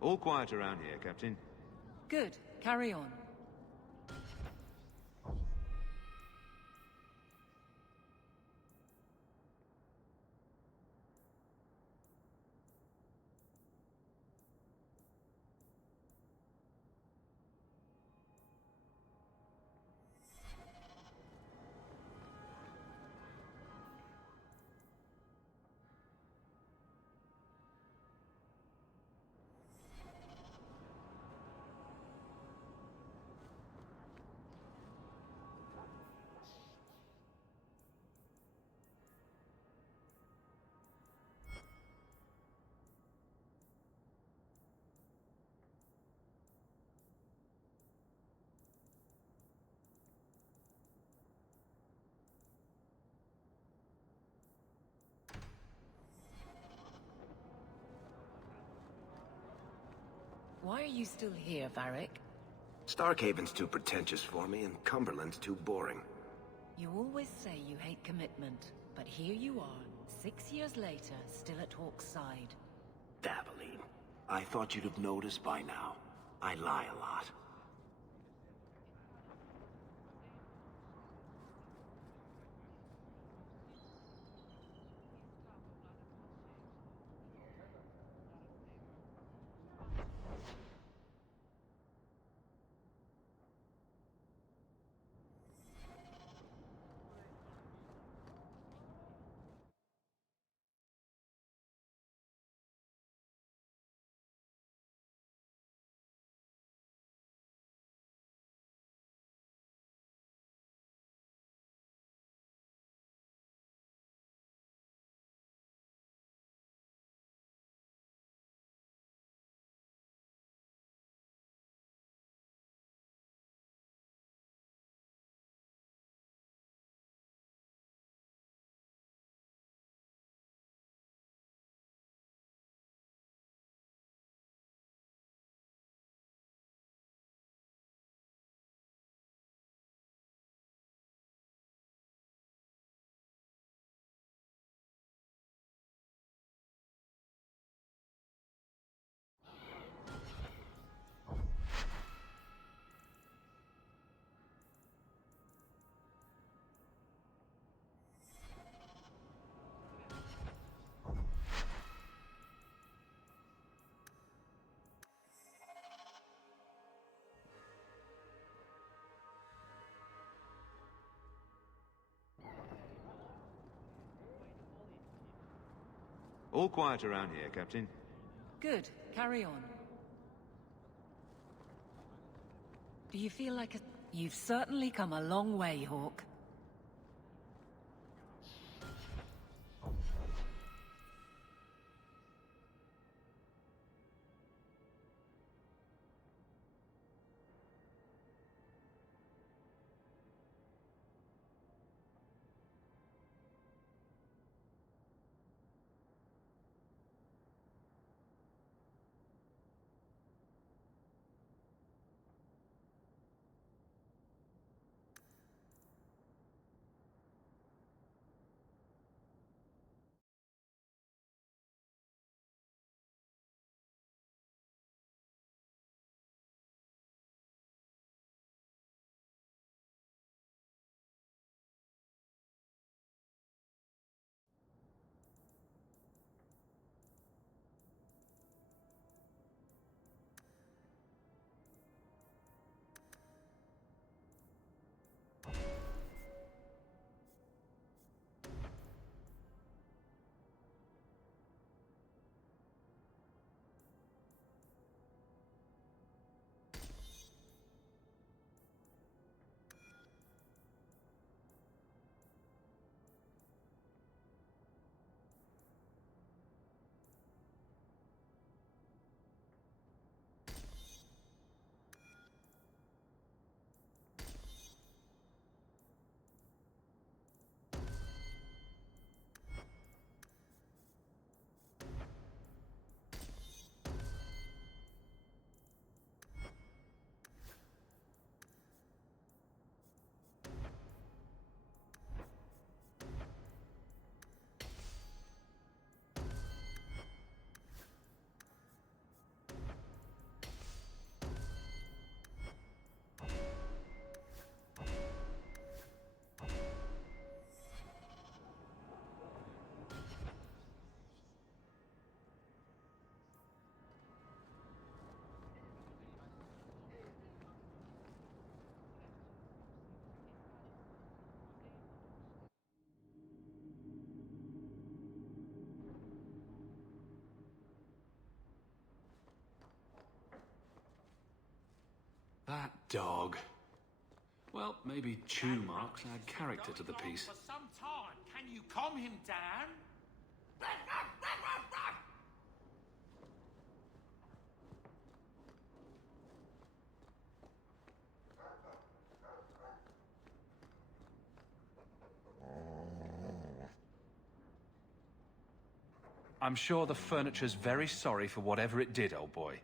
All quiet around here, Captain. Good. Carry on. Why are you still here, Varric? Starkhaven's too pretentious for me, and Cumberland's too boring. You always say you hate commitment, but here you are, 6 years later, still at Hawke's side. Dabbling. I thought you'd have noticed by now. I lie a lot. All quiet around here, Captain. Good. Carry on. Do you feel like a... You've certainly come a long way, Hawke. That dog. Well, maybe chew marks add character to the piece. For some time. Can you calm him down? I'm sure the furniture's very sorry for whatever it did, old boy.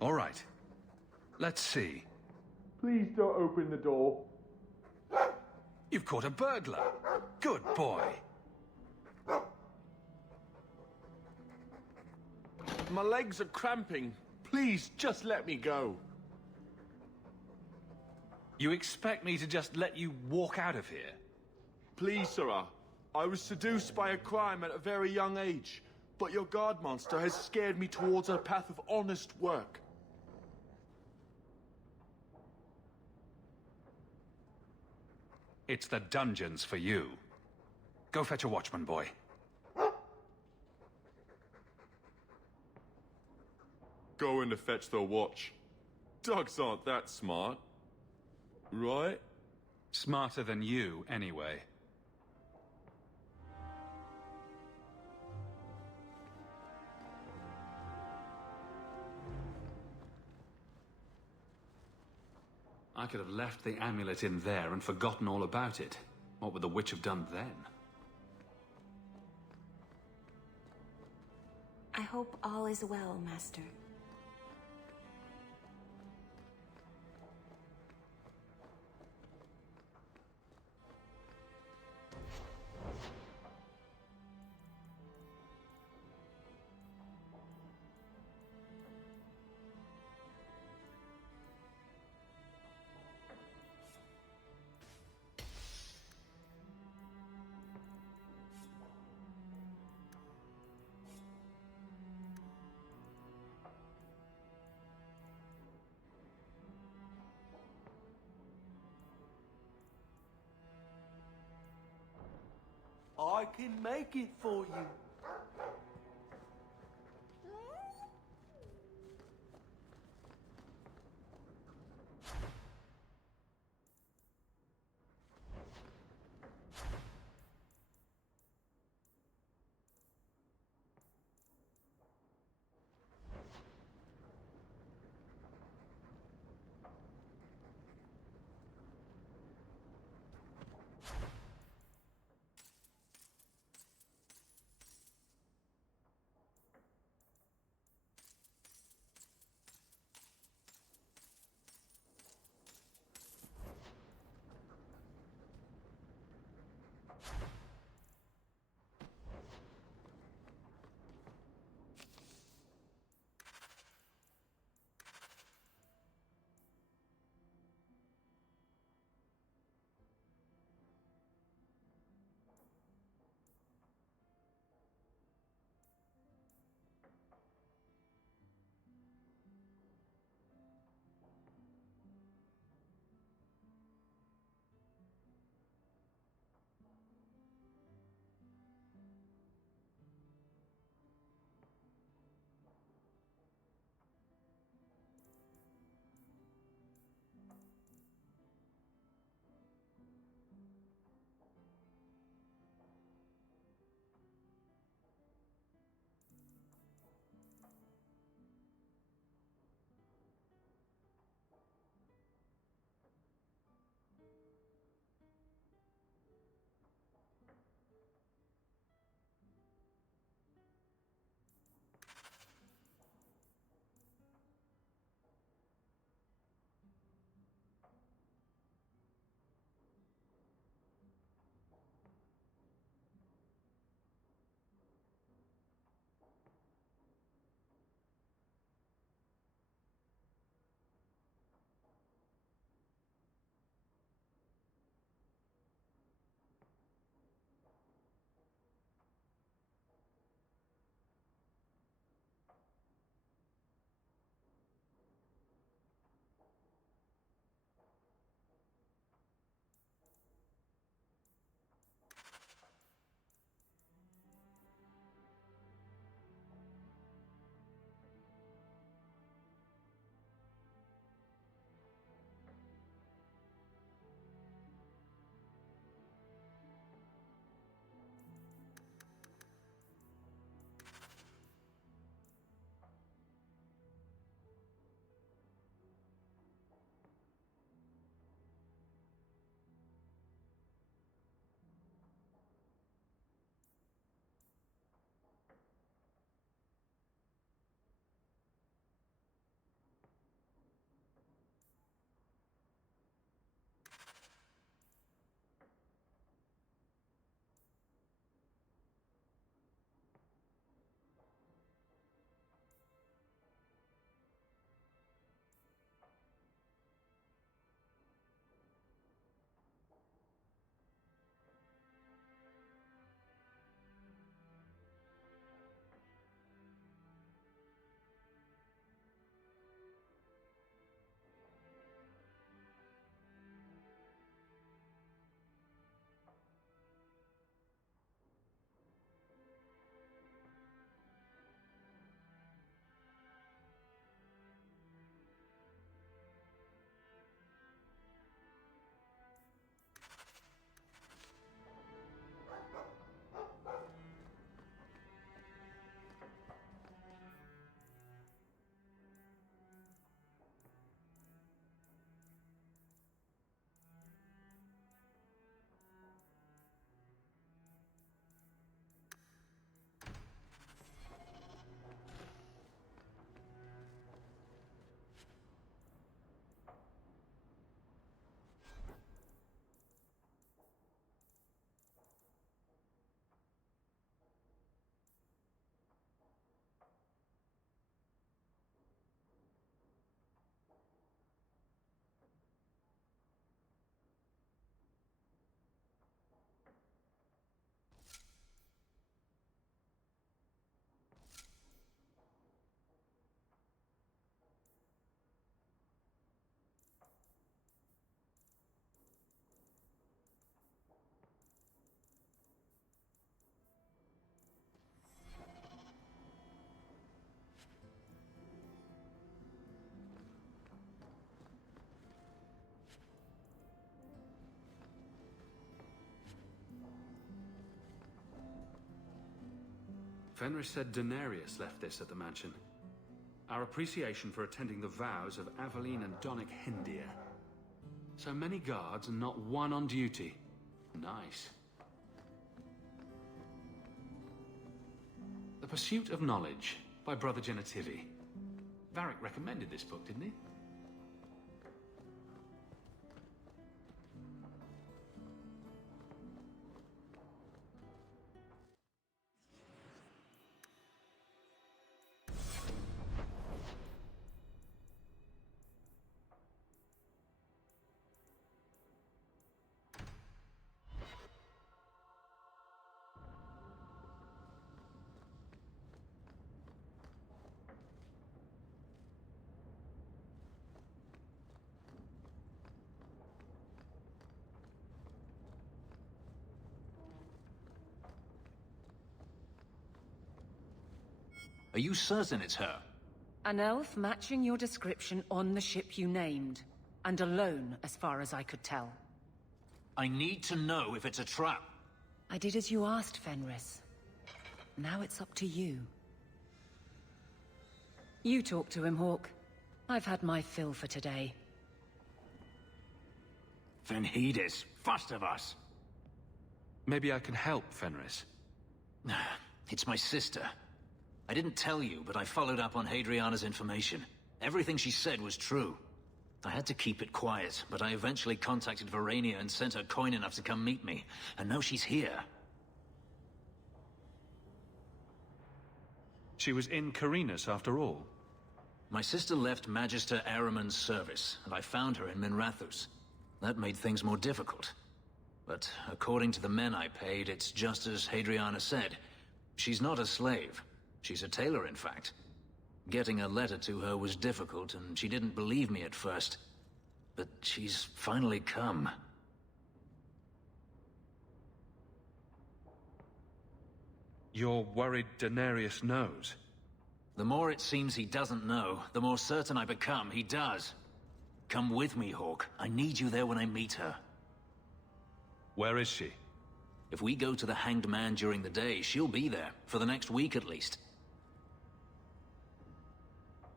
All right. Let's see. Please don't open the door. You've caught a burglar. Good boy. My legs are cramping. Please, just let me go. You expect me to just let you walk out of here? Please, sirrah. I was seduced by a crime at a very young age, but your guard monster has scared me towards a path of honest work. It's the dungeons for you. Go fetch a watchman, boy. Going to fetch the watch. Dogs aren't that smart. Right? Smarter than you, anyway. I could have left the amulet in there and forgotten all about it. What would the witch have done then? I hope all is well, Master. I can make it for you. Fenris said Daenerys left this at the mansion. Our appreciation for attending the vows of Aveline and Donic Hindir. So many guards and not one on duty. Nice. The Pursuit of Knowledge by Brother Genitivi. Varric recommended this book, didn't he? Are you certain it's her? An elf matching your description on the ship you named. And alone, as far as I could tell. I need to know if it's a trap. I did as you asked, Fenris. Now it's up to you. You talk to him, Hawk. I've had my fill for today. Venhedis, first of us. Maybe I can help, Fenris. It's my sister. I didn't tell you, but I followed up on Hadriana's information. Everything she said was true. I had to keep it quiet, but I eventually contacted Verania and sent her coin enough to come meet me. And now she's here. She was in Carinus after all. My sister left Magister Araman's service, and I found her in Minrathus. That made things more difficult. But according to the men I paid, it's just as Hadriana said. She's not a slave. She's a tailor, in fact. Getting a letter to her was difficult, and she didn't believe me at first. But she's finally come. You're worried Daenerys knows? The more it seems he doesn't know, the more certain I become he does. Come with me, Hawk. I need you there when I meet her. Where is she? If we go to the Hanged Man during the day, she'll be there, for the next week at least.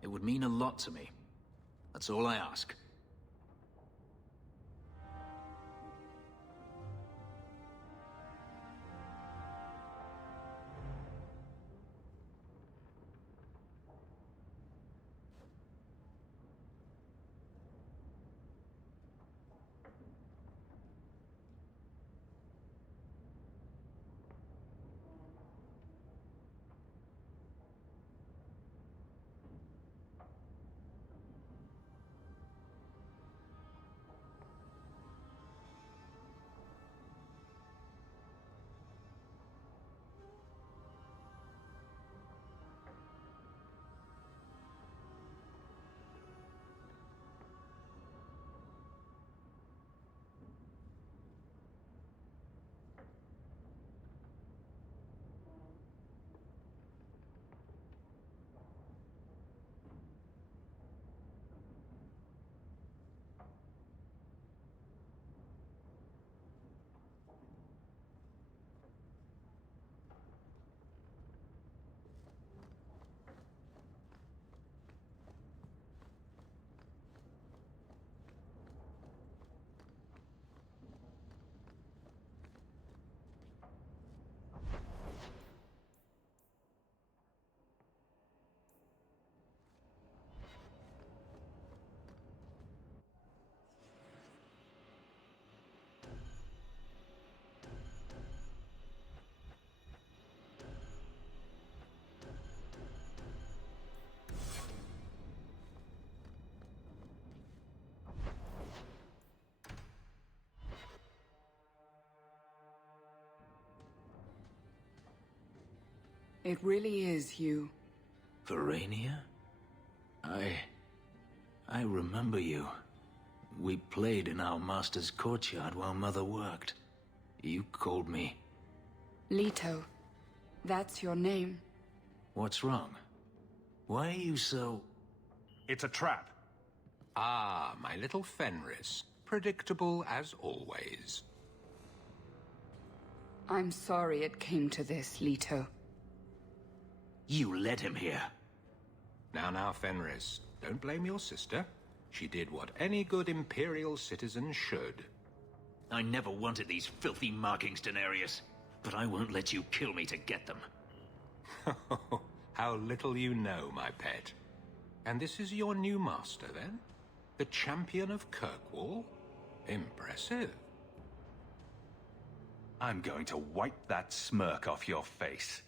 It would mean a lot to me. That's all I ask. It really is you. Verania? I remember you. We played in our master's courtyard while Mother worked. You called me. Leto. That's your name. What's wrong? Why are you so... It's a trap. Ah, my little Fenris. Predictable as always. I'm sorry it came to this, Leto. You led him here. Now, Fenris, don't blame your sister. She did what any good Imperial citizen should. I never wanted these filthy markings, Daenerys. But I won't let you kill me to get them. How little you know, my pet. And this is your new master, then? The champion of Kirkwall? Impressive. I'm going to wipe that smirk off your face.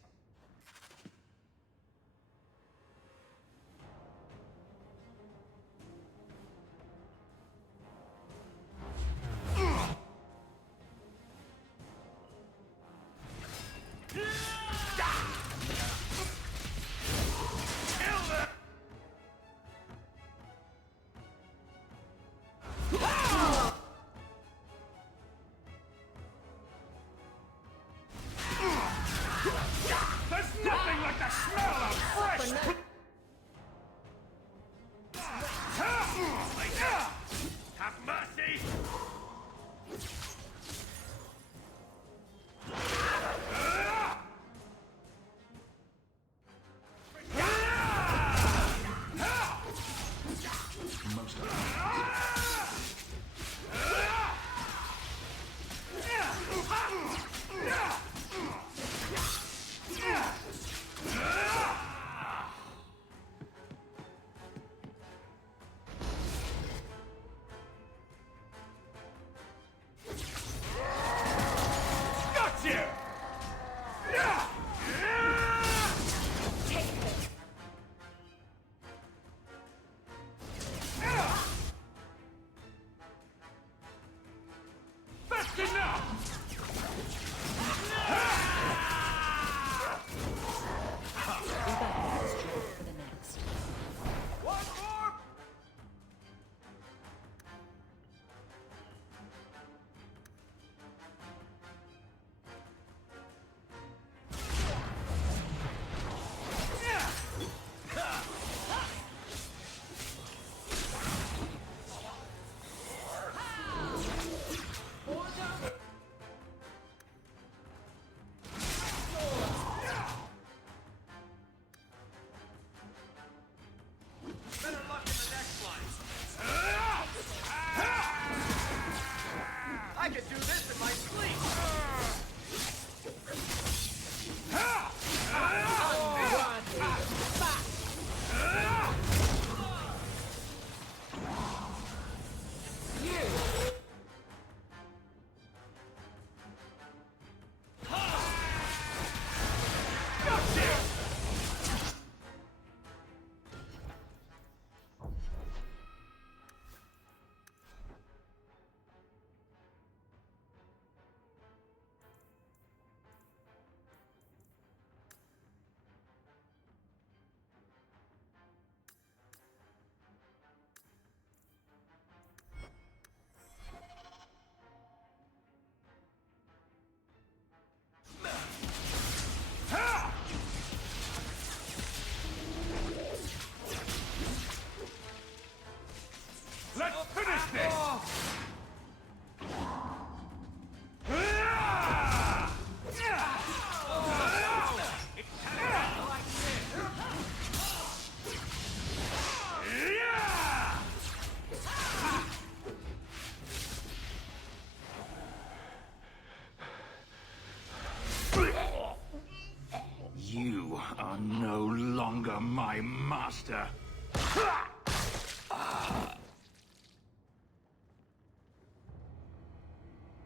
You are no longer my master.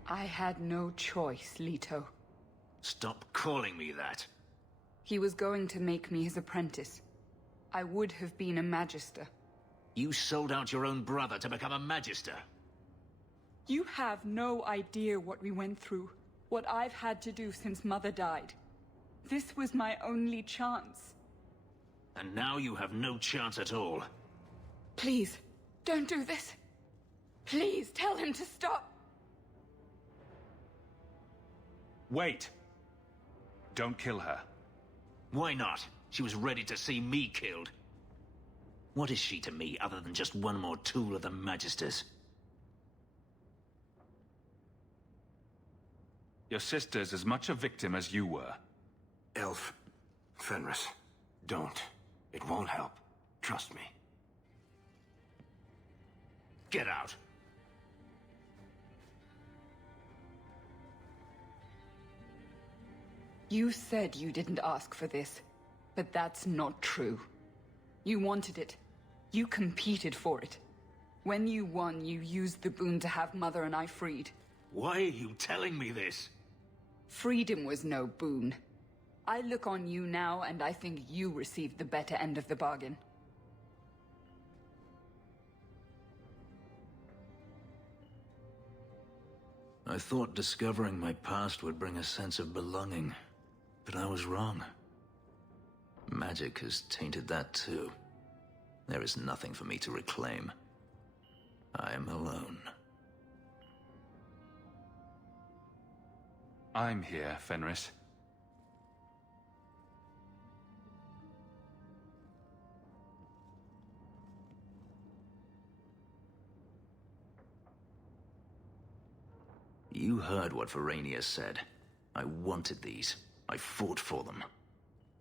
I had no choice, Leto. Stop calling me that. He was going to make me his apprentice. I would have been a magister. You sold out your own brother to become a magister. You have no idea what we went through, what I've had to do since Mother died. This was my only chance. And now you have no chance at all. Please, don't do this. Please, tell him to stop. Wait. Don't kill her. Why not? She was ready to see me killed. What is she to me other than just one more tool of the Magisters? Your sister's as much a victim as you were. Elf, Fenris, Don't. It won't help. Trust me. Get out. You said you didn't ask for this, but that's not true. You wanted it. You competed for it. When you won, you used the boon to have Mother and I freed. Why are you telling me this? Freedom was no boon. I look on you now, and I think you received the better end of the bargain. I thought discovering my past would bring a sense of belonging, but I was wrong. Magic has tainted that too. There is nothing for me to reclaim. I am alone. I'm here, Fenris. You heard what Verania said. I wanted these. I fought for them.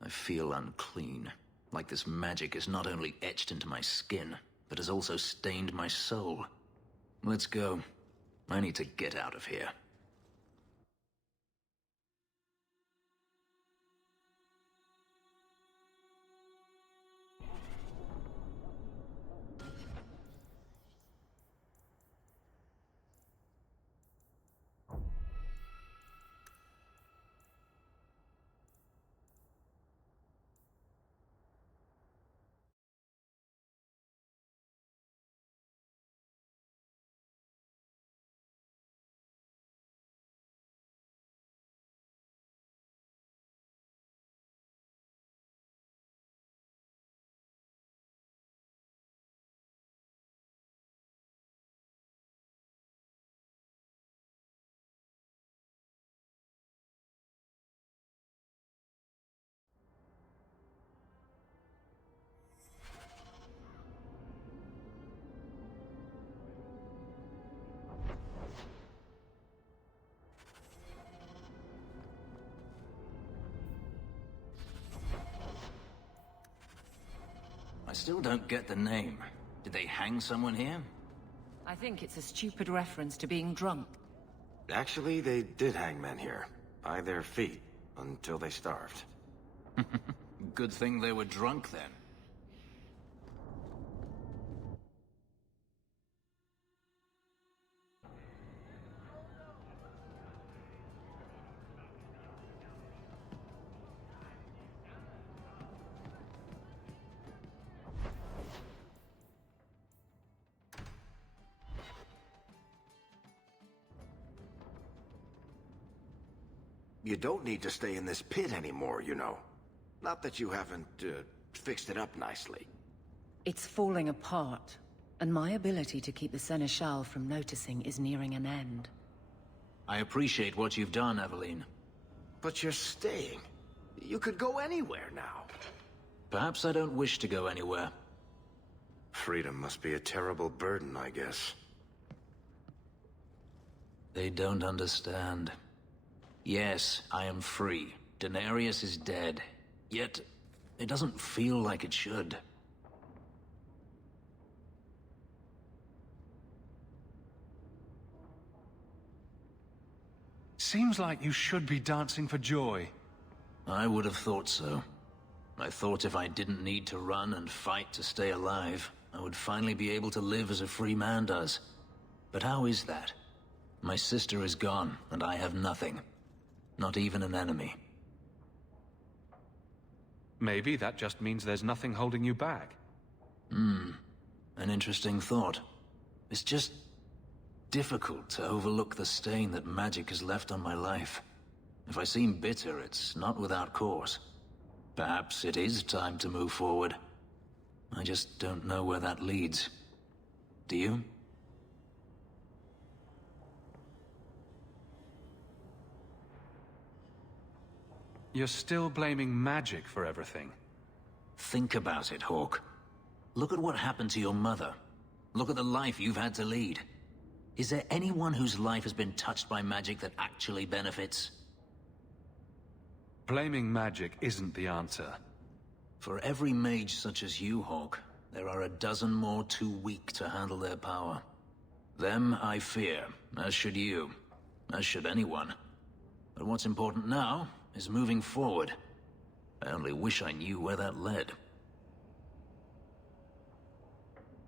I feel unclean, like this magic is not only etched into my skin, but has also stained my soul. Let's go. I need to get out of here. I still don't get the name. Did they hang someone here? I think it's a stupid reference to being drunk. Actually, they did hang men here. By their feet. Until they starved. Good thing they were drunk then. You don't need to stay in this pit anymore, you know. Not that you haven't, fixed it up nicely. It's falling apart, and my ability to keep the Seneschal from noticing is nearing an end. I appreciate what you've done, Aveline. But you're staying. You could go anywhere now. Perhaps I don't wish to go anywhere. Freedom must be a terrible burden, I guess. They don't understand. Yes, I am free. Denarius is dead. Yet, it doesn't feel like it should. Seems like you should be dancing for joy. I would have thought so. I thought if I didn't need to run and fight to stay alive, I would finally be able to live as a free man does. But how is that? My sister is gone, and I have nothing. Not even an enemy. Maybe that just means there's nothing holding you back. An interesting thought. It's just difficult to overlook the stain that magic has left on my life. If I seem bitter, it's not without cause. Perhaps it is time to move forward. I just don't know where that leads. Do you? You're still blaming magic for everything. Think about it, Hawk. Look at what happened to your mother. Look at the life you've had to lead. Is there anyone whose life has been touched by magic that actually benefits? Blaming magic isn't the answer. For every mage such as you, Hawk, there are a dozen more too weak to handle their power. Them I fear, as should you, as should anyone. But what's important now is moving forward. I only wish I knew where that led.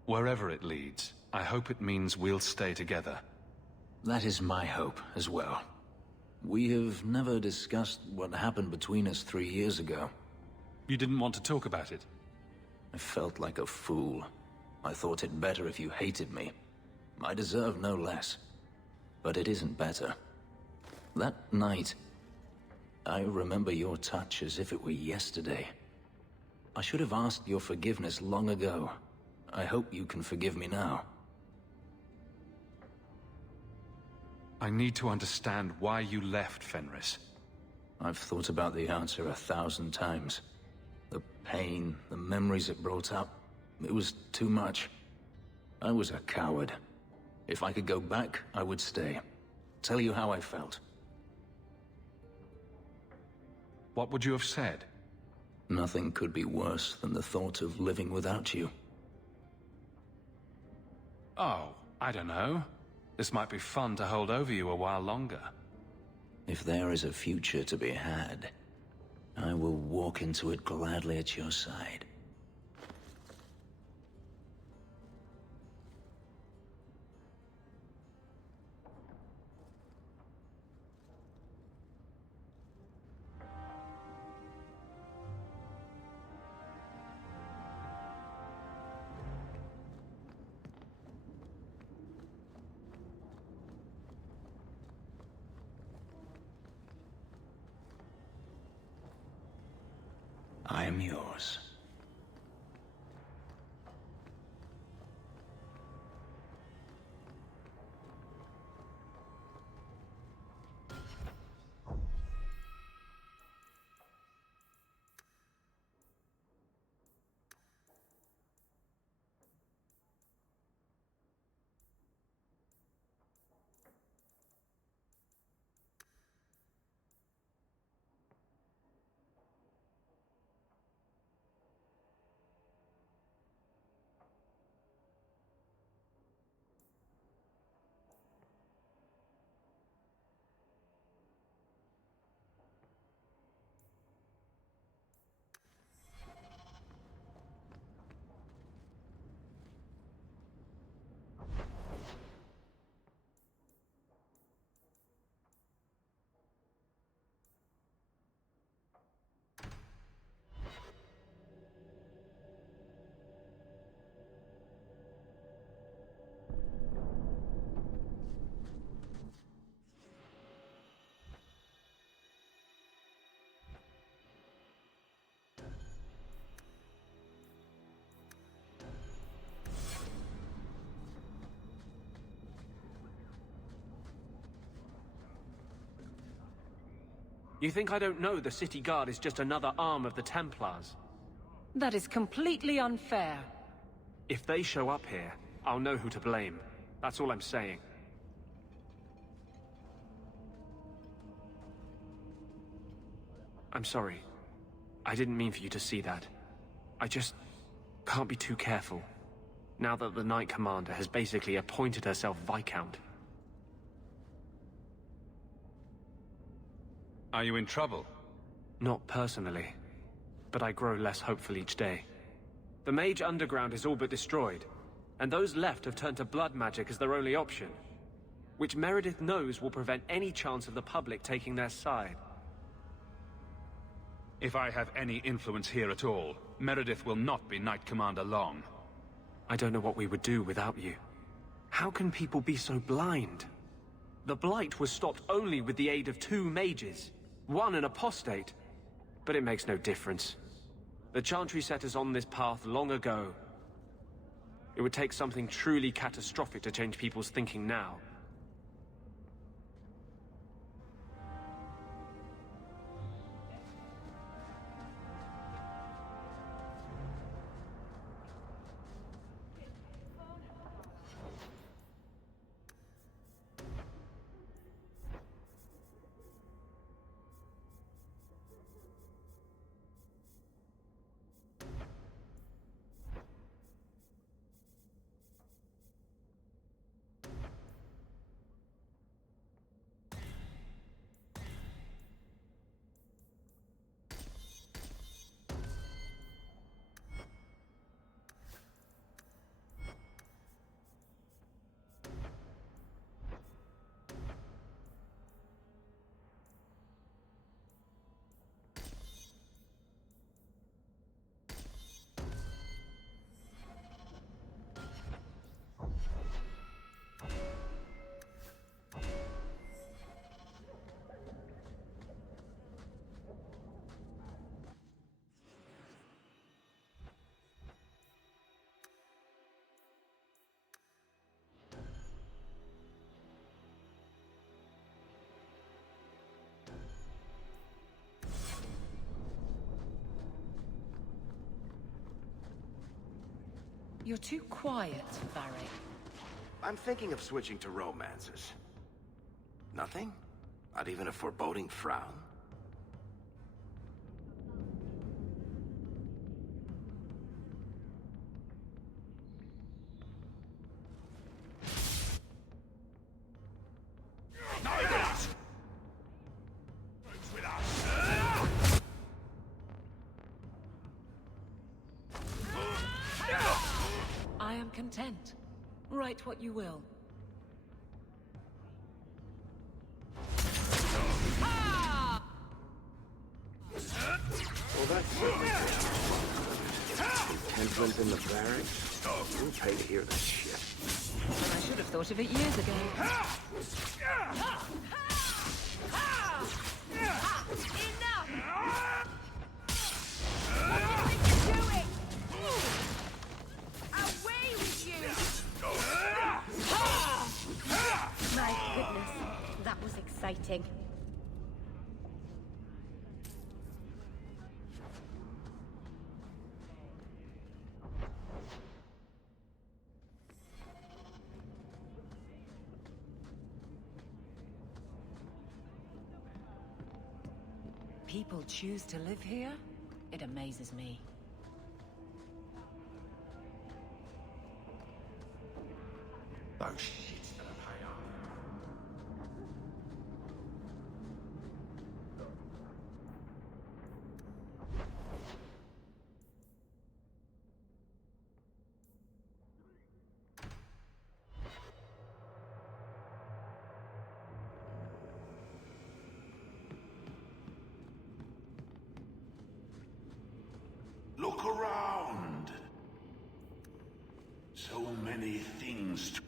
Wherever it leads, I hope it means we'll stay together. That is my hope as well. We have never discussed what happened between us 3 years ago. You didn't want to talk about it? I felt like a fool. I thought it better if you hated me. I deserve no less. But it isn't better. That night, I remember your touch as if it were yesterday. I should have asked your forgiveness long ago. I hope you can forgive me now. I need to understand why you left Fenris. I've thought about the answer 1,000 times. The pain, the memories it brought up, it was too much. I was a coward. If I could go back, I would stay. Tell you how I felt. What would you have said? Nothing could be worse than the thought of living without you. Oh, I don't know. This might be fun to hold over you a while longer. If there is a future to be had, I will walk into it gladly at your side. I am yours. You think I don't know the city guard is just another arm of the Templars? That is completely unfair. If they show up here, I'll know who to blame. That's all I'm saying. I'm sorry. I didn't mean for you to see that. I just can't be too careful. Now that the Knight Commander has basically appointed herself Viscount. Are you in trouble? Not personally, but I grow less hopeful each day. The Mage Underground is all but destroyed, and those left have turned to blood magic as their only option, which Meredith knows will prevent any chance of the public taking their side. If I have any influence here at all, Meredith will not be Knight Commander long. I don't know what we would do without you. How can people be so blind? The Blight was stopped only with the aid of 2 mages. One an apostate, but it makes no difference. The Chantry set us on this path long ago. It would take something truly catastrophic to change people's thinking now. You're too quiet, Barry. I'm thinking of switching to romances. Nothing? Not even a foreboding frown? I am content. Write what you will. Well, that's certainly contentment in the barracks. You'll pay to hear this shit. I should have thought of it years ago. Enough! What do you think you're doing? Away with you! My goodness, that was exciting. People choose to live here? It amazes me. Oh, shit's gonna pay off. Look around. So many things to...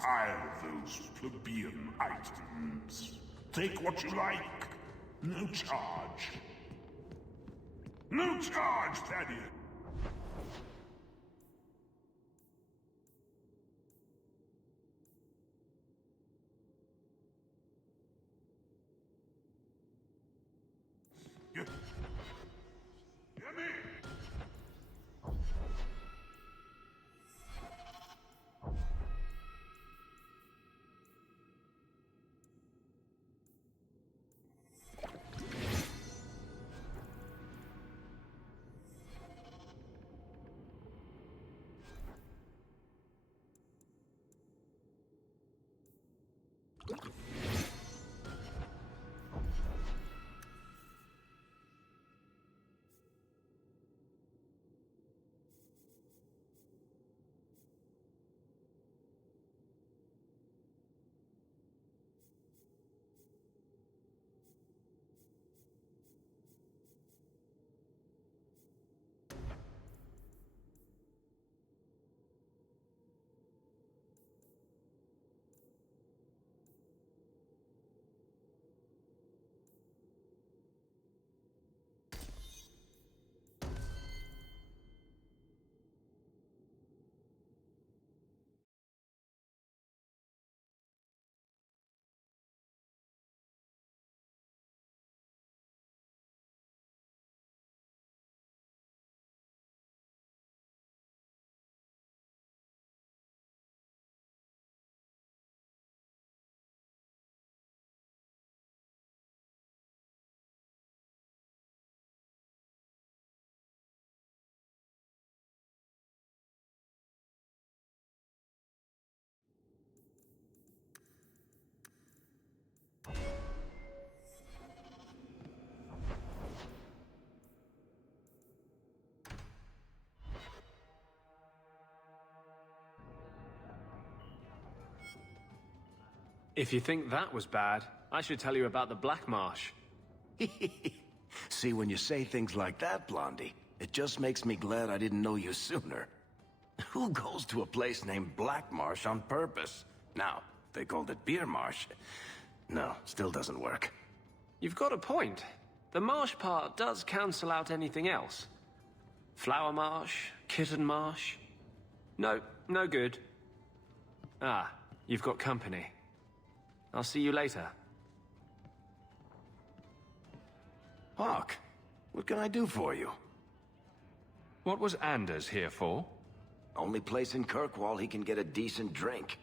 tire those plebeian items. Take what you like. No charge. No charge, Thaddeus! Hear me? If you think that was bad, I should tell you about the Black Marsh. See, when you say things like that, Blondie, it just makes me glad I didn't know you sooner. Who goes to a place named Black Marsh on purpose? Now, if they called it Beer Marsh. No, still doesn't work. You've got a point. The marsh part does cancel out anything else. Flower Marsh, Kitten Marsh. No, no good. Ah, you've got company. I'll see you later. Hawk, what can I do for you? What was Anders here for? Only place in Kirkwall he can get a decent drink.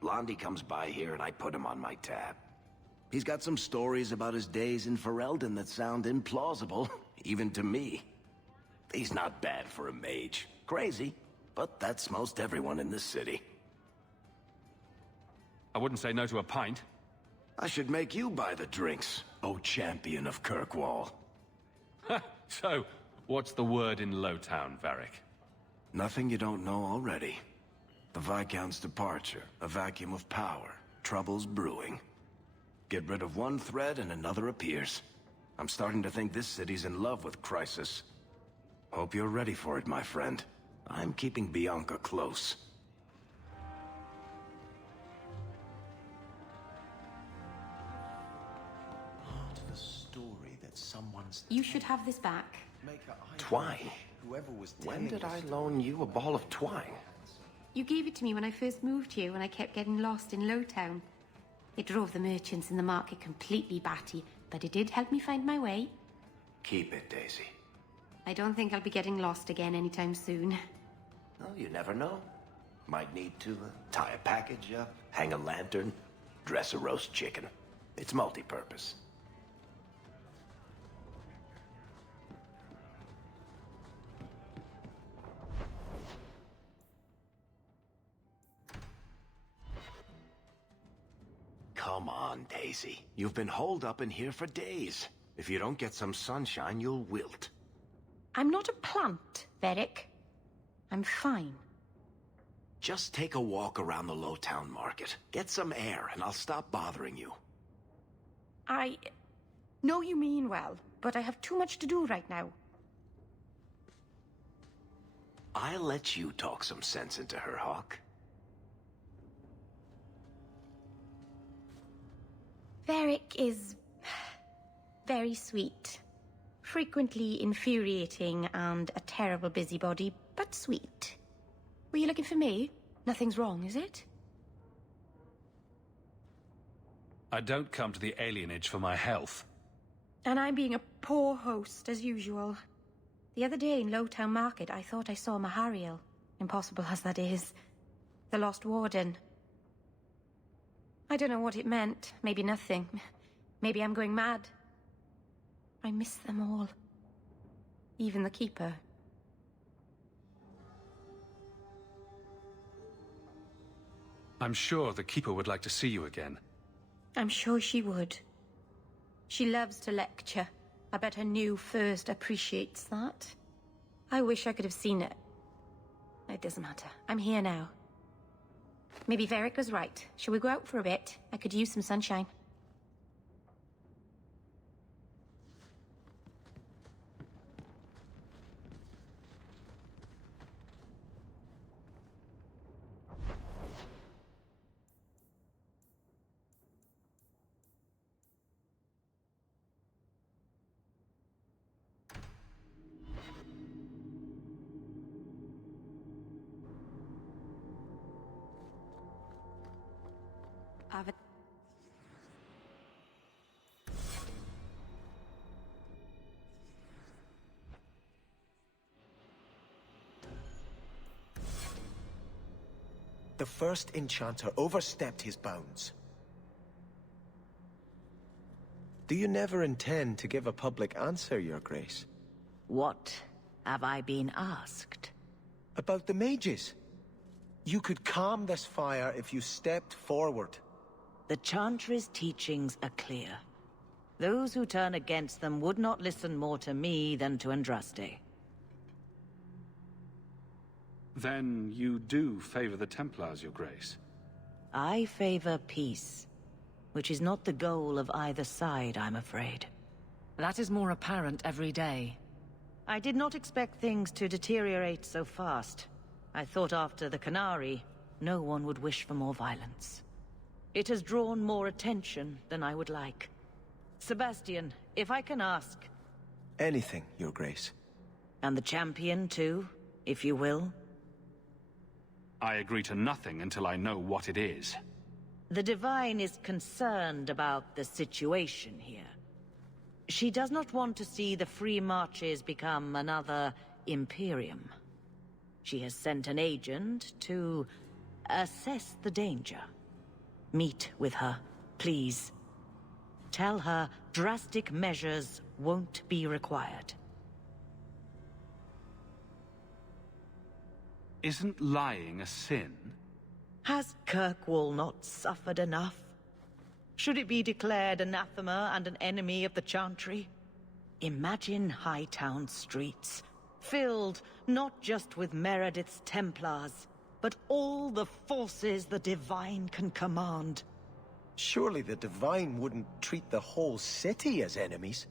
Blondie comes by here and I put him on my tab. He's got some stories about his days in Ferelden that sound implausible, even to me. He's not bad for a mage. Crazy, but that's most everyone in this city. I wouldn't say no to a pint. I should make you buy the drinks, oh champion of Kirkwall. So, what's the word in Lowtown, Varric? Nothing you don't know already. The Viscount's departure, a vacuum of power, troubles brewing. Get rid of one thread and another appears. I'm starting to think this city's in love with Crisis. Hope you're ready for it, my friend. I'm keeping Bianca close. You should have this back. Twine? When did I loan you a ball of twine? You gave it to me when I first moved here when I kept getting lost in Lowtown. It drove the merchants in the market completely batty, but it did help me find my way. Keep it, Daisy. I don't think I'll be getting lost again anytime soon. Well, you never know. Might need to tie a package up, hang a lantern, dress a roast chicken. It's multi-purpose. Come on, Daisy. You've been holed up in here for days. If you don't get some sunshine, you'll wilt. I'm not a plant, Varric. I'm fine. Just take a walk around the Lowtown market. Get some air, and I'll stop bothering you. I know you mean well, but I have too much to do right now. I'll let you talk some sense into her, Hawk. Varric is very sweet. Frequently infuriating and a terrible busybody, but sweet. Were you looking for me? Nothing's wrong, is it? I don't come to the alienage for my health. And I'm being a poor host, as usual. The other day in Lowtown Market, I thought I saw Mahariel. Impossible as that is. The Lost Warden. I don't know what it meant. Maybe nothing. Maybe I'm going mad. I miss them all. Even the Keeper. I'm sure the Keeper would like to see you again. I'm sure she would. She loves to lecture. I bet her new first appreciates that. I wish I could have seen it. It doesn't matter. I'm here now. Maybe Varric was right. Shall we go out for a bit? I could use some sunshine. The first enchanter overstepped his bounds. Do you never intend to give a public answer, Your Grace? What have I been asked? About the mages. You could calm this fire if you stepped forward. The Chantry's teachings are clear. Those who turn against them would not listen more to me than to Andraste. Then you do favor the Templars, Your Grace? I favor peace, which is not the goal of either side, I'm afraid. That is more apparent every day. I did not expect things to deteriorate so fast. I thought after the Canary, no one would wish for more violence. It has drawn more attention than I would like. Sebastian, if I can ask... Anything, Your Grace. And the champion, too, if you will? I agree to nothing until I know what it is. The Divine is concerned about the situation here. She does not want to see the Free Marches become another Imperium. She has sent an agent to assess the danger. Meet with her, please. Tell her drastic measures won't be required. Isn't lying a sin? Has Kirkwall not suffered enough? Should it be declared anathema and an enemy of the Chantry? Imagine Hightown streets, filled not just with Meredith's Templars, but all the forces the Divine can command. Surely the Divine wouldn't treat the whole city as enemies.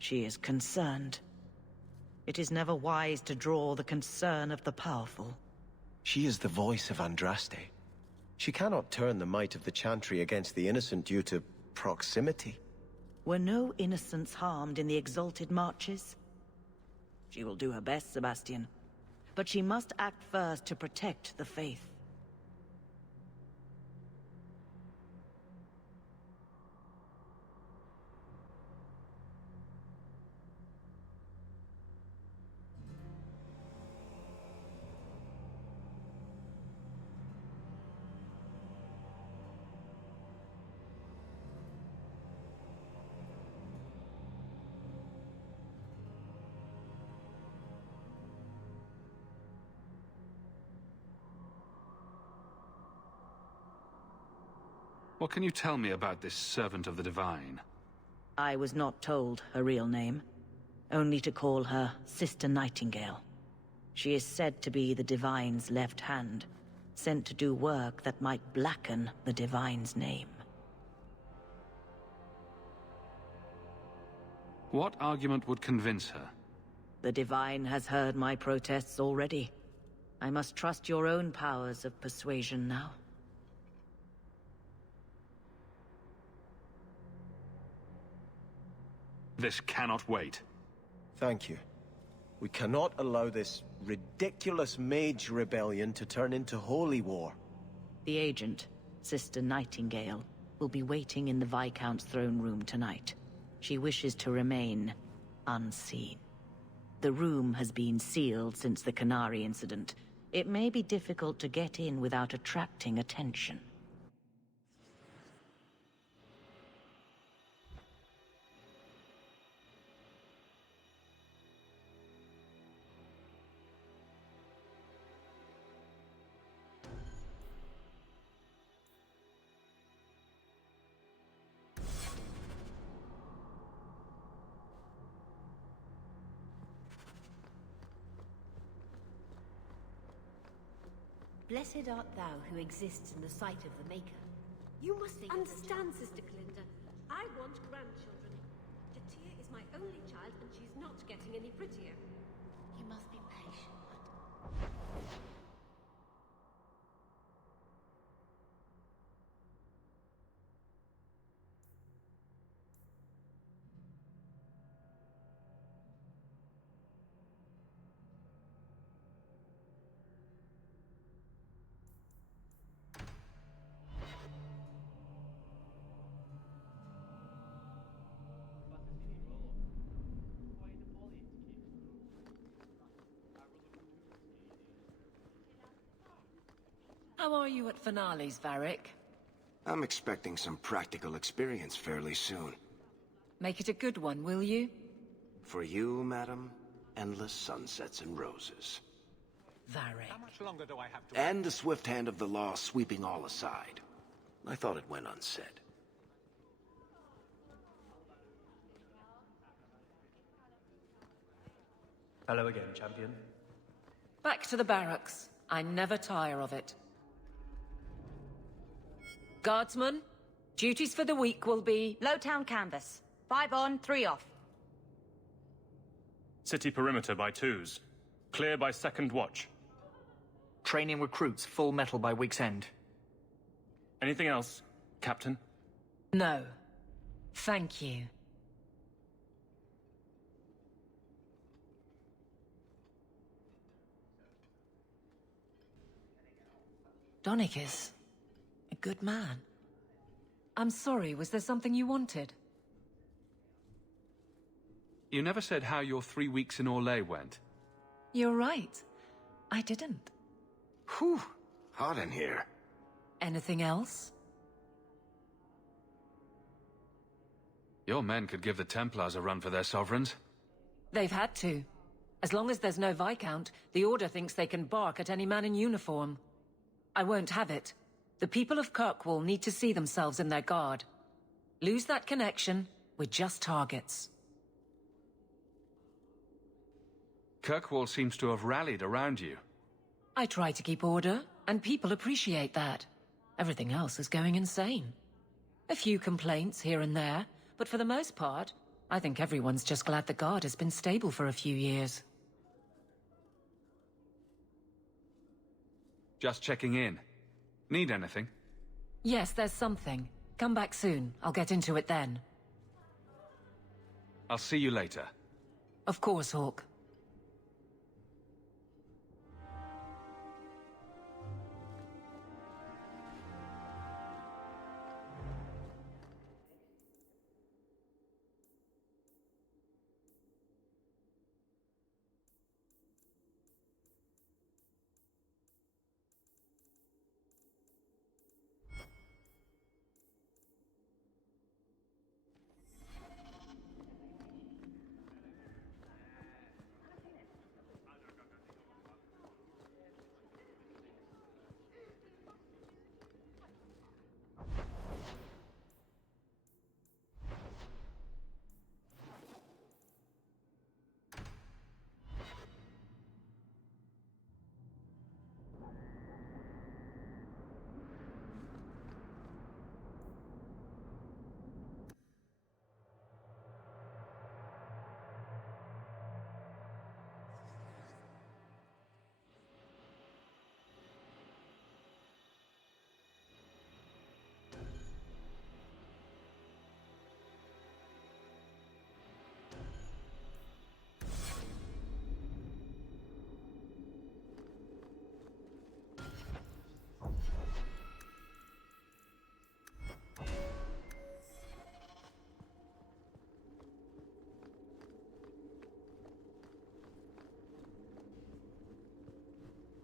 She is concerned. It is never wise to draw the concern of the powerful. She is the voice of Andraste. She cannot turn the might of the Chantry against the innocent due to proximity. Were no innocents harmed in the Exalted Marches? She will do her best, Sebastian. But she must act first to protect the faith. What can you tell me about this servant of the Divine? I was not told her real name, only to call her Sister Nightingale. She is said to be the Divine's left hand, sent to do work that might blacken the Divine's name. What argument would convince her? The Divine has heard my protests already. I must trust your own powers of persuasion now. This cannot wait. Thank you. We cannot allow this ridiculous mage rebellion to turn into holy war. The agent, Sister Nightingale, will be waiting in the Viscount's throne room tonight. She wishes to remain unseen. The room has been sealed since the Canary incident. It may be difficult to get in without attracting attention. Blessed art thou who exists in the sight of the Maker. You must understand, Sister Glinda. I want grandchildren. Jatia is my only child, and she's not getting any prettier. You must be patient. How are you at finales, Varric? I'm expecting some practical experience fairly soon. Make it a good one, will you? For you, madam, endless sunsets and roses. Varric. How much longer do I have to... And the swift hand of the law sweeping all aside. I thought it went unsaid. Hello again, champion. Back to the barracks. I never tire of it. Guardsmen, duties for the week will be... Lowtown canvas. 5 on, 3 off. City perimeter by twos. Clear by second watch. Training recruits full metal by week's end. Anything else, Captain? No. Thank you. Donick is a good man. I'm sorry, was there something you wanted? You never said how your 3 weeks in Orlais went. You're right. I didn't. Whew. Hot in here. Anything else? Your men could give the Templars a run for their sovereigns. They've had to. As long as there's no Viscount, the Order thinks they can bark at any man in uniform. I won't have it. The people of Kirkwall need to see themselves in their guard. Lose that connection, we're just targets. Kirkwall seems to have rallied around you. I try to keep order, and people appreciate that. Everything else is going insane. A few complaints here and there, but for the most part, I think everyone's just glad the guard has been stable for a few years. Just checking in. Need anything? Yes, there's something. Come back soon. I'll get into it then. I'll see you later. Of course, Hawk.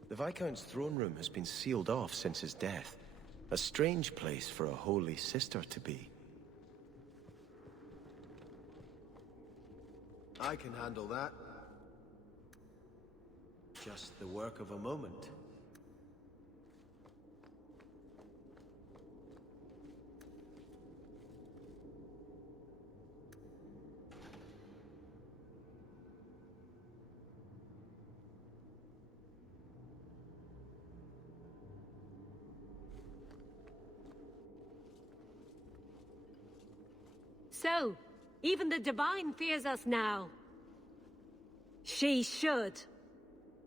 The Viscount's throne room has been sealed off since his death. A strange place for a holy sister to be. I can handle that. Just the work of a moment. So, even the Divine fears us now. She should.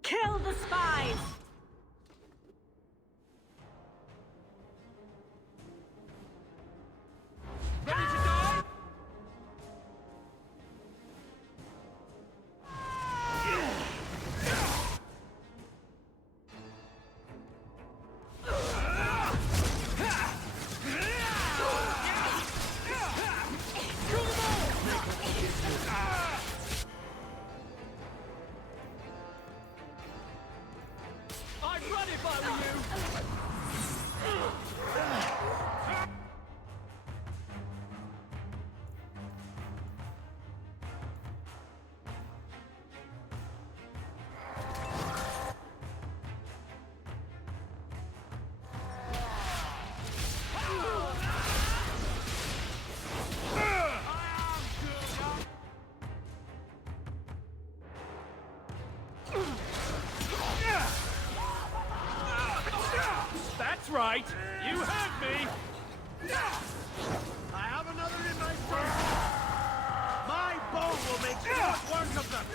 Kill the spies! Ready to die? I'd run if I were you! That's right! You heard me! I have another in my sight. My bow will make short work of them.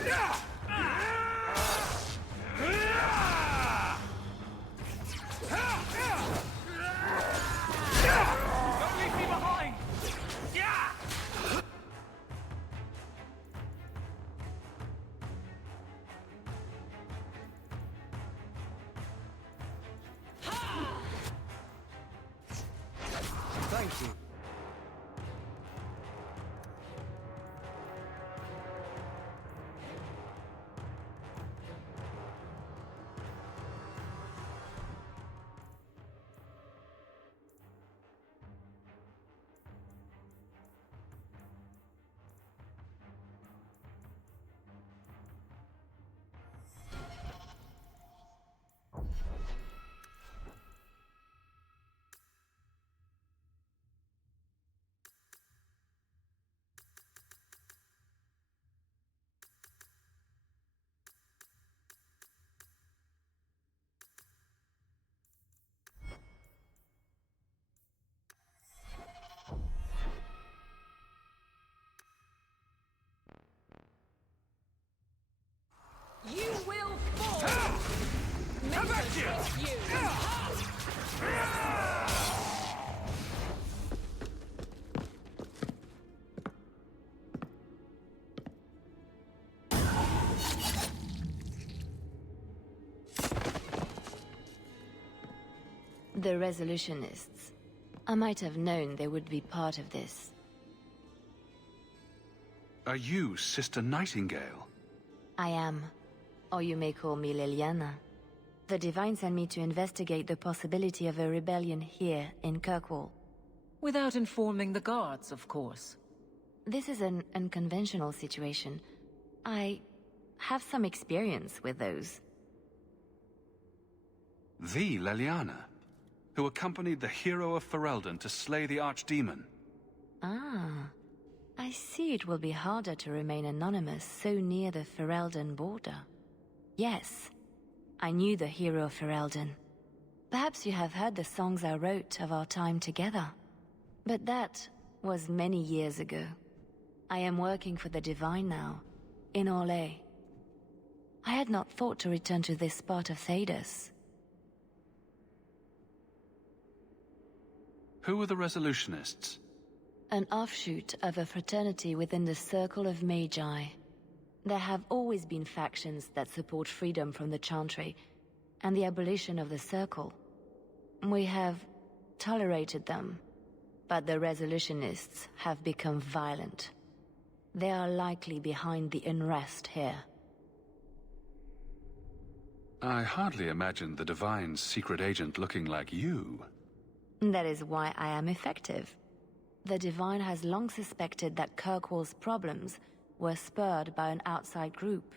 Don't leave me behind! Thank you. You will fall! Make us with you! The Resolutionists. I might have known they would be part of this. Are you Sister Nightingale? I am. Or you may call me Liliana. The Divine sent me to investigate the possibility of a rebellion here in Kirkwall. Without informing the guards, of course. This is an unconventional situation. I have some experience with those. The Liliana, who accompanied the hero of Ferelden to slay the Archdemon. Ah. I see it will be harder to remain anonymous so near the Ferelden border. Yes, I knew the hero of Ferelden. Perhaps you have heard the songs I wrote of our time together. But that was many years ago. I am working for the Divine now, in Orlais. I had not thought to return to this part of Thedas. Who are the Resolutionists? An offshoot of a fraternity within the Circle of Magi. There have always been factions that support freedom from the Chantry and the abolition of the Circle. We have tolerated them, but the Resolutionists have become violent. They are likely behind the unrest here. I hardly imagined the Divine's secret agent looking like you. That is why I am effective. The Divine has long suspected that Kirkwall's problems were spurred by an outside group.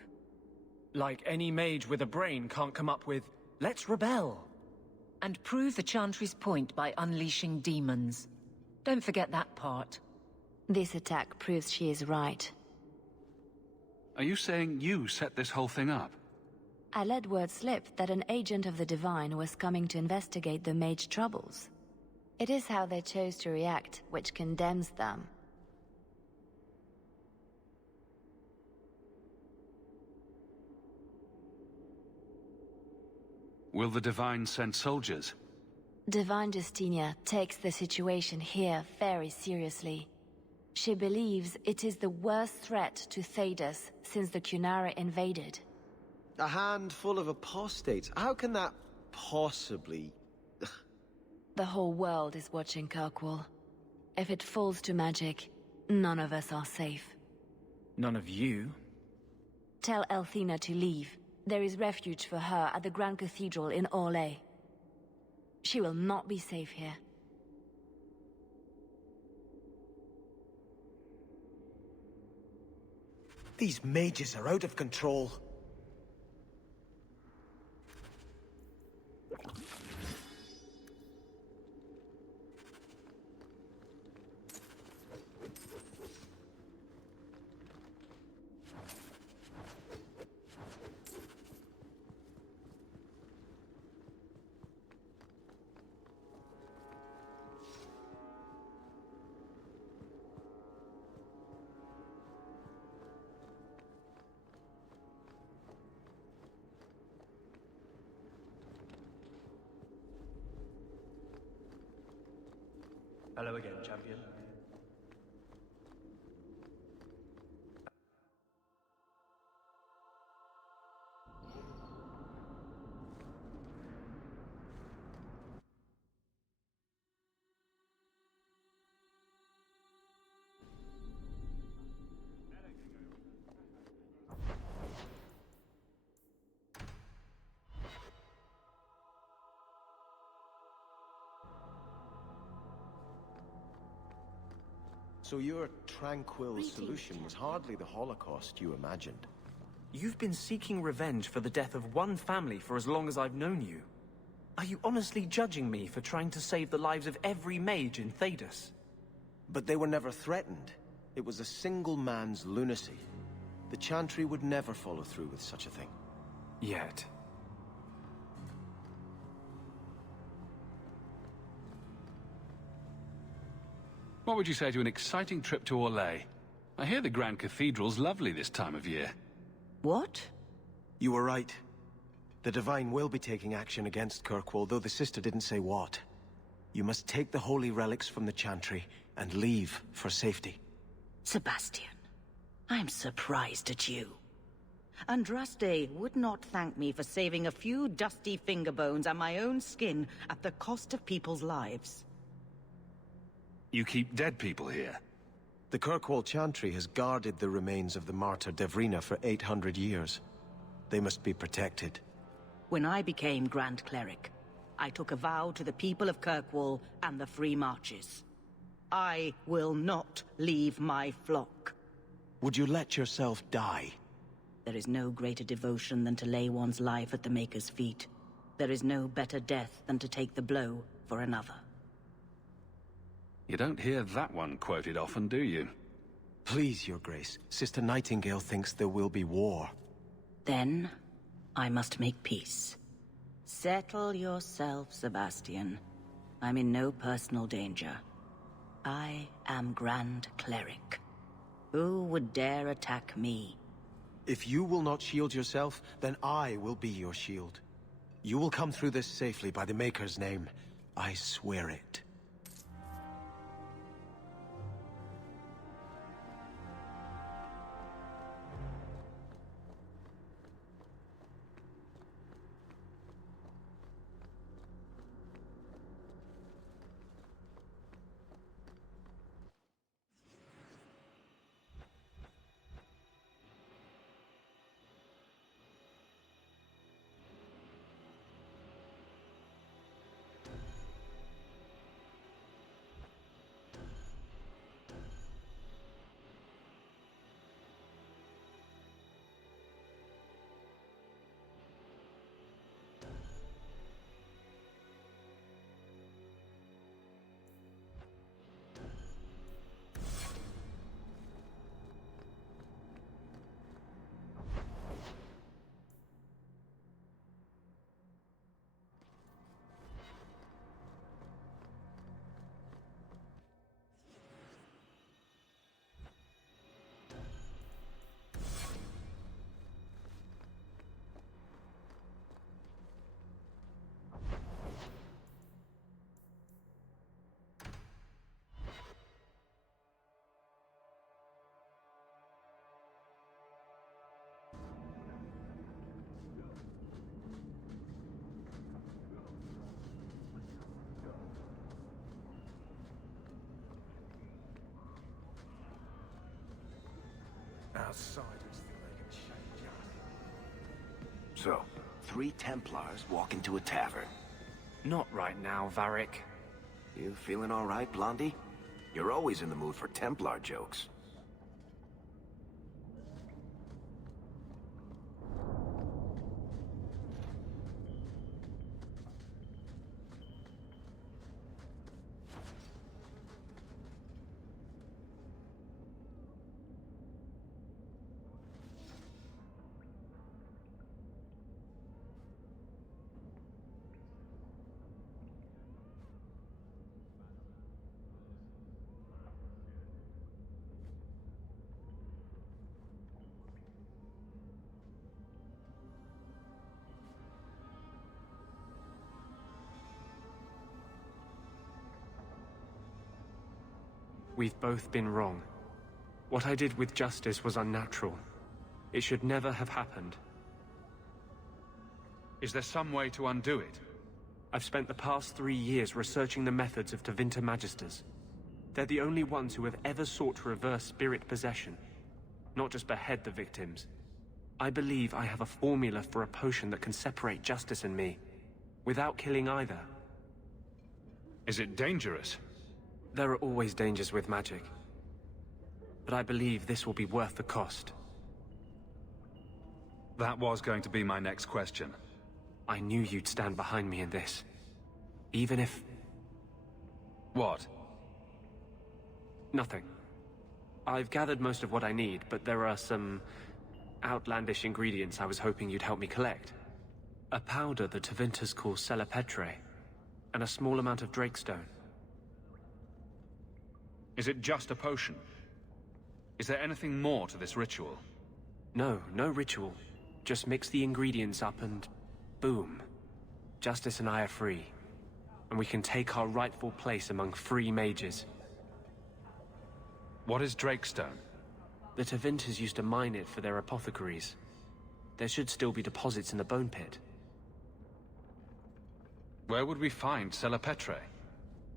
Like any mage with a brain can't come up with, let's rebel. And prove the Chantry's point by unleashing demons. Don't forget that part. This attack proves she is right. Are you saying you set this whole thing up? I let word slip that an agent of the Divine was coming to investigate the mage troubles. It is how they chose to react which condemns them. Will the Divine send soldiers? Divine Justinia takes the situation here very seriously. She believes it is the worst threat to Thedas since the Cunara invaded. A handful of apostates? How can that possibly... The whole world is watching Kirkwall. If it falls to magic, none of us are safe. None of you? Tell Elthina to leave. There is refuge for her at the Grand Cathedral in Orlais. She will not be safe here. These mages are out of control. Hello again, champion. So your tranquil solution was hardly the Holocaust you imagined. You've been seeking revenge for the death of one family for as long as I've known you. Are you honestly judging me for trying to save the lives of every mage in Thedas? But they were never threatened. It was a single man's lunacy. The Chantry would never follow through with such a thing. Yet. What would you say to an exciting trip to Orlais? I hear the Grand Cathedral's lovely this time of year. What? You were right. The Divine will be taking action against Kirkwall, though the sister didn't say what. You must take the holy relics from the Chantry and leave for safety. Sebastian, I'm surprised at you. Andraste would not thank me for saving a few dusty finger bones and my own skin at the cost of people's lives. You keep dead people here? The Kirkwall Chantry has guarded the remains of the martyr Devrina for 800 years. They must be protected. When I became Grand Cleric, I took a vow to the people of Kirkwall and the Free Marches. I will not leave my flock. Would you let yourself die? There is no greater devotion than to lay one's life at the Maker's feet. There is no better death than to take the blow for another. You don't hear that one quoted often, do you? Please, Your Grace. Sister Nightingale thinks there will be war. Then, I must make peace. Settle yourself, Sebastian. I'm in no personal danger. I am Grand Cleric. Who would dare attack me? If you will not shield yourself, then I will be your shield. You will come through this safely by the Maker's name. I swear it. outsiders think they can change us. So, 3 Templars walk into a tavern. Not right now, Varric. You feeling all right, Blondie? You're always in the mood for Templar jokes. We've both been wrong. What I did with Justice was unnatural. It should never have happened. Is there some way to undo it? I've spent the past 3 years researching the methods of Tevinter Magisters. They're the only ones who have ever sought to reverse spirit possession, not just behead the victims. I believe I have a formula for a potion that can separate Justice and me, without killing either. Is it dangerous? There are always dangers with magic. But I believe this will be worth the cost. That was going to be my next question. I knew you'd stand behind me in this. Even if... What? Nothing. I've gathered most of what I need, but there are some outlandish ingredients I was hoping you'd help me collect. A powder the Tevinters call Celepetre, and a small amount of Drakestone. Is it just a potion? Is there anything more to this ritual? No, no ritual. Just mix the ingredients up and... boom. Justice and I are free. And we can take our rightful place among free mages. What is Drakestone? The Tevinters used to mine it for their apothecaries. There should still be deposits in the bone pit. Where would we find Celepetre?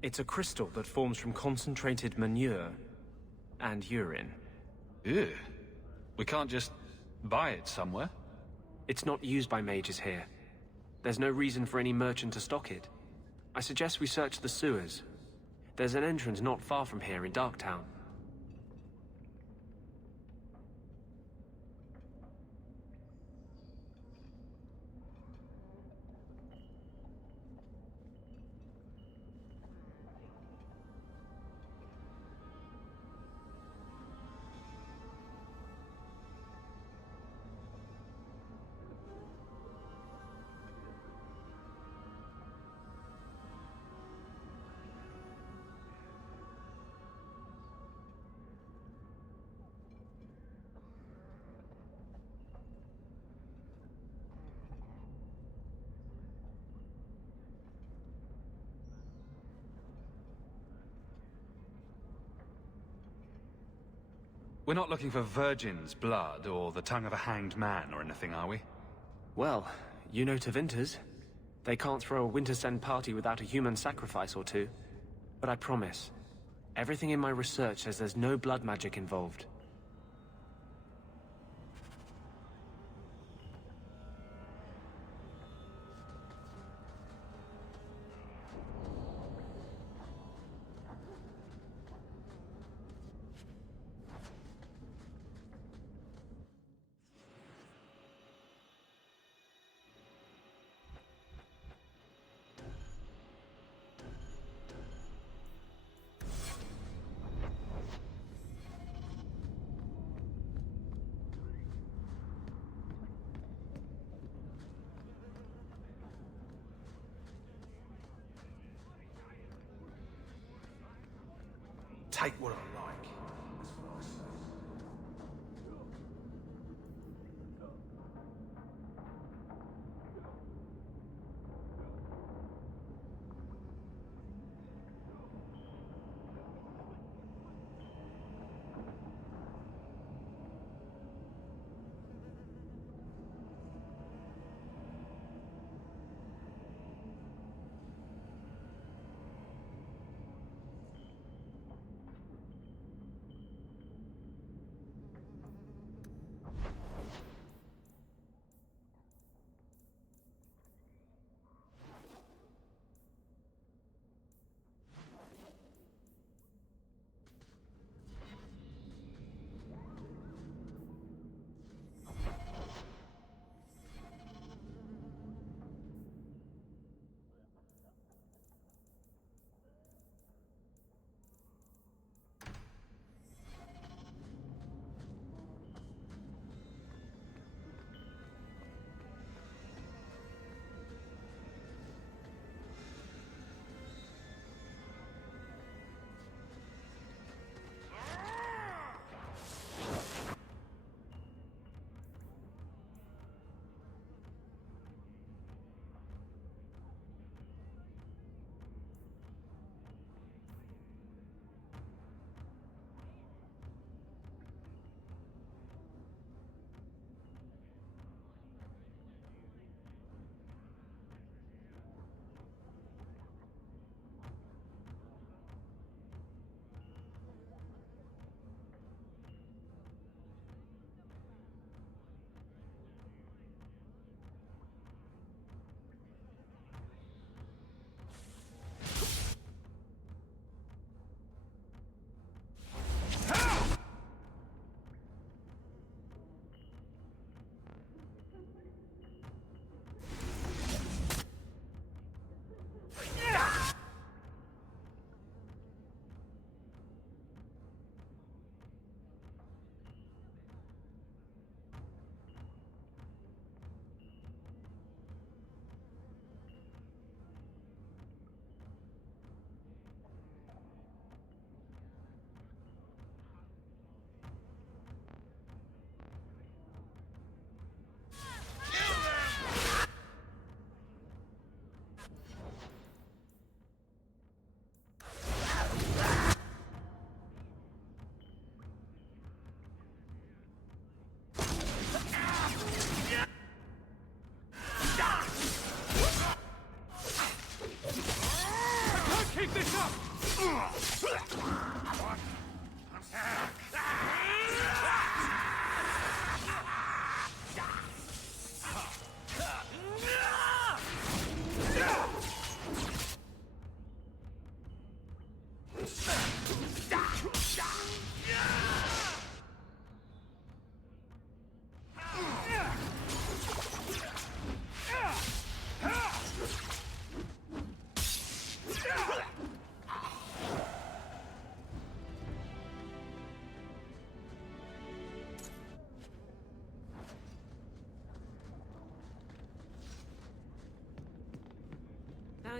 It's a crystal that forms from concentrated manure and urine. Ew. We can't just buy it somewhere? It's not used by mages here. There's no reason for any merchant to stock it. I suggest we search the sewers. There's an entrance not far from here in Darktown. We're not looking for virgin's blood or the tongue of a hanged man or anything, are we? Well, you know Tevinters. They can't throw a Wintersend party without a human sacrifice or two. But I promise, everything in my research says there's no blood magic involved. Take what I like. That's what I say.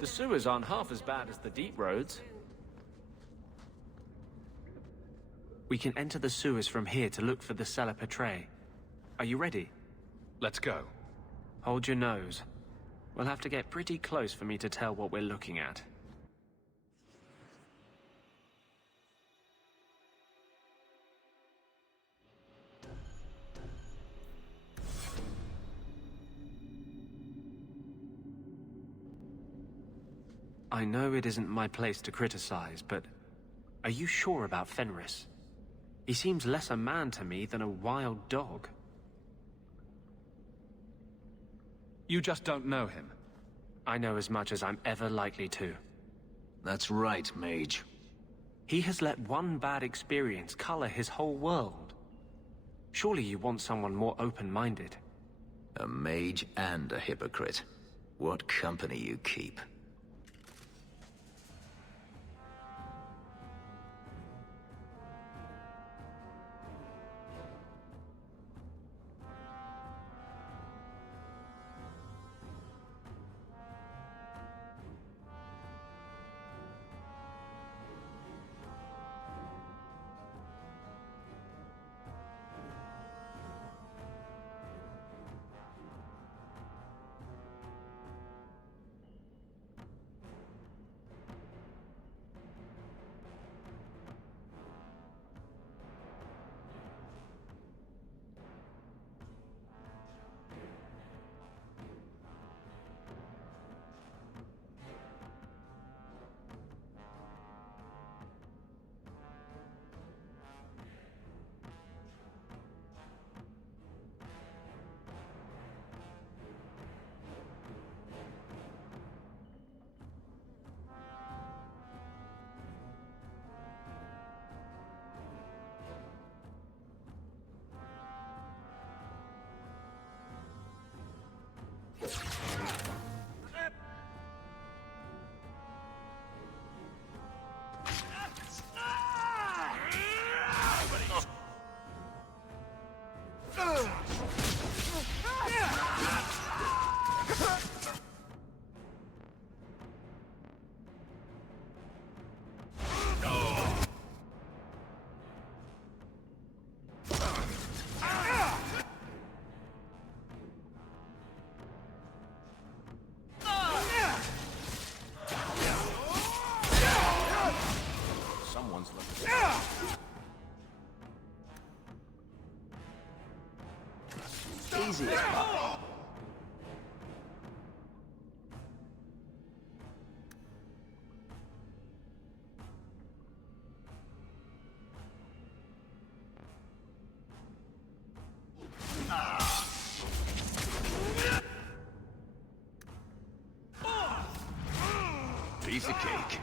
The sewers aren't half as bad as the deep roads. We can enter the sewers from here to look for the cellar Petray. Are you ready? Let's go. Hold your nose. We'll have to get pretty close for me to tell what we're looking at. I know it isn't my place to criticize, but are you sure about Fenris? He seems less a man to me than a wild dog. You just don't know him. I know as much as I'm ever likely to. That's right, Mage. He has let one bad experience color his whole world. Surely you want someone more open-minded. A mage and a hypocrite. What company you keep. Easy as pie. Piece of cake.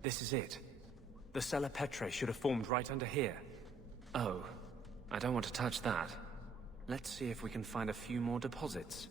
This is it. The Cella Petrae should have formed right under here. Oh, I don't want to touch that. Let's see if we can find a few more deposits.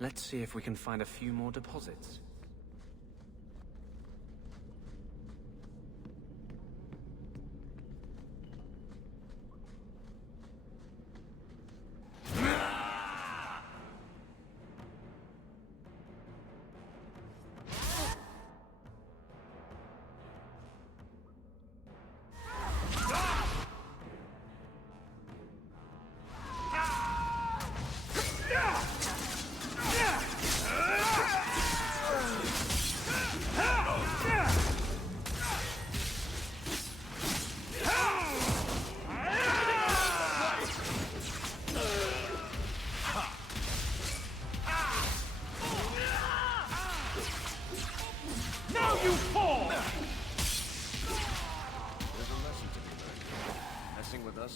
Let's see if we can find a few more deposits.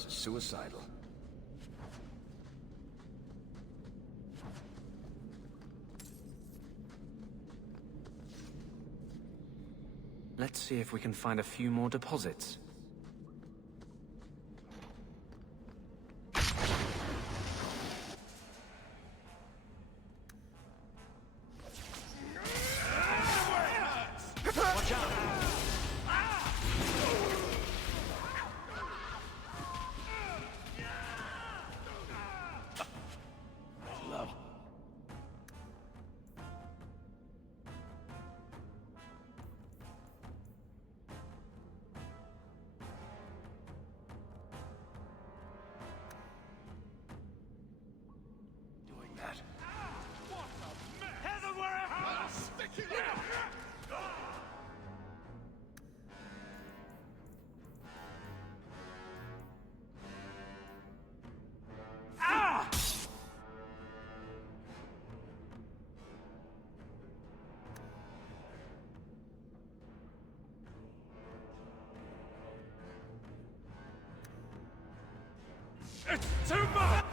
Suicidal. Let's see if we can find a few more deposits. Watch out! It's too much!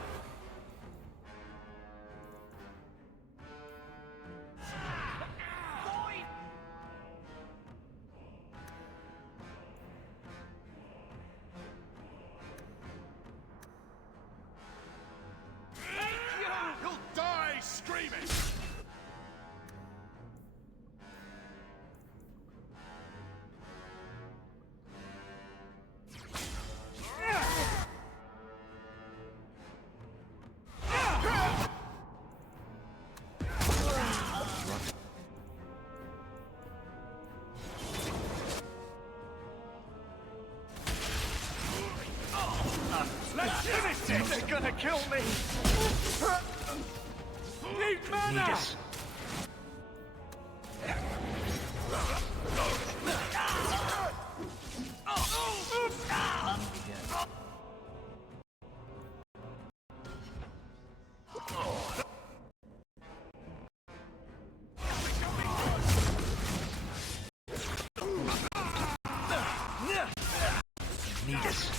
You'll die screaming! Let's finish this! They're gonna kill me! Need mana! Need us.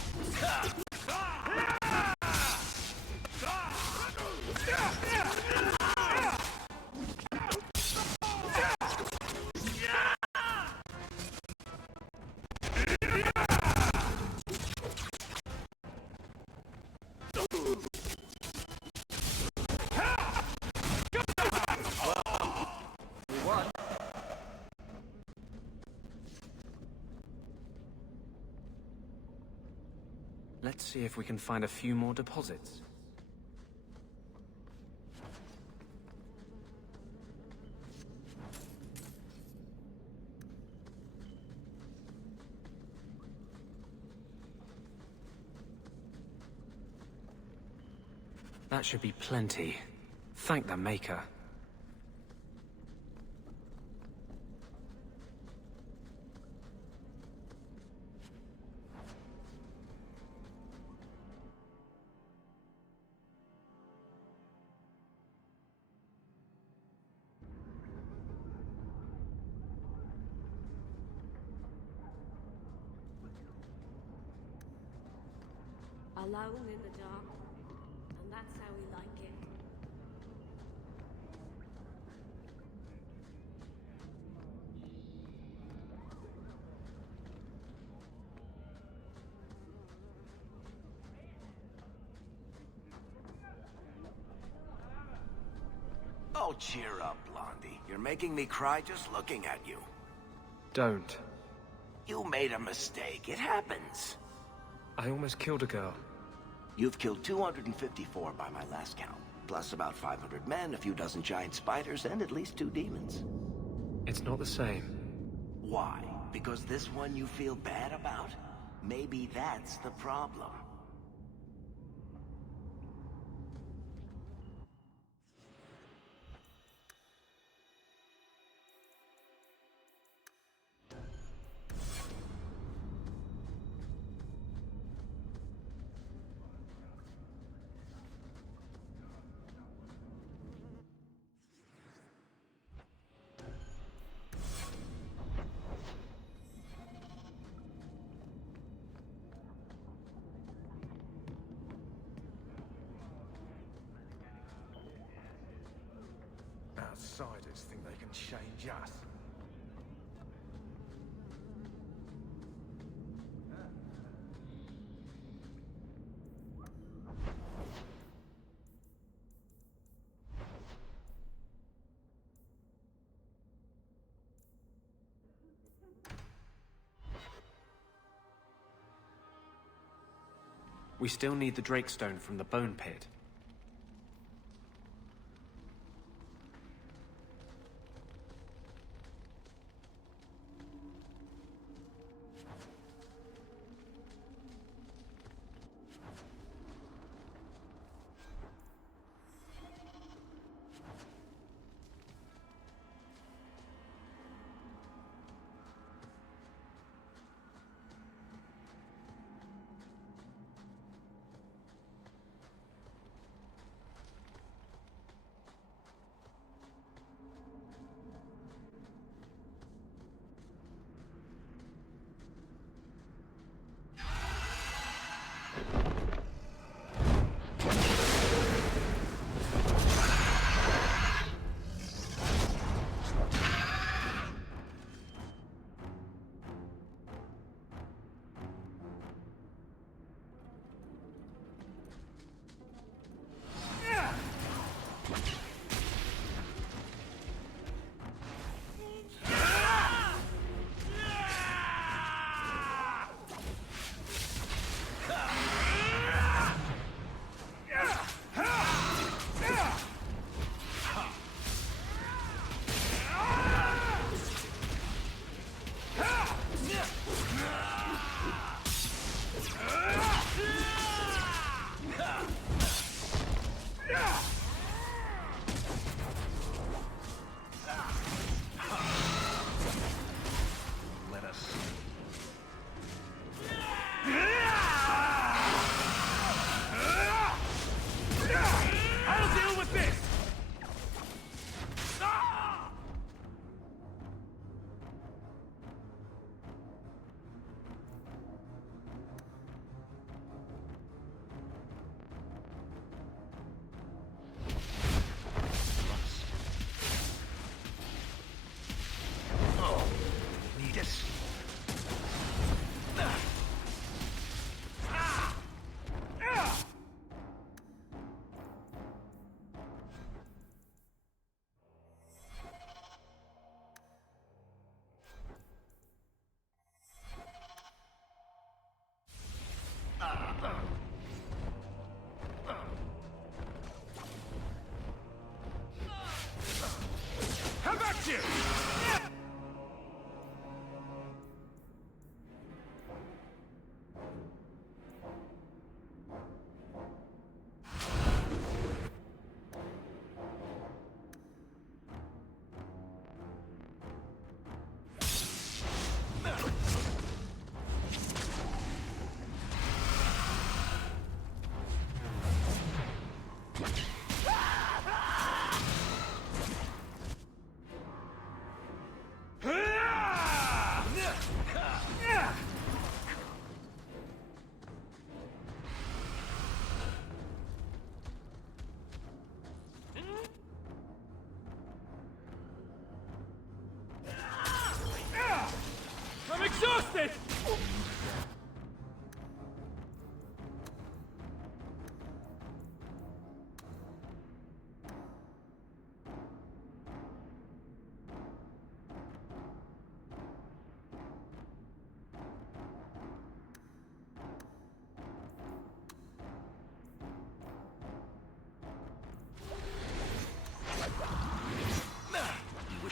Let's see if we can find a few more deposits. That should be plenty. Thank the Maker. alone in the dark. And that's how we like it. Oh, cheer up, Blondie. You're making me cry just looking at you. Don't. You made a mistake. It happens. I almost killed a girl. You've killed 254 by my last count. Plus about 500 men, a few dozen giant spiders, and at least 2 demons. It's not the same. Why? Because this one you feel bad about? Maybe that's the problem. Outsiders think they can change us. We still need the Drakestone from the Bone Pit.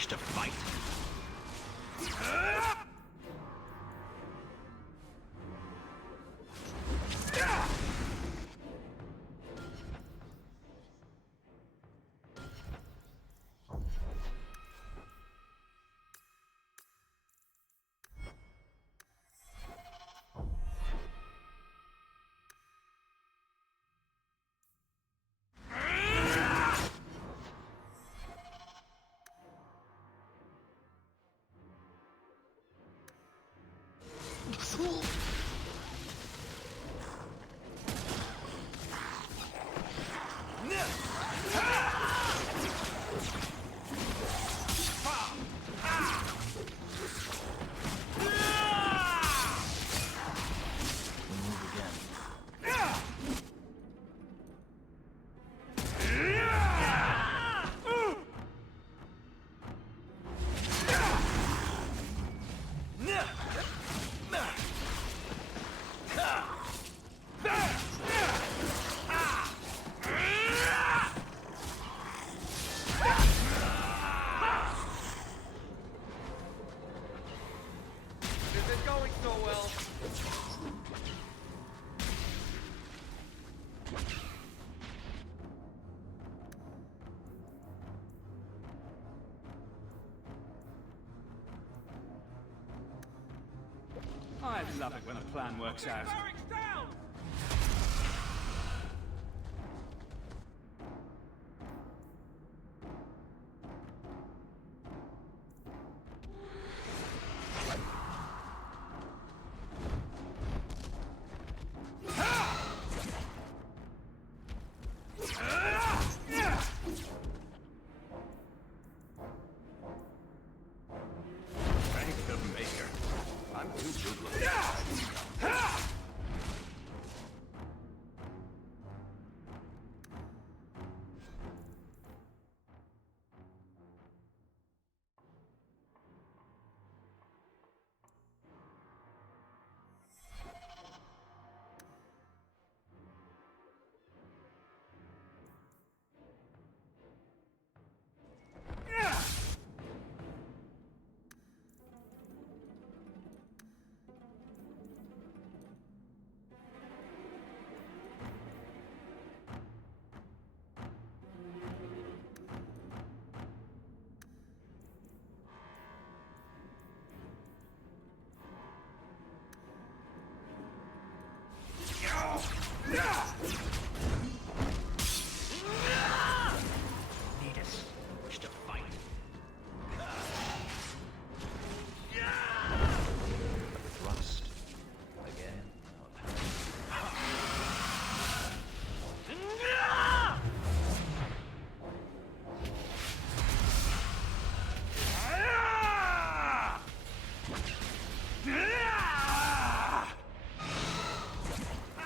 wish to fight? I love it when a plan works out. Thank the Maker. I'm too good looking. Need us. Wish to fight. Thrust. Again.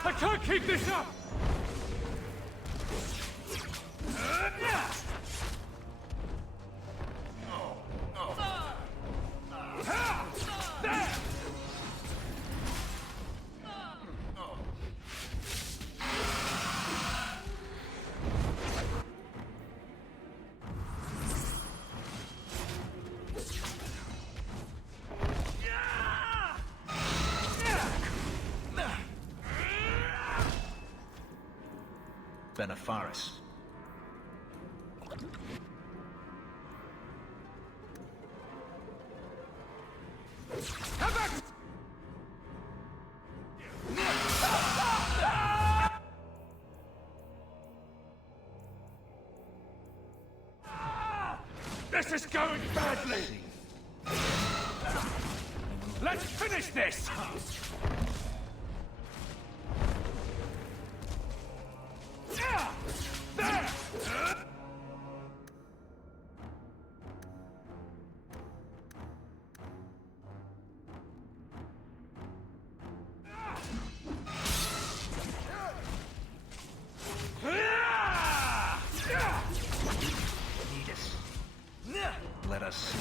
I can't keep this up! Benefaris. This is going badly! Let's finish this! There! Need us. Let us see.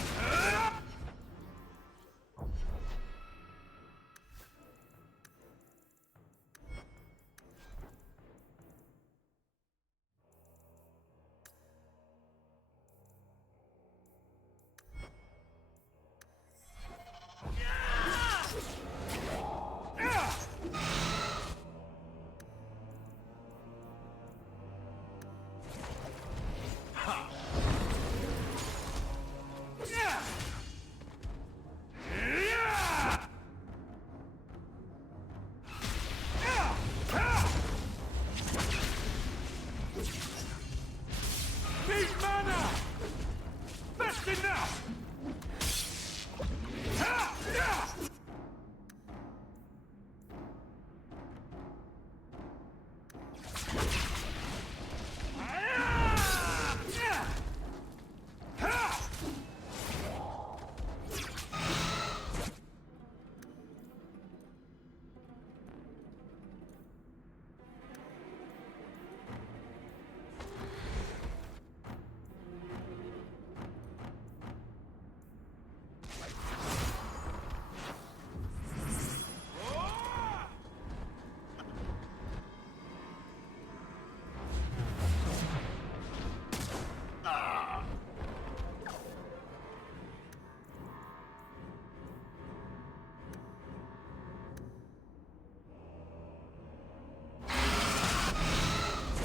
Need mana! That's enough!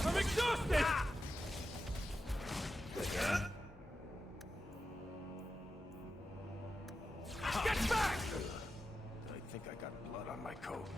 I'm exhausted! Get back! I think I got blood on my coat.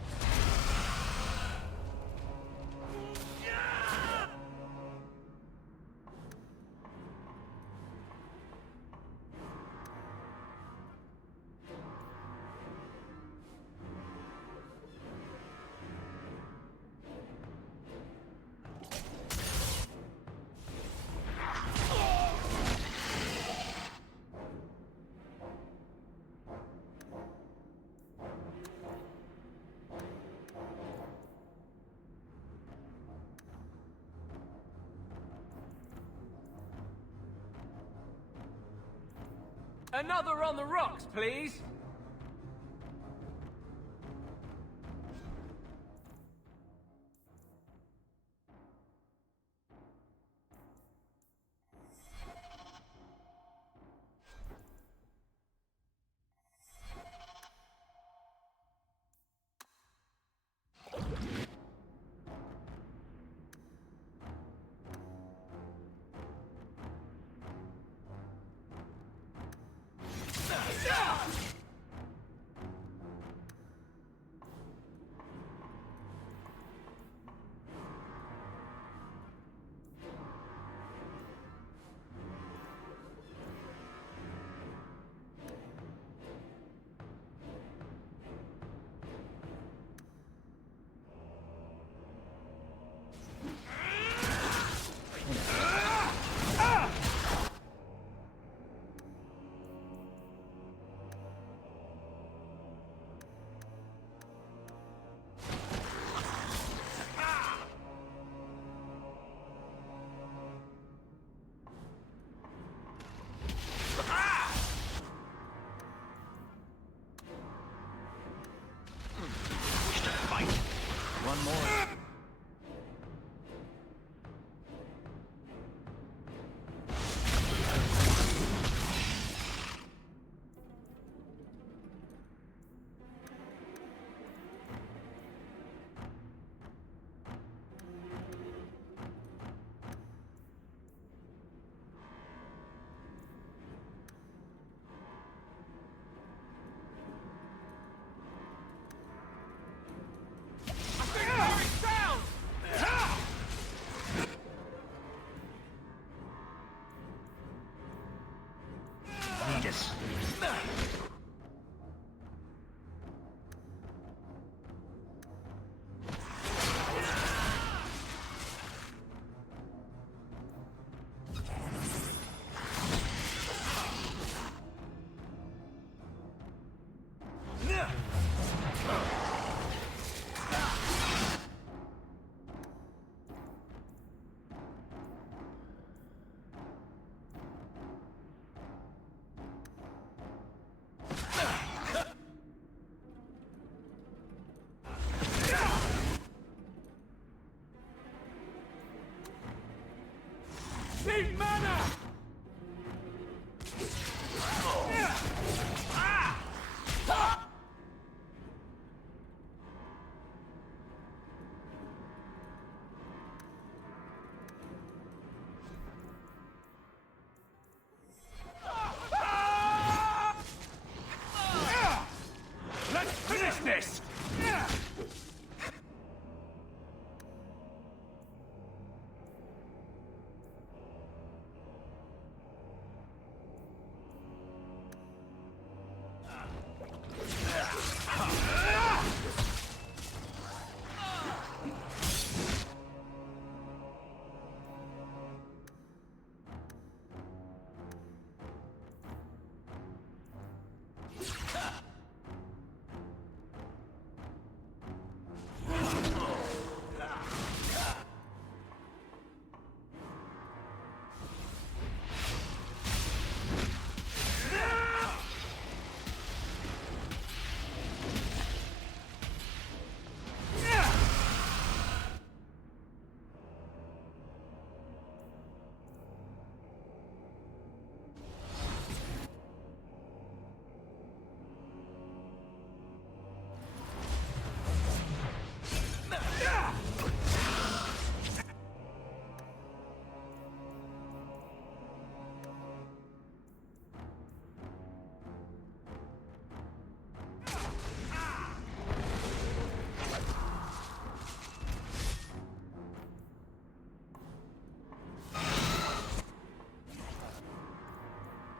Another on the rocks, please! One more. Need mana! Let's finish this!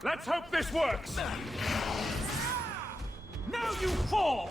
Let's hope this works! Now you fall!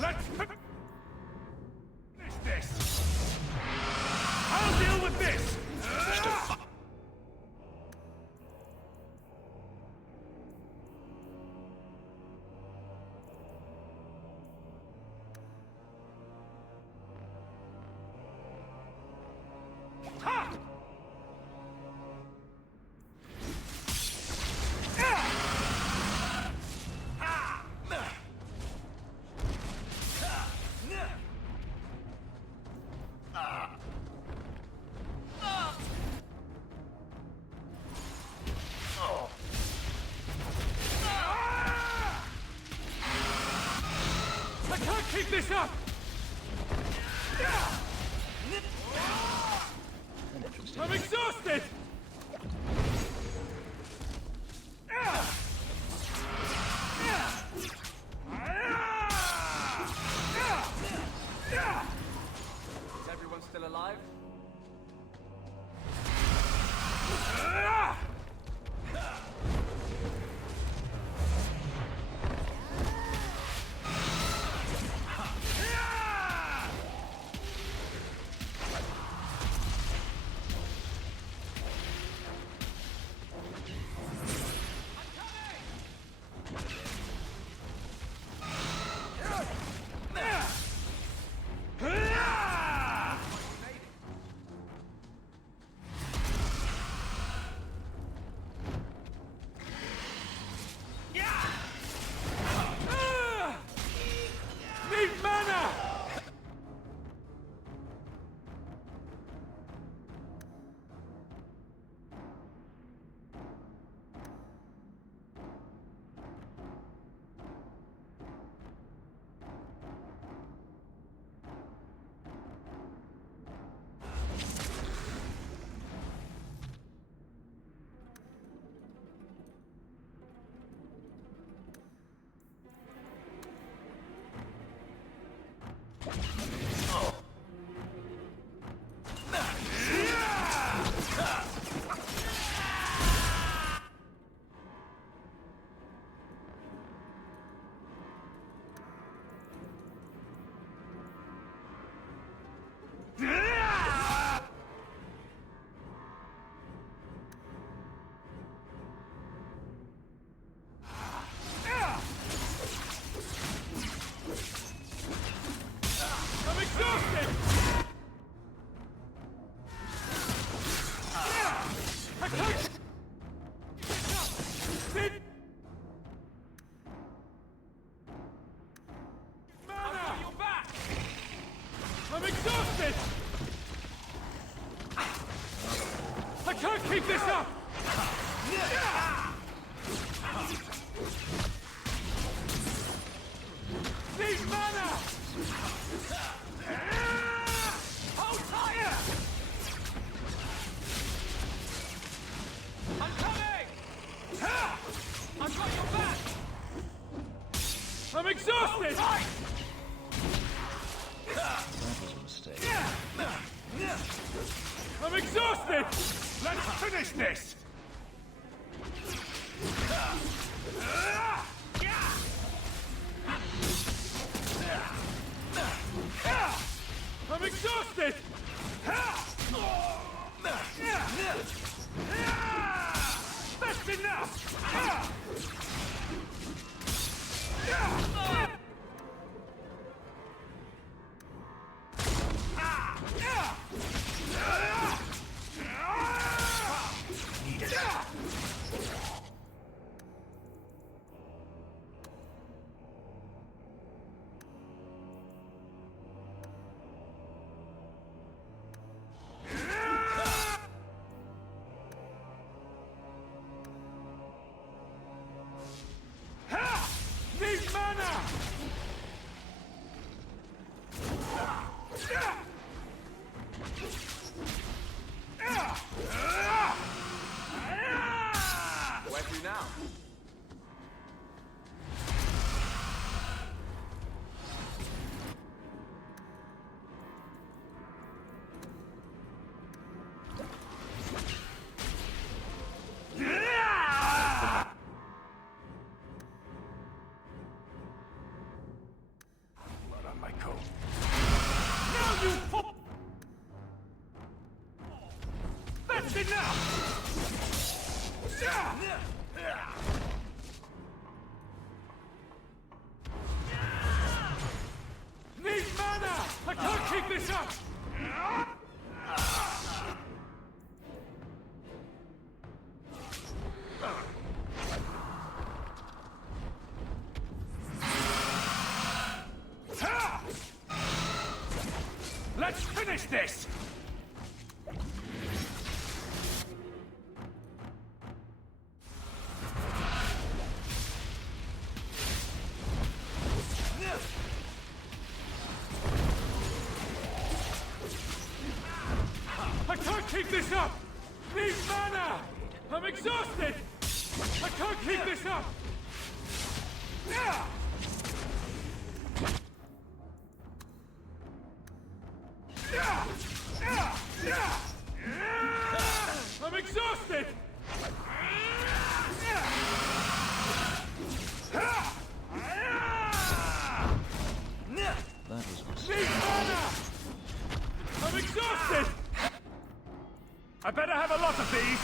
Let's finish this! I'll deal with this! Ha! I can't keep this up! I'm exhausted! Is everyone still alive? Need mana! I'm exhausted! I can't... Mana! You're back! I'm exhausted! I can't keep this up! Need mana! Hold tight! I'm coming! I've got your back! I'm exhausted! That was a mistake. I'm exhausted! Let's finish this! I'm exhausted! That's enough! That's enough! Need mana! I can't keep this up! Let's finish this! I can't keep this up! Need mana! I'm exhausted! I can't keep this up! I'm exhausted! That was a mistake. Need mana! I'm exhausted! I better have a lot of these!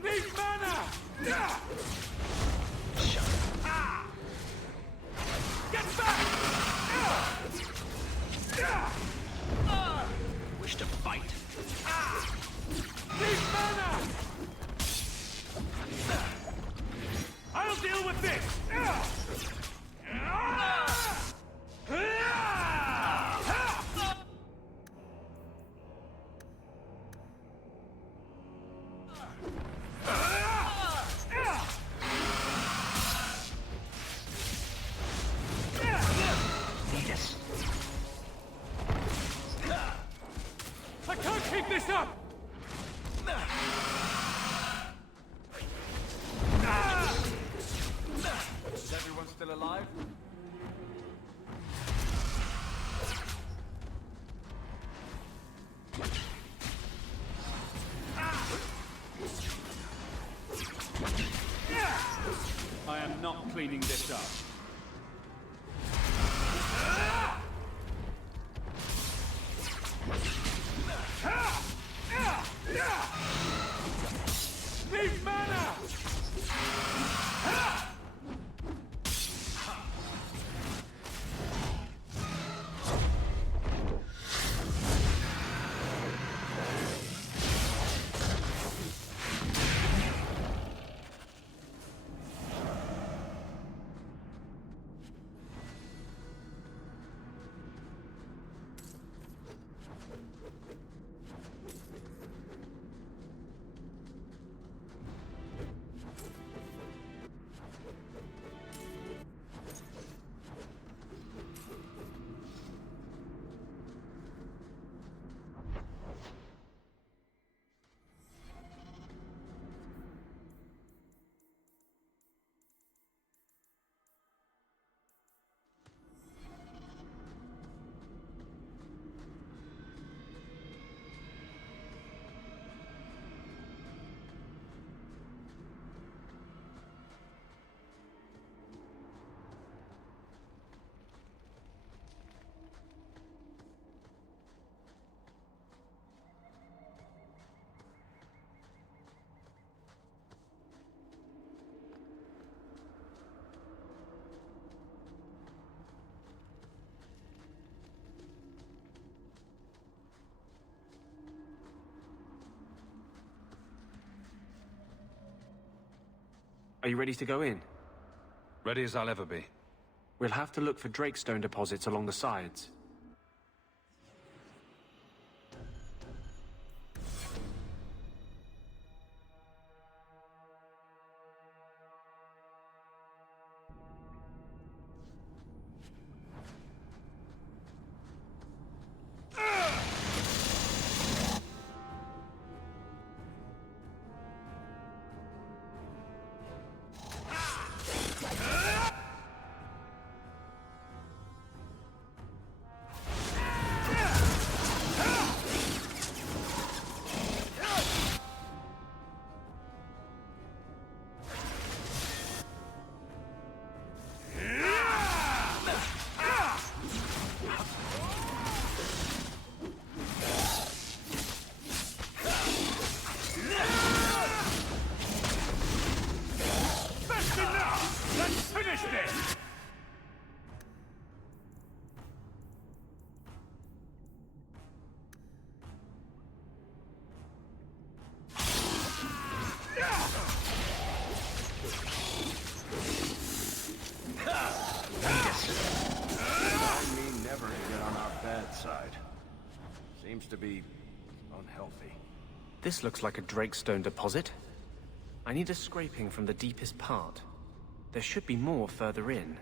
Need mana! Get back! Wish to fight. Need mana! I'll deal with this! I can't keep this up! Is everyone still alive? I am not cleaning this up. Need mana! Are you ready to go in? Ready as I'll ever be. We'll have to look for Drakestone deposits along the sides. bad side. Seems to be unhealthy. This looks like a Drakestone deposit. I need a scraping from the deepest part. There should be more further in.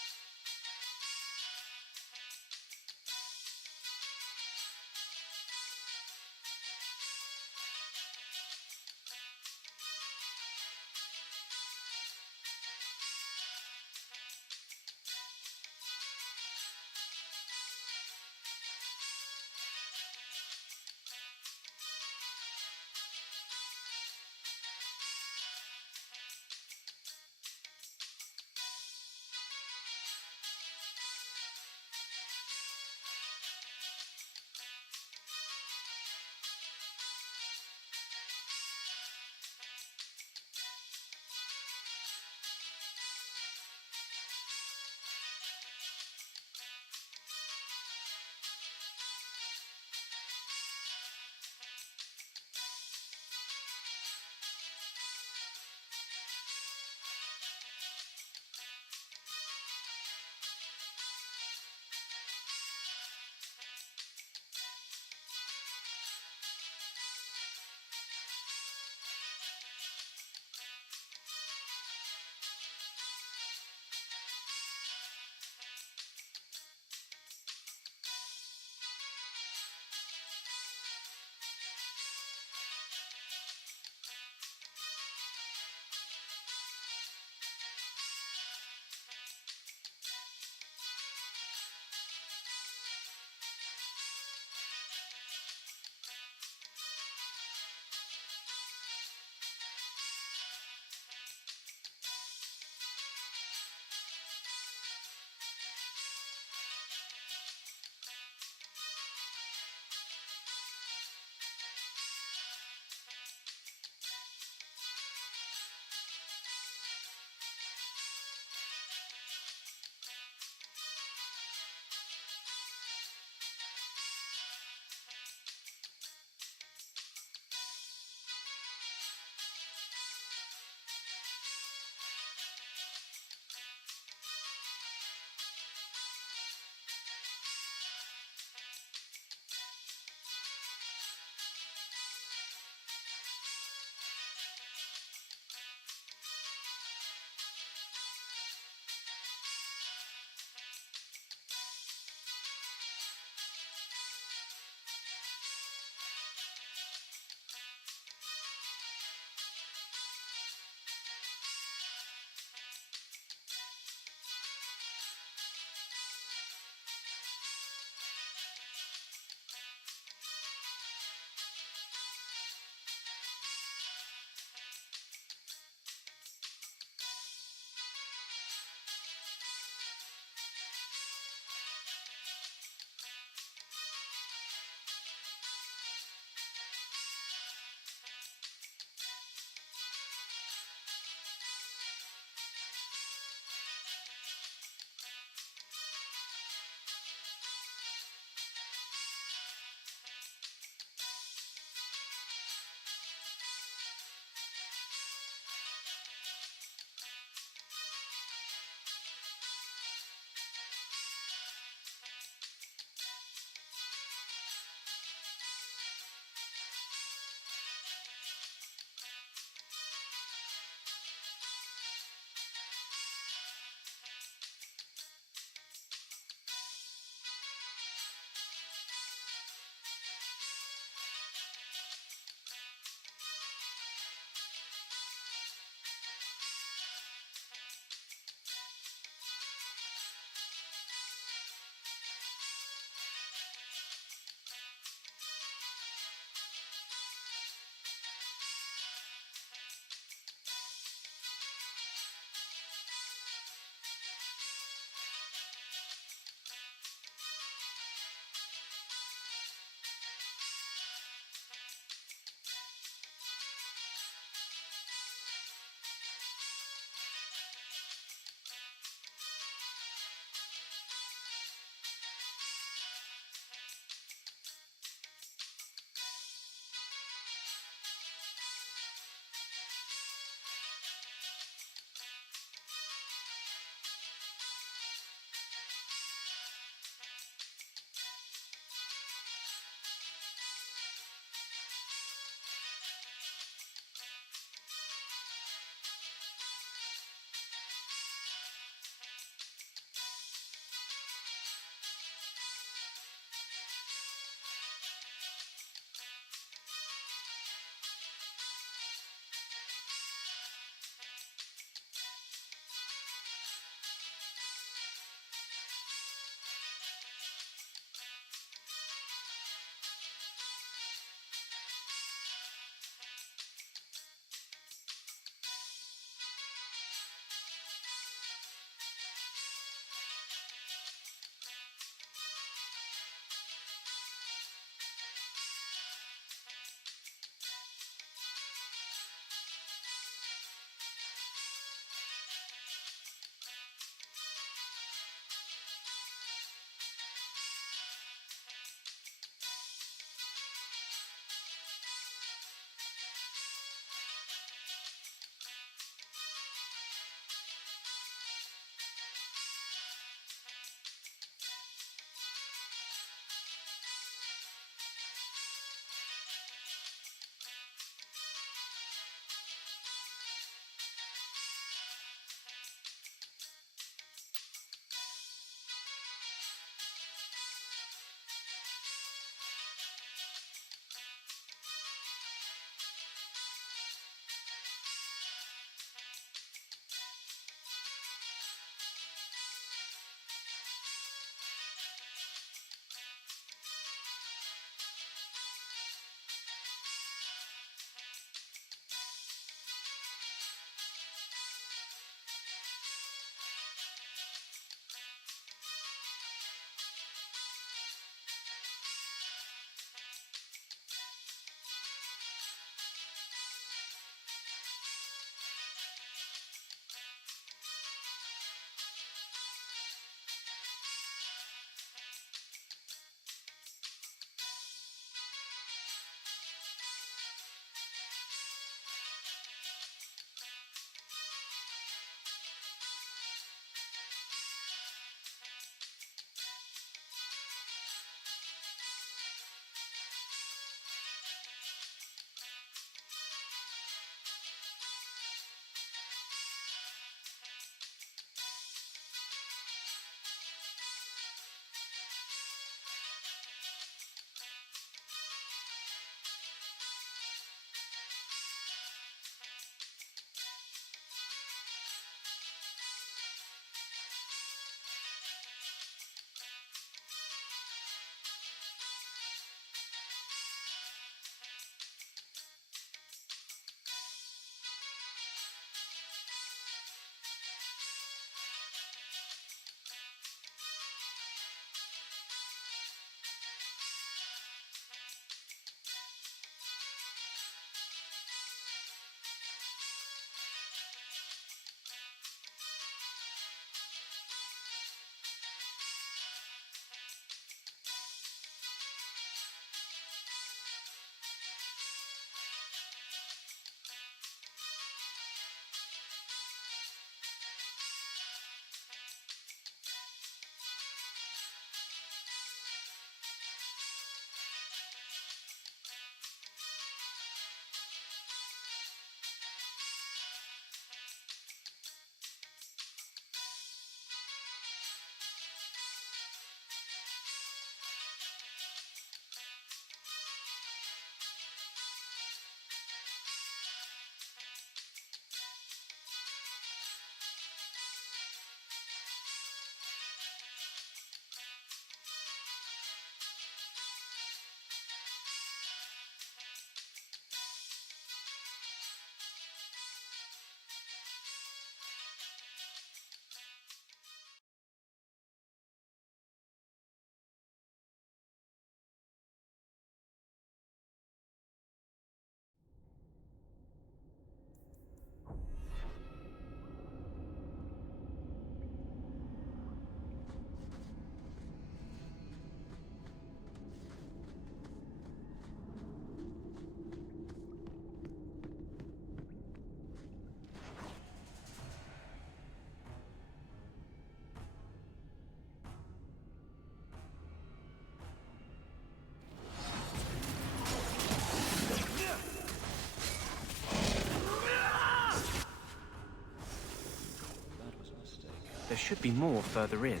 There should be more further in.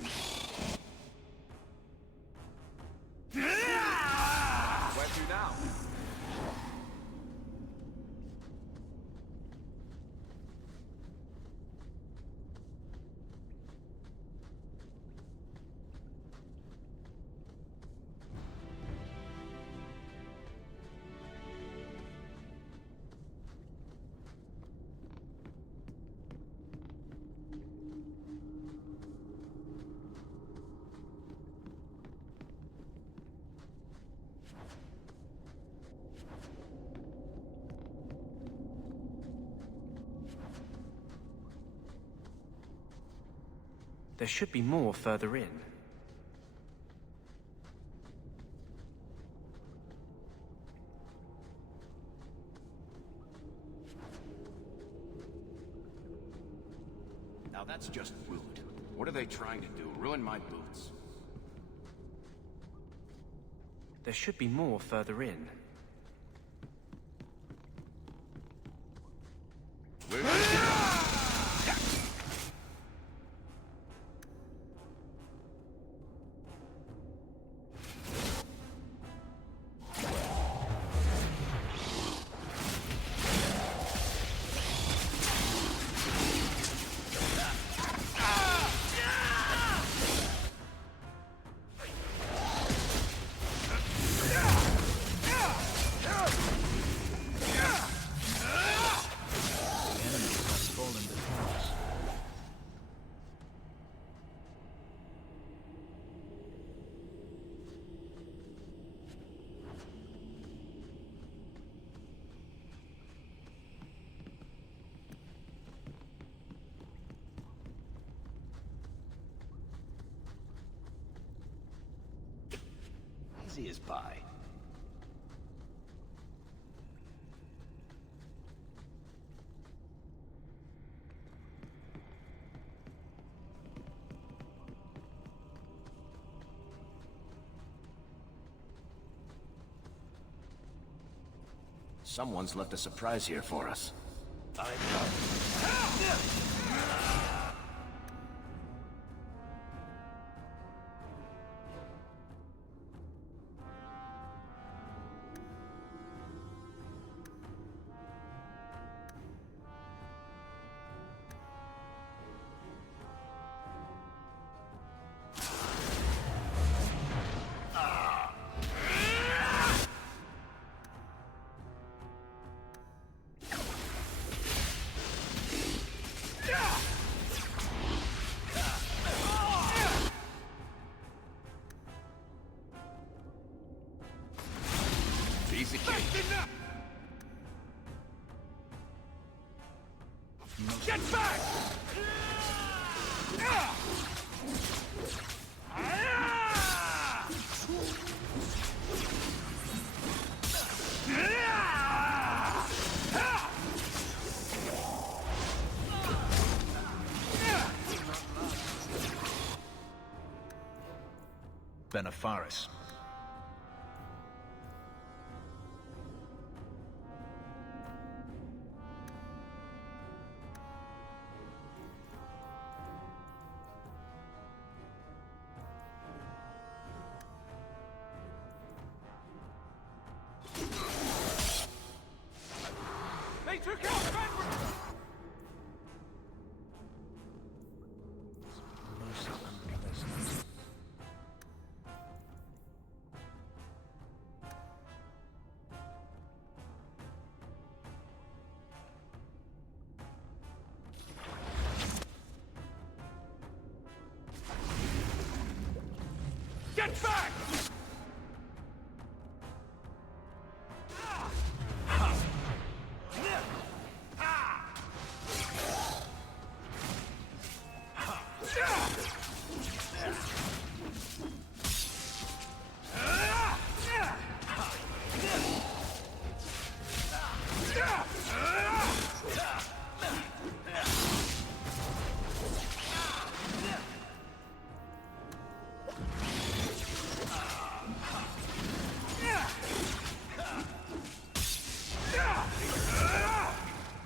Where to now? There should be more further in. Now that's just rude. What are they trying to do? Ruin my boots? There should be more further in. Easy as pie. Someone's left a surprise here for us. Easy kill. Get back! Benefaris. They took out Veilguard! Most unpleasant. Get back!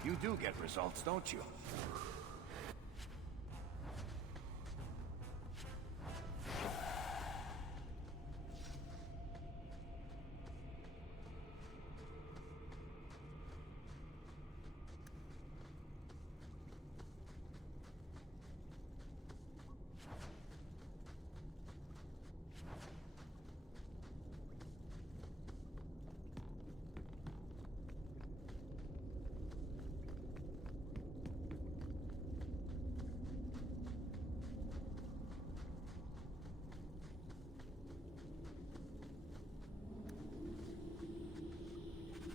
You do get results, don't you?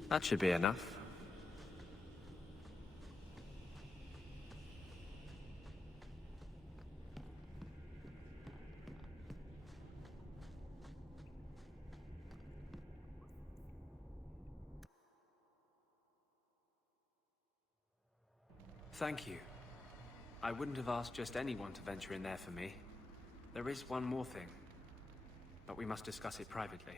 That should be enough. Thank you. I wouldn't have asked just anyone to venture in there for me. There is one more thing, but we must discuss it privately.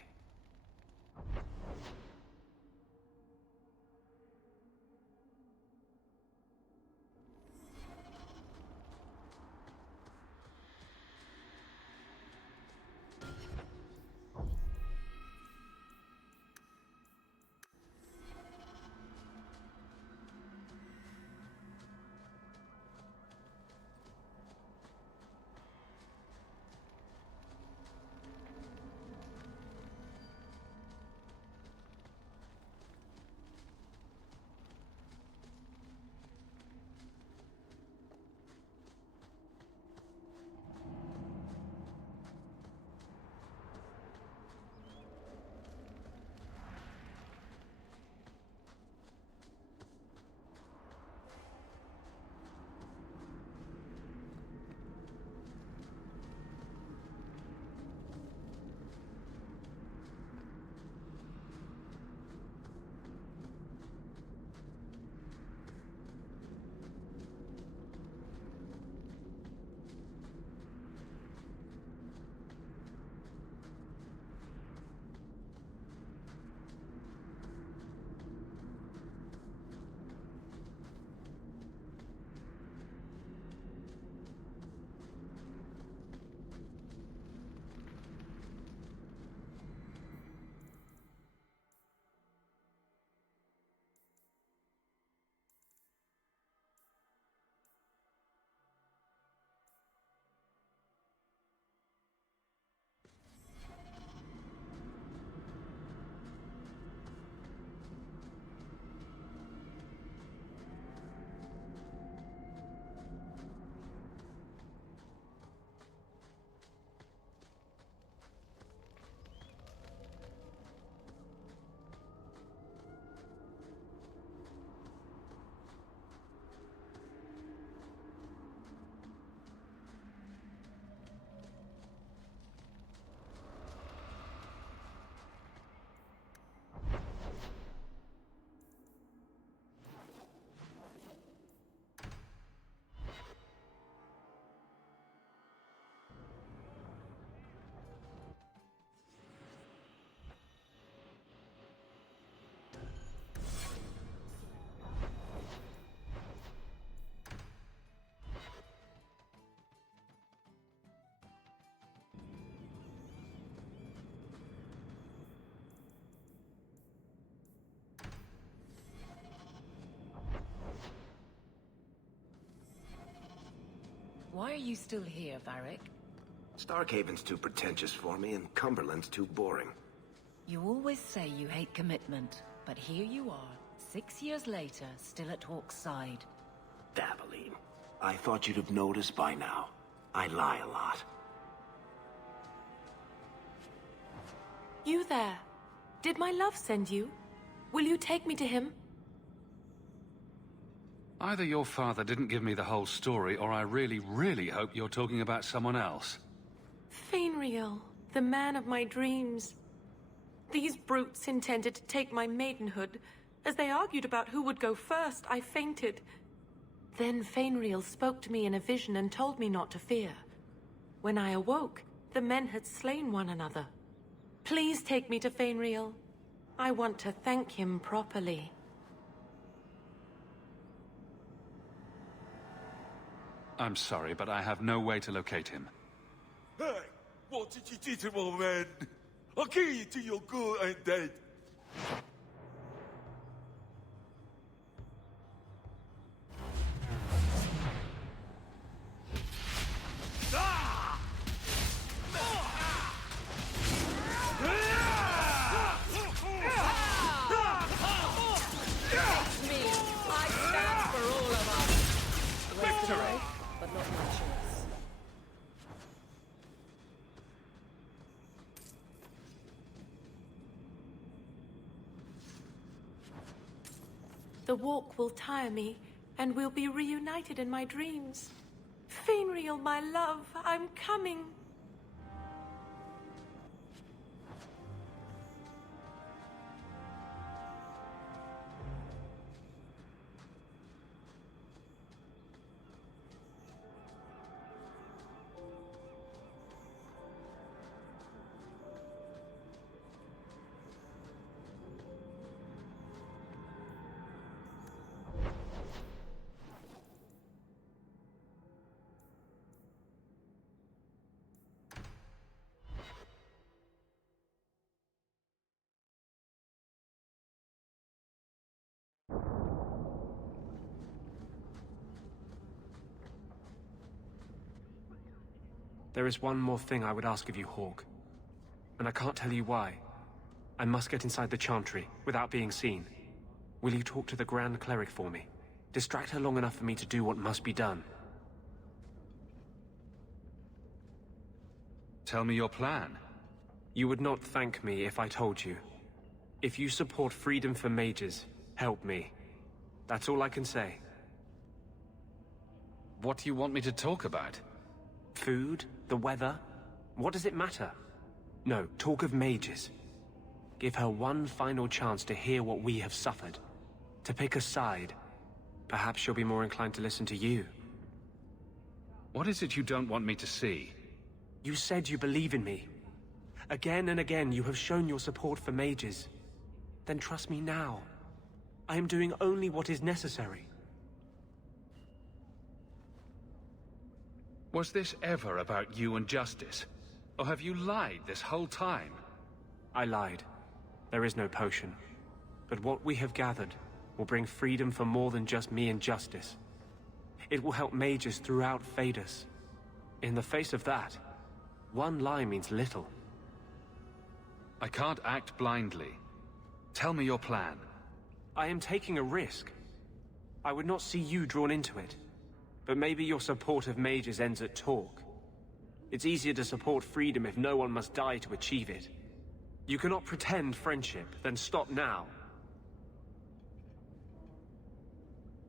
Why are you still here, Varric? Starkhaven's too pretentious for me, and Cumberland's too boring. You always say you hate commitment, but here you are, 6 years later, still at Hawke's side. Dabbling. I thought you'd have noticed by now. I lie a lot. You there. Did my love send you? Will you take me to him? Either your father didn't give me the whole story, or I really, really hope you're talking about someone else. Fainriel, the man of my dreams. These brutes intended to take my maidenhood. As they argued about who would go first, I fainted. Then Fainriel spoke to me in a vision and told me not to fear. When I awoke, the men had slain one another. Please take me to Fainriel. I want to thank him properly. I'm sorry, but I have no way to locate him. Hey, what did you do to my man? I'll kill you till you're good and dead. But not my choice. The walk will tire me, and we'll be reunited in my dreams. Fainriel, my love, I'm coming. There is one more thing I would ask of you, Hawk. And I can't tell you why. I must get inside the Chantry, without being seen. Will you talk to the Grand Cleric for me? Distract her long enough for me to do what must be done. Tell me your plan. You would not thank me if I told you. If you support freedom for mages, help me. That's all I can say. What do you want me to talk about? Food? The weather? What does it matter? No, talk of mages. Give her one final chance to hear what we have suffered. To pick a side. Perhaps she'll be more inclined to listen to you. What is it you don't want me to see? You said you believe in me. Again and again you have shown your support for mages. Then trust me now. I am doing only what is necessary. Was this ever about you and justice? Or have you lied this whole time? I lied. There is no potion. But what we have gathered will bring freedom for more than just me and justice. It will help mages throughout Phaedus. In the face of that, one lie means little. I can't act blindly. Tell me your plan. I am taking a risk. I would not see you drawn into it. But maybe your support of mages ends at talk. It's easier to support freedom if no one must die to achieve it. You cannot pretend friendship, then stop now.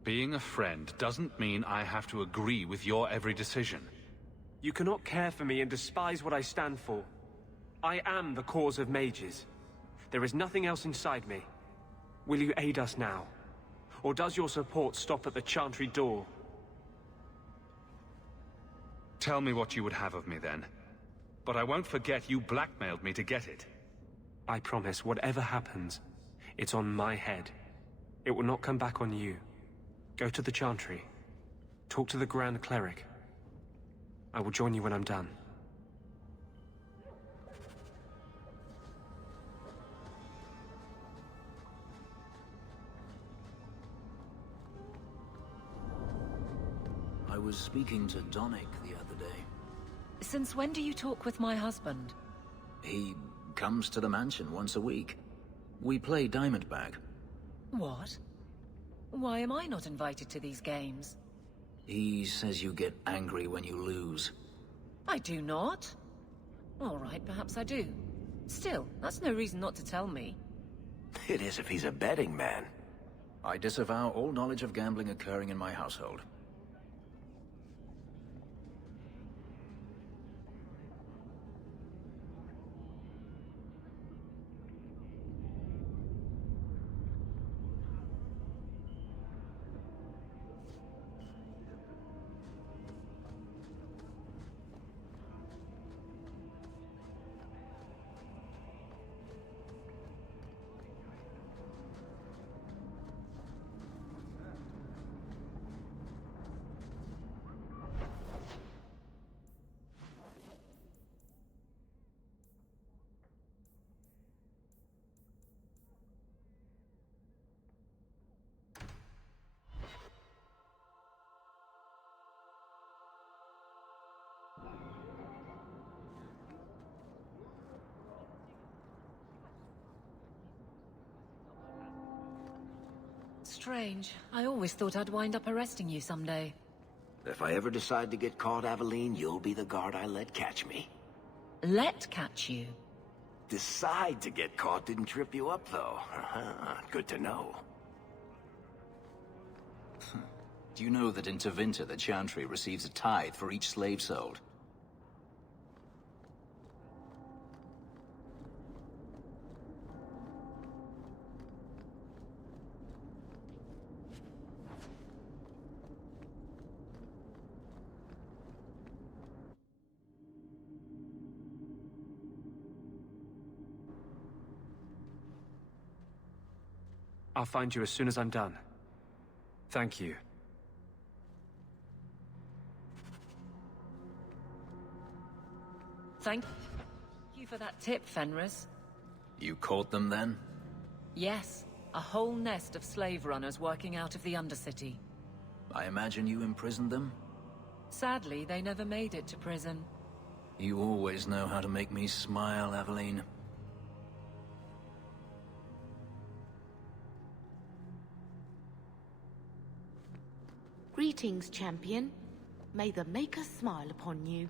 Being a friend doesn't mean I have to agree with your every decision. You cannot care for me and despise what I stand for. I am the cause of mages. There is nothing else inside me. Will you aid us now? Or does your support stop at the Chantry door? Tell me what you would have of me then. But I won't forget you blackmailed me to get it. I promise, whatever happens, it's on my head. It will not come back on you. Go to the Chantry. Talk to the Grand Cleric. I will join you when I'm done. I was speaking to Donick the other day. Since when do you talk with my husband? He comes to the mansion once a week. We play Diamond Bag. What? Why am I not invited to these games? He says you get angry when you lose. I do not. All right, perhaps I do. Still, that's no reason not to tell me. It is if he's a betting man. I disavow all knowledge of gambling occurring in my household. Strange. I always thought I'd wind up arresting you someday. If I ever decide to get caught, Aveline, you'll be the guard I let catch me. Let catch you? Decide to get caught didn't trip you up, though. Good to know. Do you know that in Tevinter the Chantry receives a tithe for each slave sold? I'll find you as soon as I'm done. Thank you. Thank you for that tip, Fenris. You caught them then? Yes, a whole nest of slave runners working out of the Undercity. I imagine you imprisoned them? Sadly, they never made it to prison. You always know how to make me smile, Aveline. Greetings, champion. May the Maker smile upon you.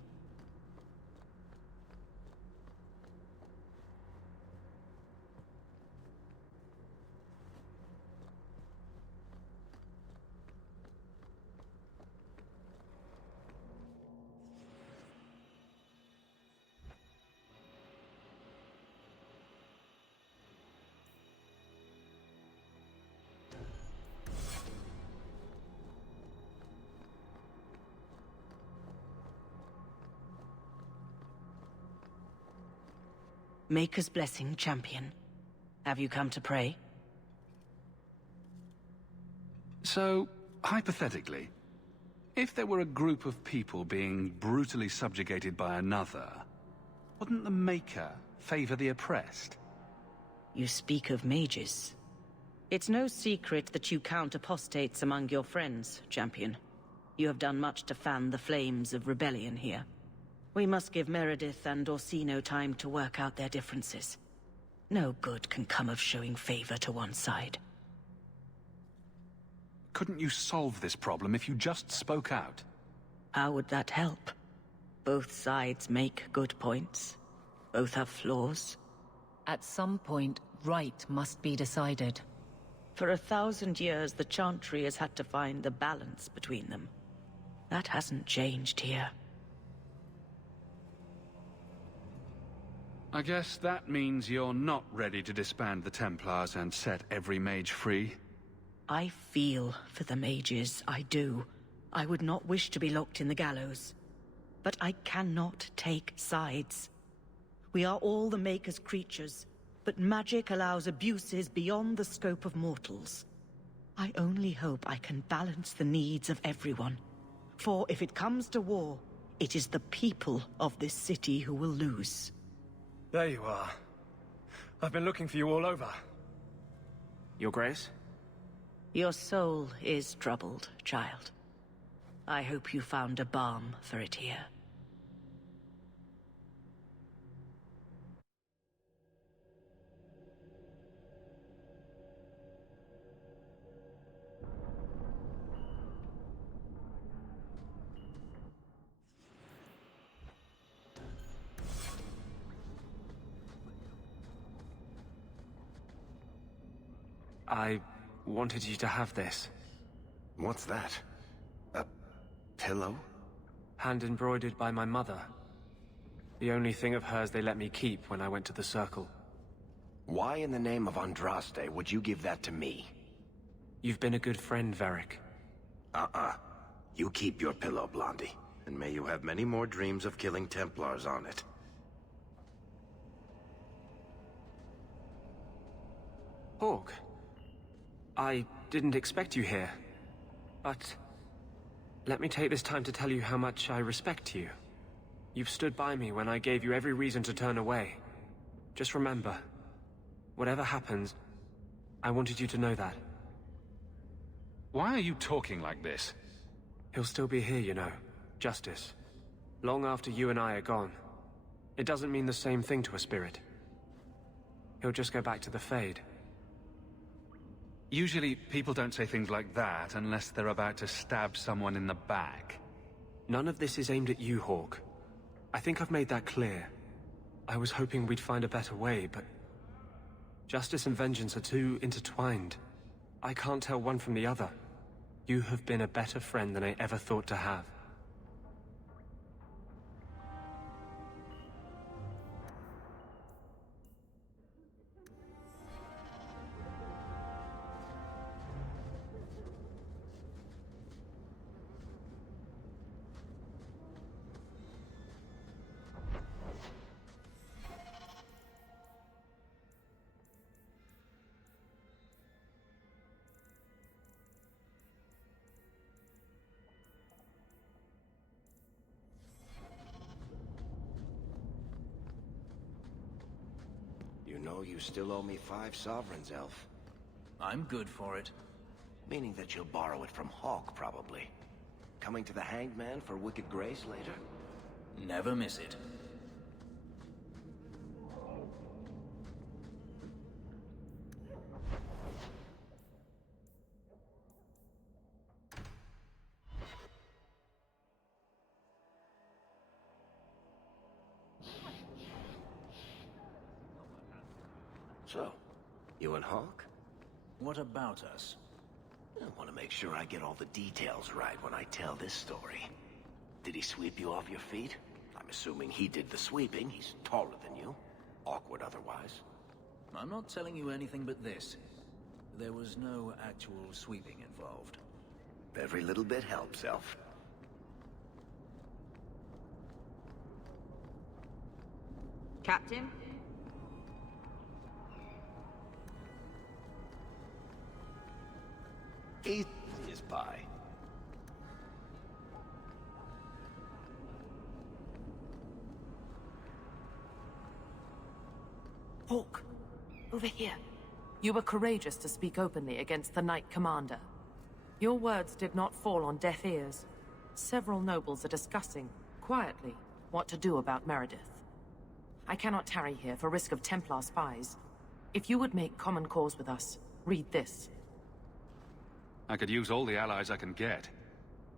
Maker's blessing, champion. Have you come to pray? So, hypothetically, if there were a group of people being brutally subjugated by another, wouldn't the Maker favor the oppressed? You speak of mages. It's no secret that you count apostates among your friends, champion. You have done much to fan the flames of rebellion here. We must give Meredith and Orsino time to work out their differences. No good can come of showing favor to one side. Couldn't you solve this problem if you just spoke out? How would that help? Both sides make good points. Both have flaws. At some point, right must be decided. For 1,000 years, the Chantry has had to find the balance between them. That hasn't changed here. I guess that means you're not ready to disband the Templars and set every mage free? I feel for the mages, I do. I would not wish to be locked in the gallows. But I cannot take sides. We are all the Maker's creatures, but magic allows abuses beyond the scope of mortals. I only hope I can balance the needs of everyone. For if it comes to war, it is the people of this city who will lose. There you are. I've been looking for you all over. Your Grace? Your soul is troubled, child. I hope you found a balm for it here. I wanted you to have this. What's that? A pillow? Hand embroidered by my mother. The only thing of hers they let me keep when I went to the Circle. Why in the name of Andraste would you give that to me? You've been a good friend, Varric. You keep your pillow, Blondie. And may you have many more dreams of killing Templars on it. Hawk. I didn't expect you here. But let me take this time to tell you how much I respect you. You've stood by me when I gave you every reason to turn away. Just remember, whatever happens, I wanted you to know that. Why are you talking like this? He'll still be here, you know. Justice. Long after you and I are gone. It doesn't mean the same thing to a spirit. He'll just go back to the Fade. Usually, people don't say things like that unless they're about to stab someone in the back. None of this is aimed at you, Hawk. I think I've made that clear. I was hoping we'd find a better way, but... justice and vengeance are too intertwined. I can't tell one from the other. You have been a better friend than I ever thought to have. You know you still owe me 5 sovereigns, Elf. I'm good for it. Meaning that you'll borrow it from Hawk, probably. Coming to the Hanged Man for Wicked Grace later? Never miss it. So, you and Hawk? What about us? I want to make sure I get all the details right when I tell this story. Did he sweep you off your feet? I'm assuming he did the sweeping. He's taller than you. Awkward otherwise. I'm not telling you anything but this. There was no actual sweeping involved. Every little bit helps, Elf. Captain? Easy as pie. Hawk, over here. You were courageous to speak openly against the Knight Commander. Your words did not fall on deaf ears. Several nobles are discussing, quietly, what to do about Meredith. I cannot tarry here for risk of Templar spies. If you would make common cause with us, read this. I could use all the allies I can get.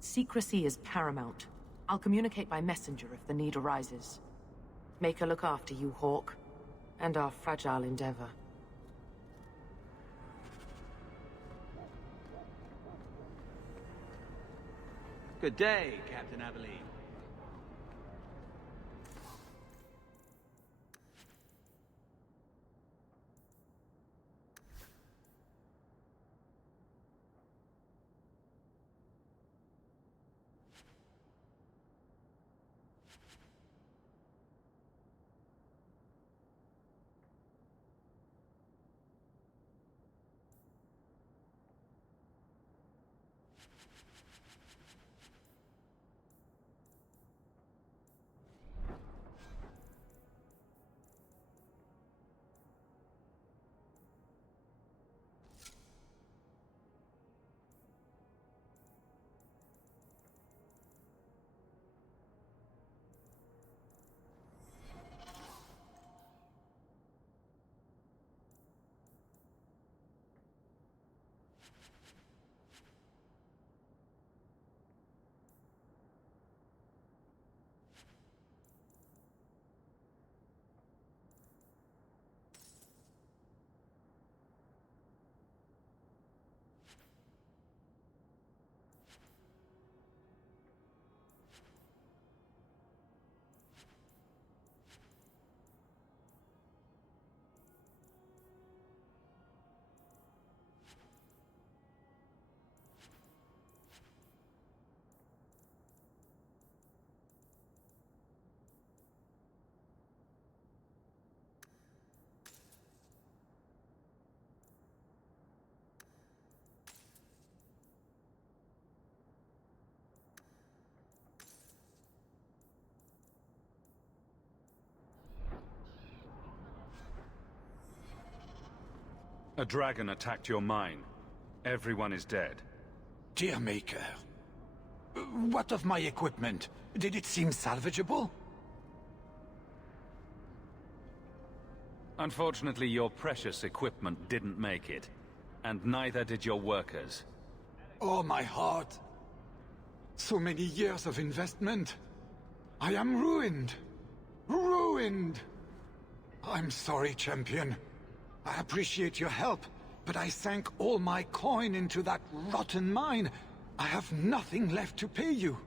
Secrecy is paramount. I'll communicate by messenger if the need arises. Make her look after you, Hawk, and our fragile endeavor. Good day, Captain Aveline. A dragon attacked your mine. Everyone is dead. Dear Maker, what of my equipment? Did it seem salvageable? Unfortunately, your precious equipment didn't make it. And neither did your workers. Oh, my heart. So many years of investment. I am ruined. Ruined! I'm sorry, champion. I appreciate your help, but I sank all my coin into that rotten mine, I have nothing left to pay you.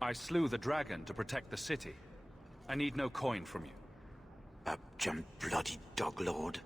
I slew the dragon to protect the city. I need no coin from you. Abject bloody dog lord.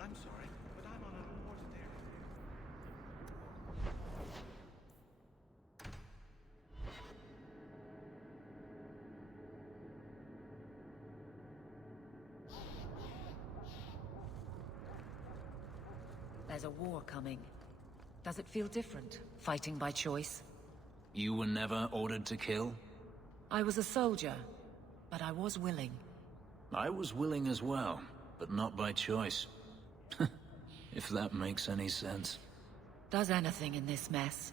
I'm sorry, but I'm on an ordinary... There's a war coming. Does it feel different, fighting by choice? You were never ordered to kill? I was a soldier, but I was willing. I was willing as well, but not by choice. If that makes any sense. Does anything in this mess?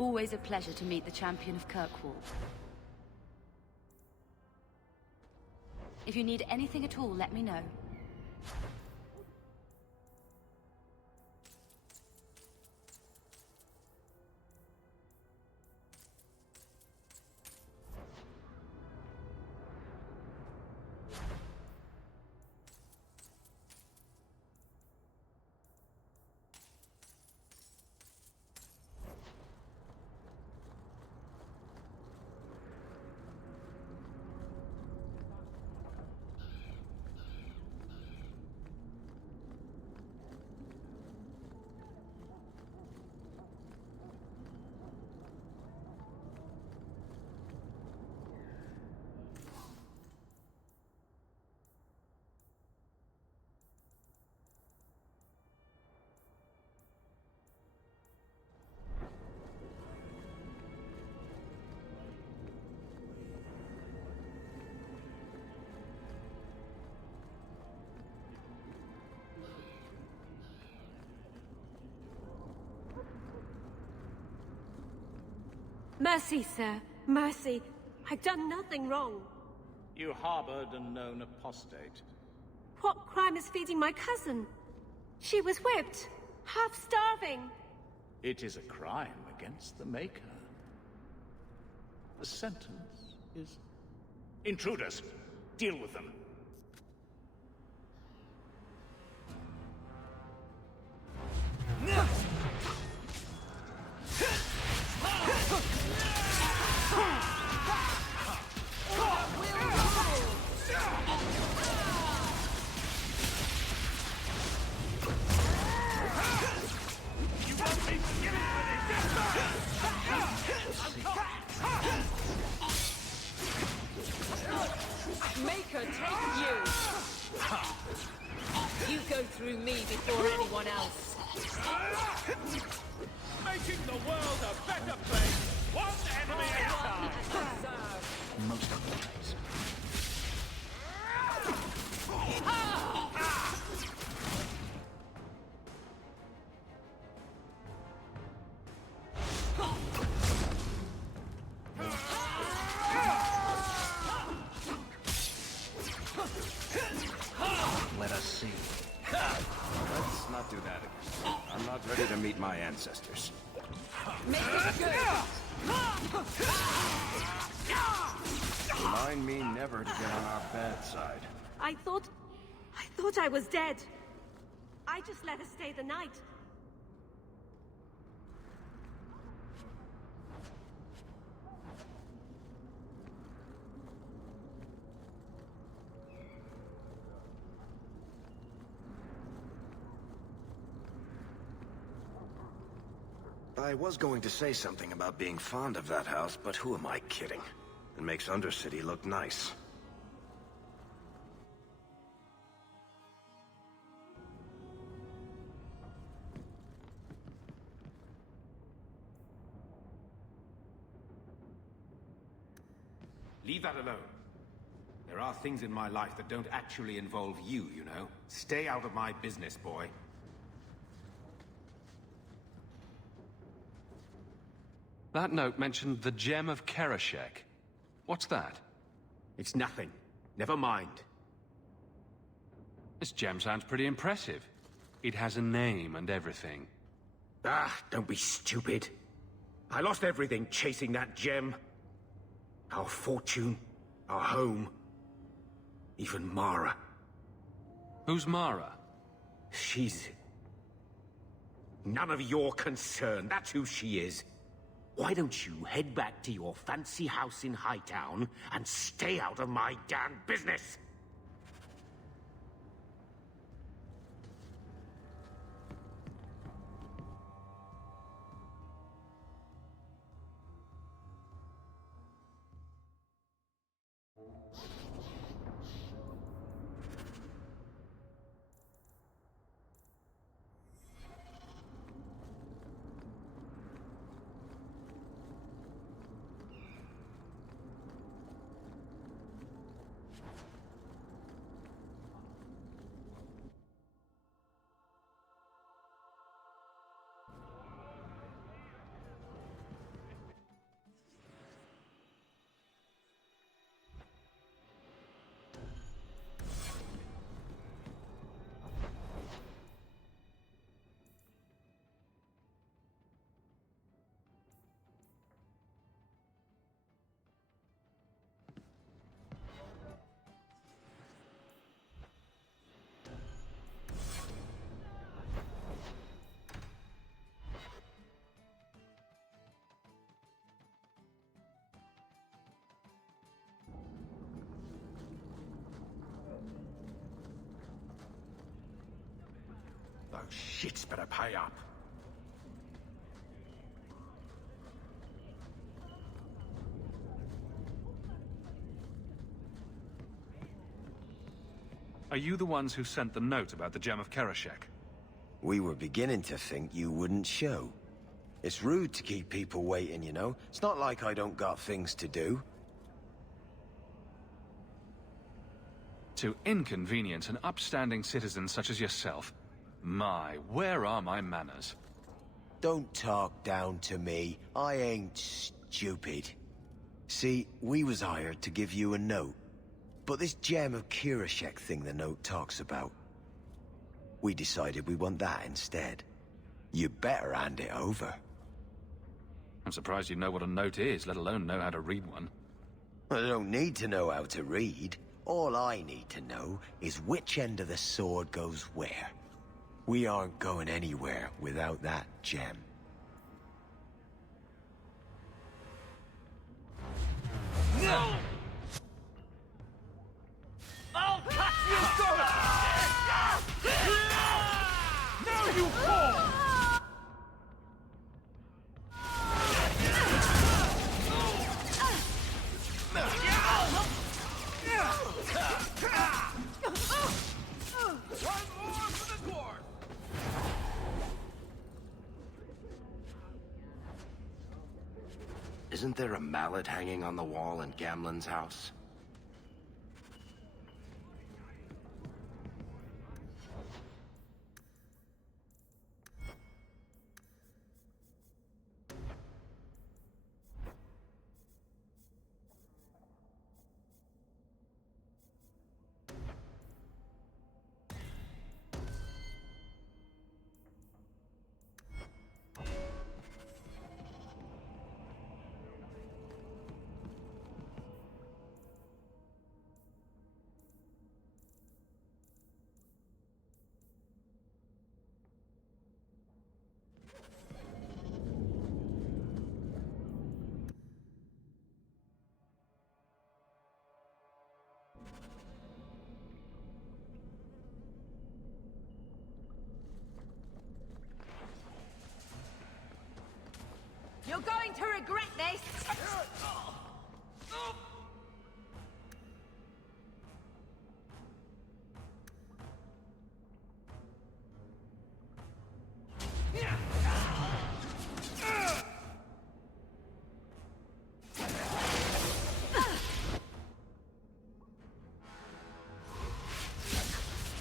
Always a pleasure to meet the champion of Kirkwall. If you need anything at all, let me know. Mercy, sir. Mercy. I've done nothing wrong. You harbored a known apostate. What crime is feeding my cousin? She was whipped, half starving. It is a crime against the Maker. The sentence is... Intruders! Deal with them. Maker, take you! You go through me before anyone else. Making the world a better place, one enemy at a time. Most of the times. Let us see. Let's not do that again. I'm not ready to meet my ancestors. Make it good! Remind me never to get on our bad side. I thought I was dead. I just let her stay the night. I was going to say something about being fond of that house, but who am I kidding? It makes Undercity look nice. Leave that alone. There are things in my life that don't actually involve you, you know. Stay out of my business, boy. That note mentioned the Gem of Kerashek. What's that? It's nothing. Never mind. This gem sounds pretty impressive. It has a name and everything. Ah, don't be stupid. I lost everything chasing that gem. Our fortune, our home, even Mara. Who's Mara? She's... none of your concern. That's who she is. Why don't you head back to your fancy house in Hightown and stay out of my damn business? shit's better pay up. Are you the ones who sent the note about the Gem of Kerashek? We were beginning to think you wouldn't show. It's rude to keep people waiting, you know? It's not like I don't got things to do. To inconvenience an upstanding citizen such as yourself. My, where are my manners? Don't talk down to me. I ain't stupid. See, we was hired to give you a note. But this Gem of Kirashek thing the note talks about, we decided we want that instead. You better hand it over. I'm surprised you know what a note is, let alone know how to read one. I don't need to know how to read. All I need to know is which end of the sword goes where. We aren't going anywhere without that gem. No! I'll cut you good! Now you fall! One more for the dwarf! Isn't there a mallet hanging on the wall in Gamlen's house? You're going to regret this!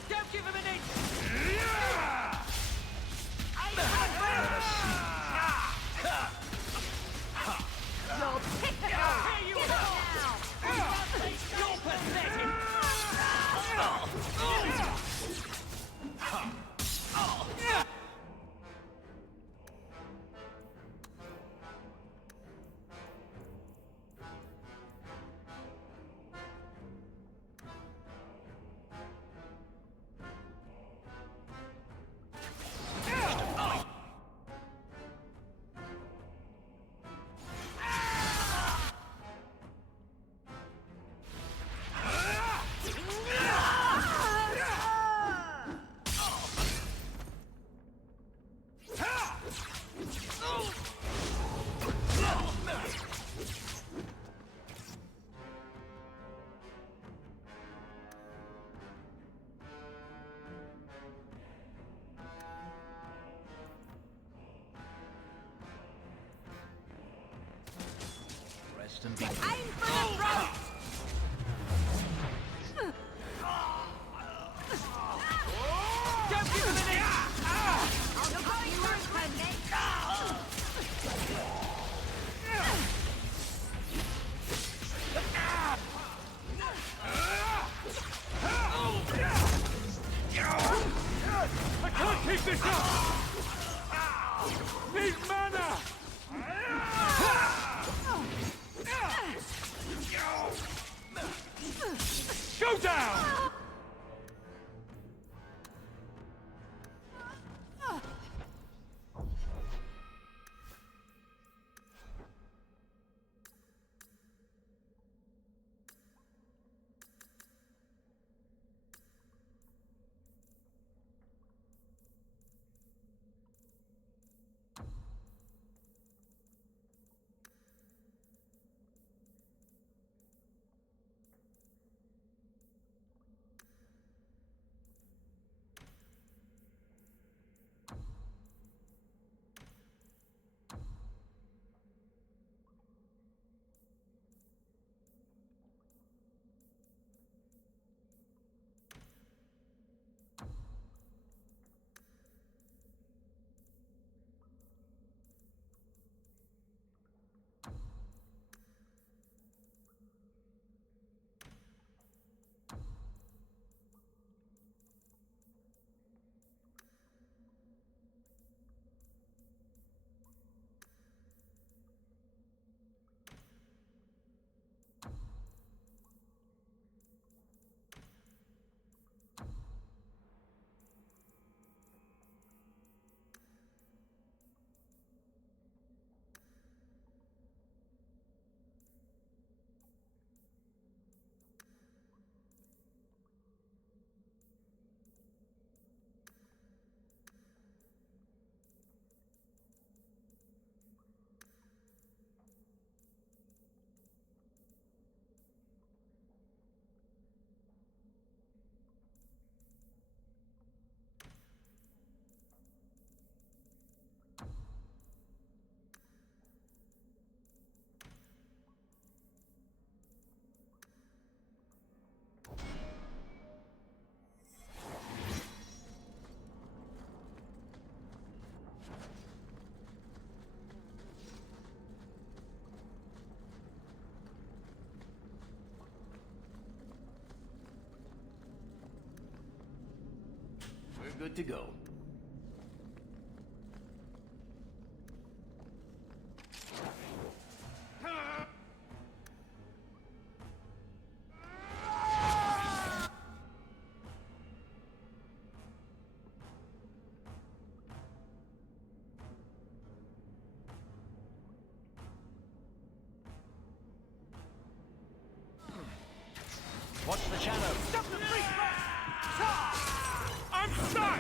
Don't give him an inch! You're typical! Here you Get go! up now! You're pathetic! Rest and be Aim for the throat! Don't give him an inch! You're going to regret this! I can't keep this up! Need mana! Go down! good to go. Watch the shadow. Stop the freak! I'm stuck!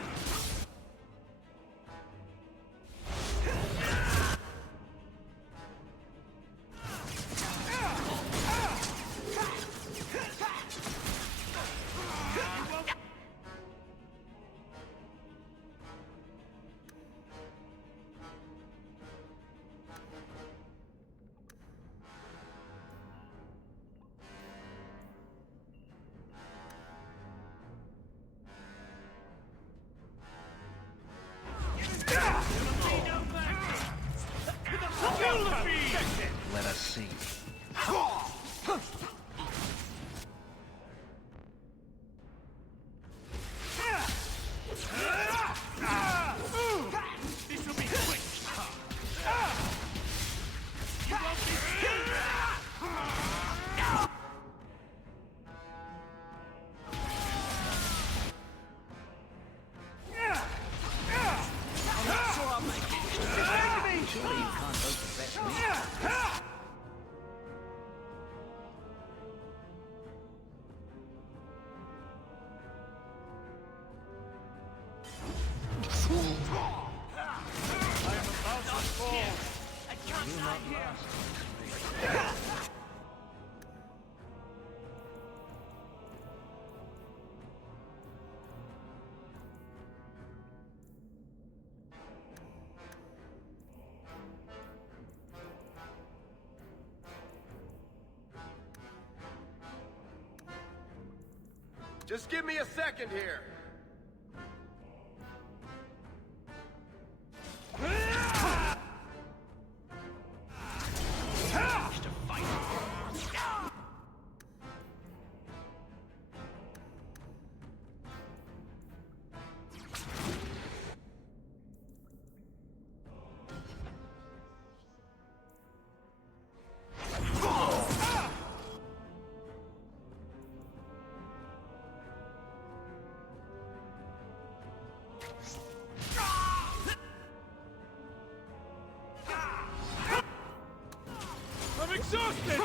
Let us see. This will be quick. You won't be scared. I'm not sure I'll make it. Surely you can't hope to bet me. Just give me a second here. I'm exhausted!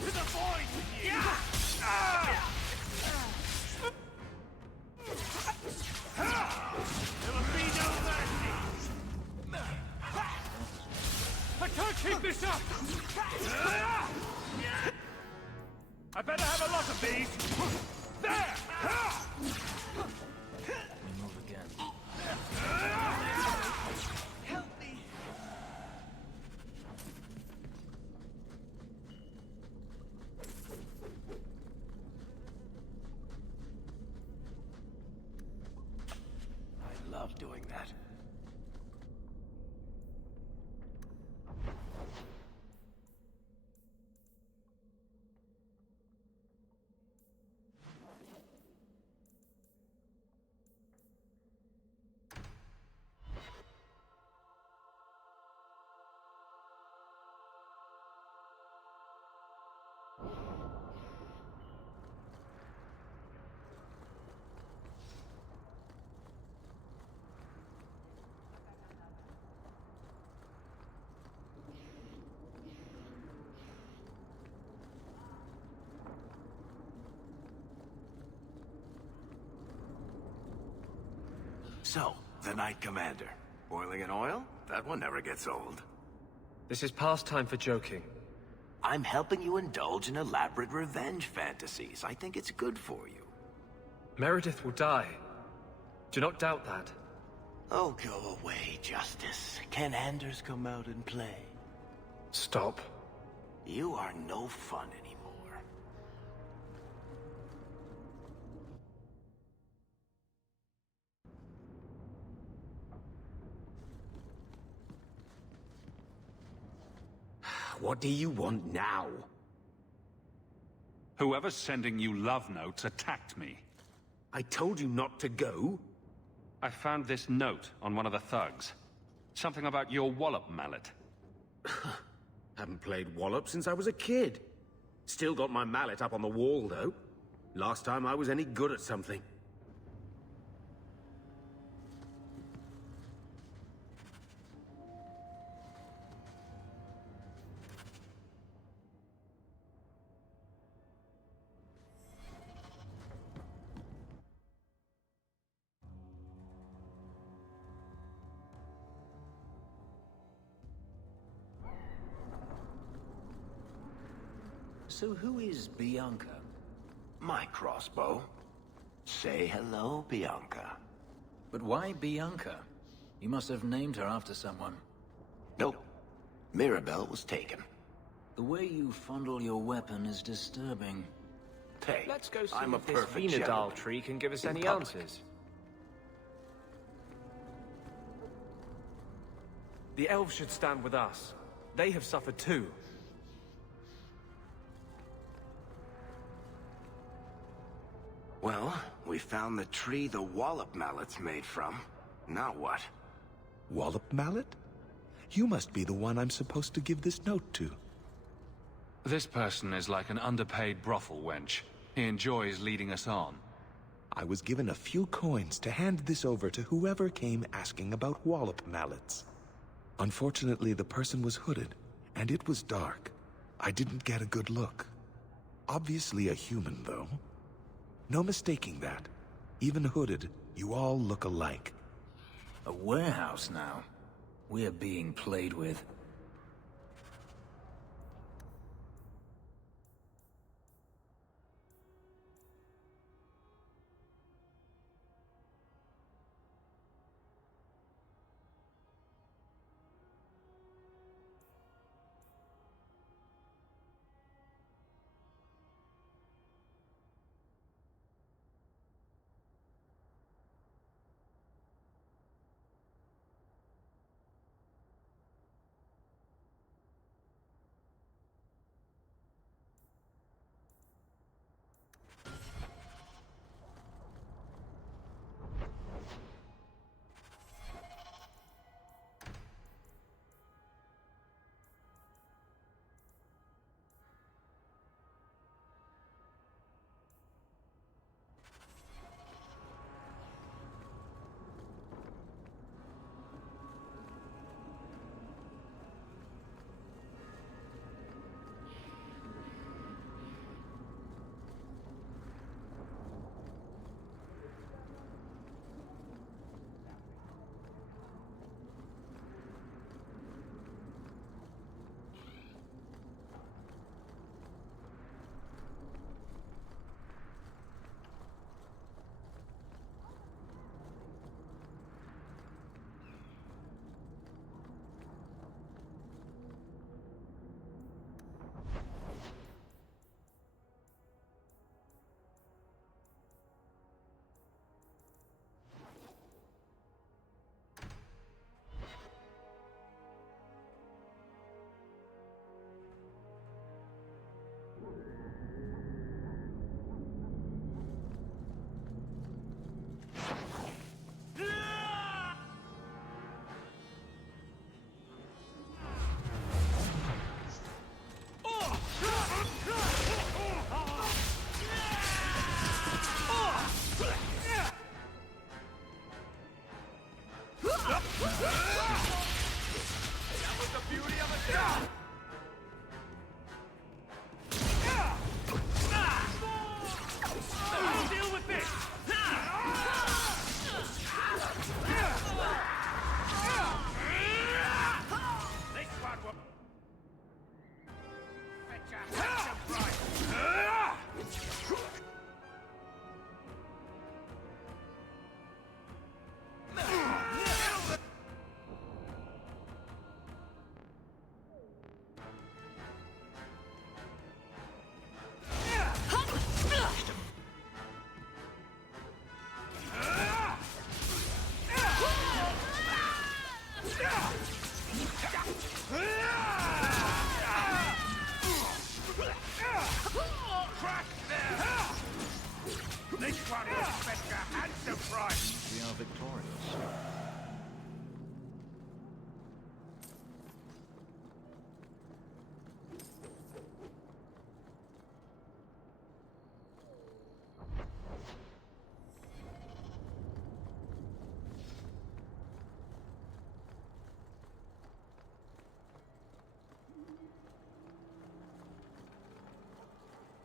To the void with you! There will be no mercy! I can't keep this up! I better have a lot of these! There! We move again. Help me! I love doing that. So, the Knight Commander. Boiling in oil? That one never gets old. This is past time for joking. I'm helping you indulge in elaborate revenge fantasies. I think it's good for you. Meredith will die. Do not doubt that. Oh, go away, Justice. Can Anders come out and play? Stop. You are no fun anymore. What do you want now? Whoever's sending you love notes attacked me. I told you not to go. I found this note on one of the thugs. Something about your wallop mallet. Haven't played wallop since I was a kid. Still got my mallet up on the wall, though. Last time I was any good at something. So who is Bianca? My crossbow. Say hello, Bianca. But why Bianca? You must have named her after someone. Nope. Mirabelle was taken. The way you fondle your weapon is disturbing. Hey, Let's go see I'm a if this perfect Venadal gentleman. tree can give us In any public. answers. The elves should stand with us. They have suffered too. Well, we found the tree the wallop mallet's made from. Now what? Wallop mallet? You must be the one I'm supposed to give this note to. This person is like an underpaid brothel wench. He enjoys leading us on. I was given a few coins to hand this over to whoever came asking about wallop mallets. Unfortunately, the person was hooded, and it was dark. I didn't get a good look. Obviously a human, though. No mistaking that. Even hooded, you all look alike. A warehouse now. We're being played with.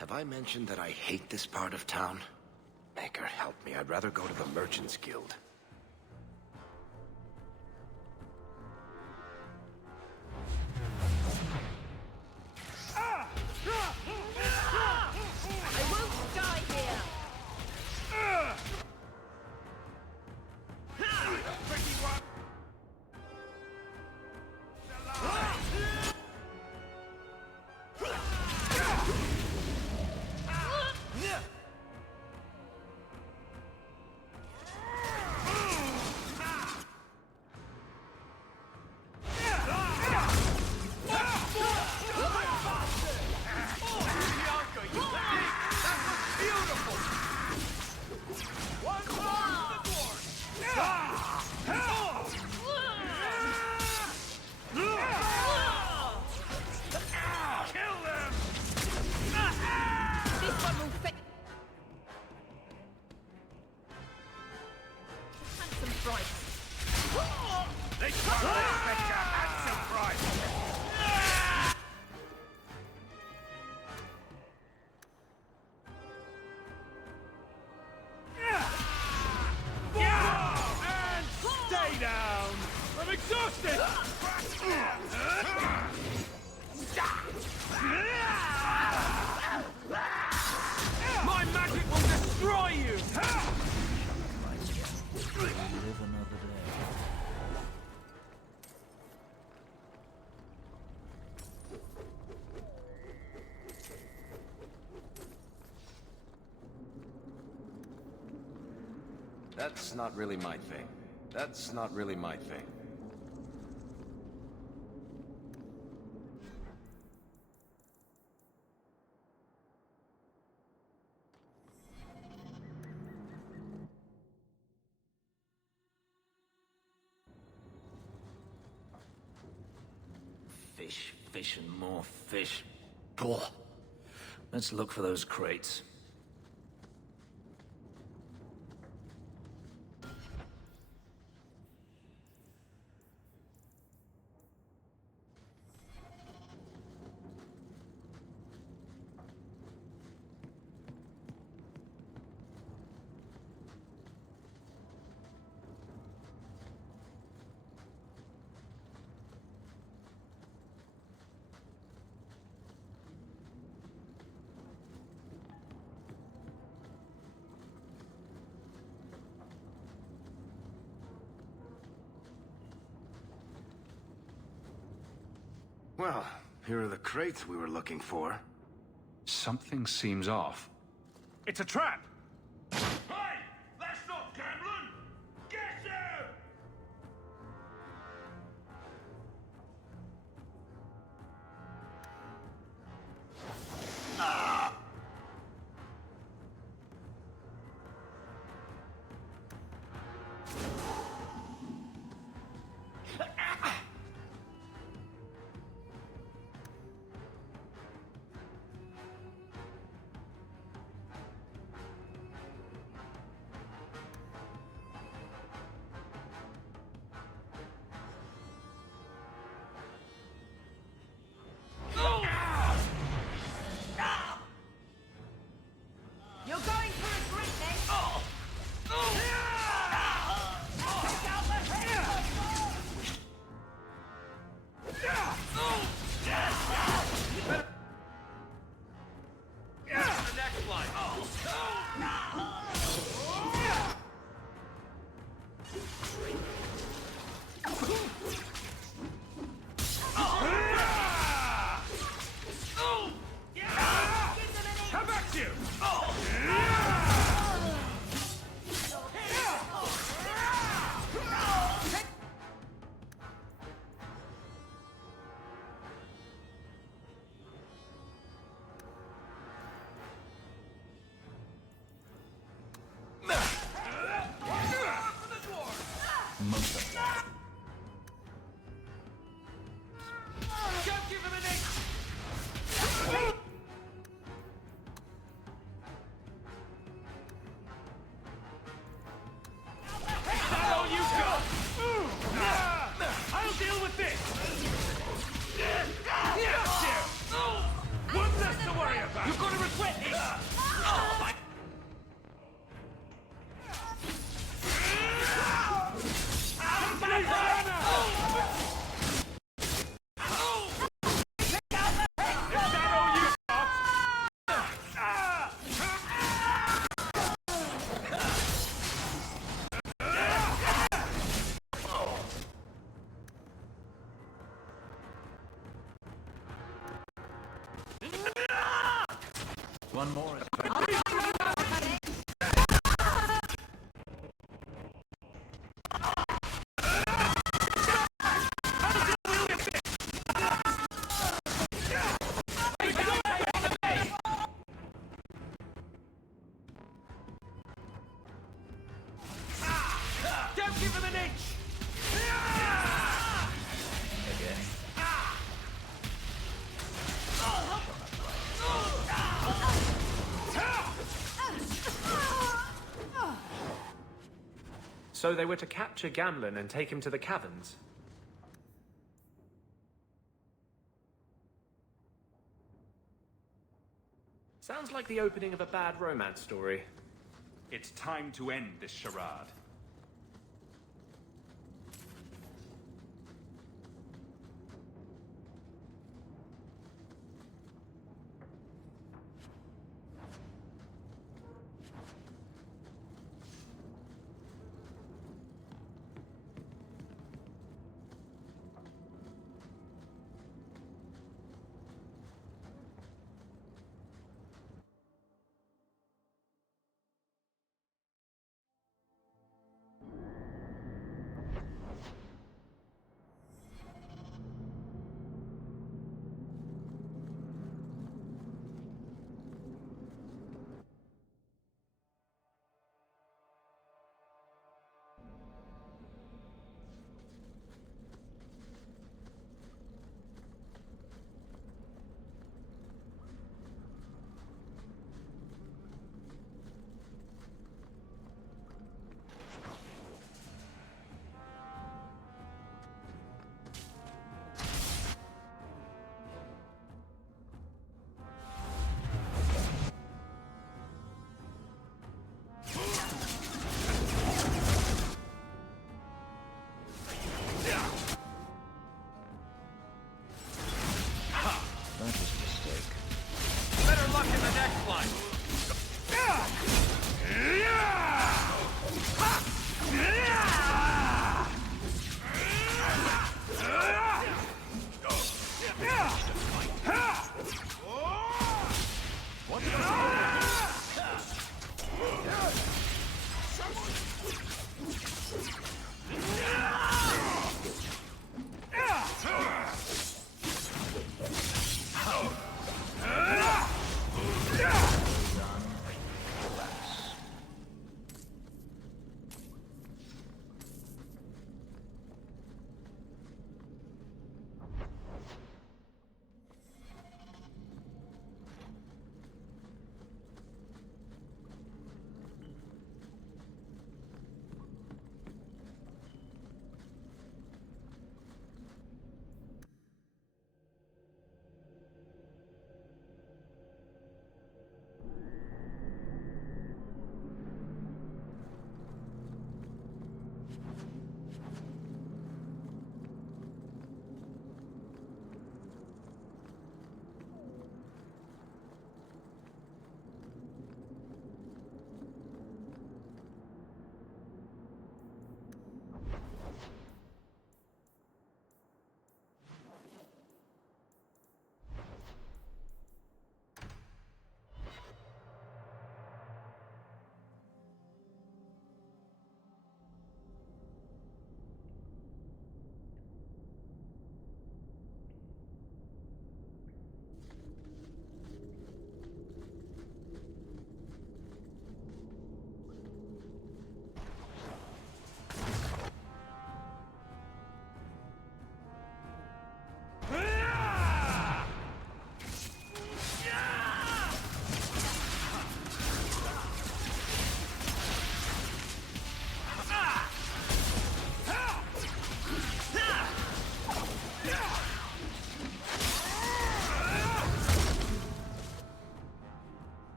Have I mentioned that I hate this part of town? Maker, help me. I'd rather go to the Merchants Guild. I won't die here! Pretty one! My magic will destroy you! Live another day. That's not really my thing. That's not really my thing. Fish, fish, and more fish. Ugh. Let's look for those crates. Well, here are the crates we were looking for. Something seems off. It's a trap! Hey! That's not gambling! Get him! one more. Don't give him an inch! So they were to capture Gamlen and take him to the caverns? Sounds like the opening of a bad romance story. It's time to end this charade.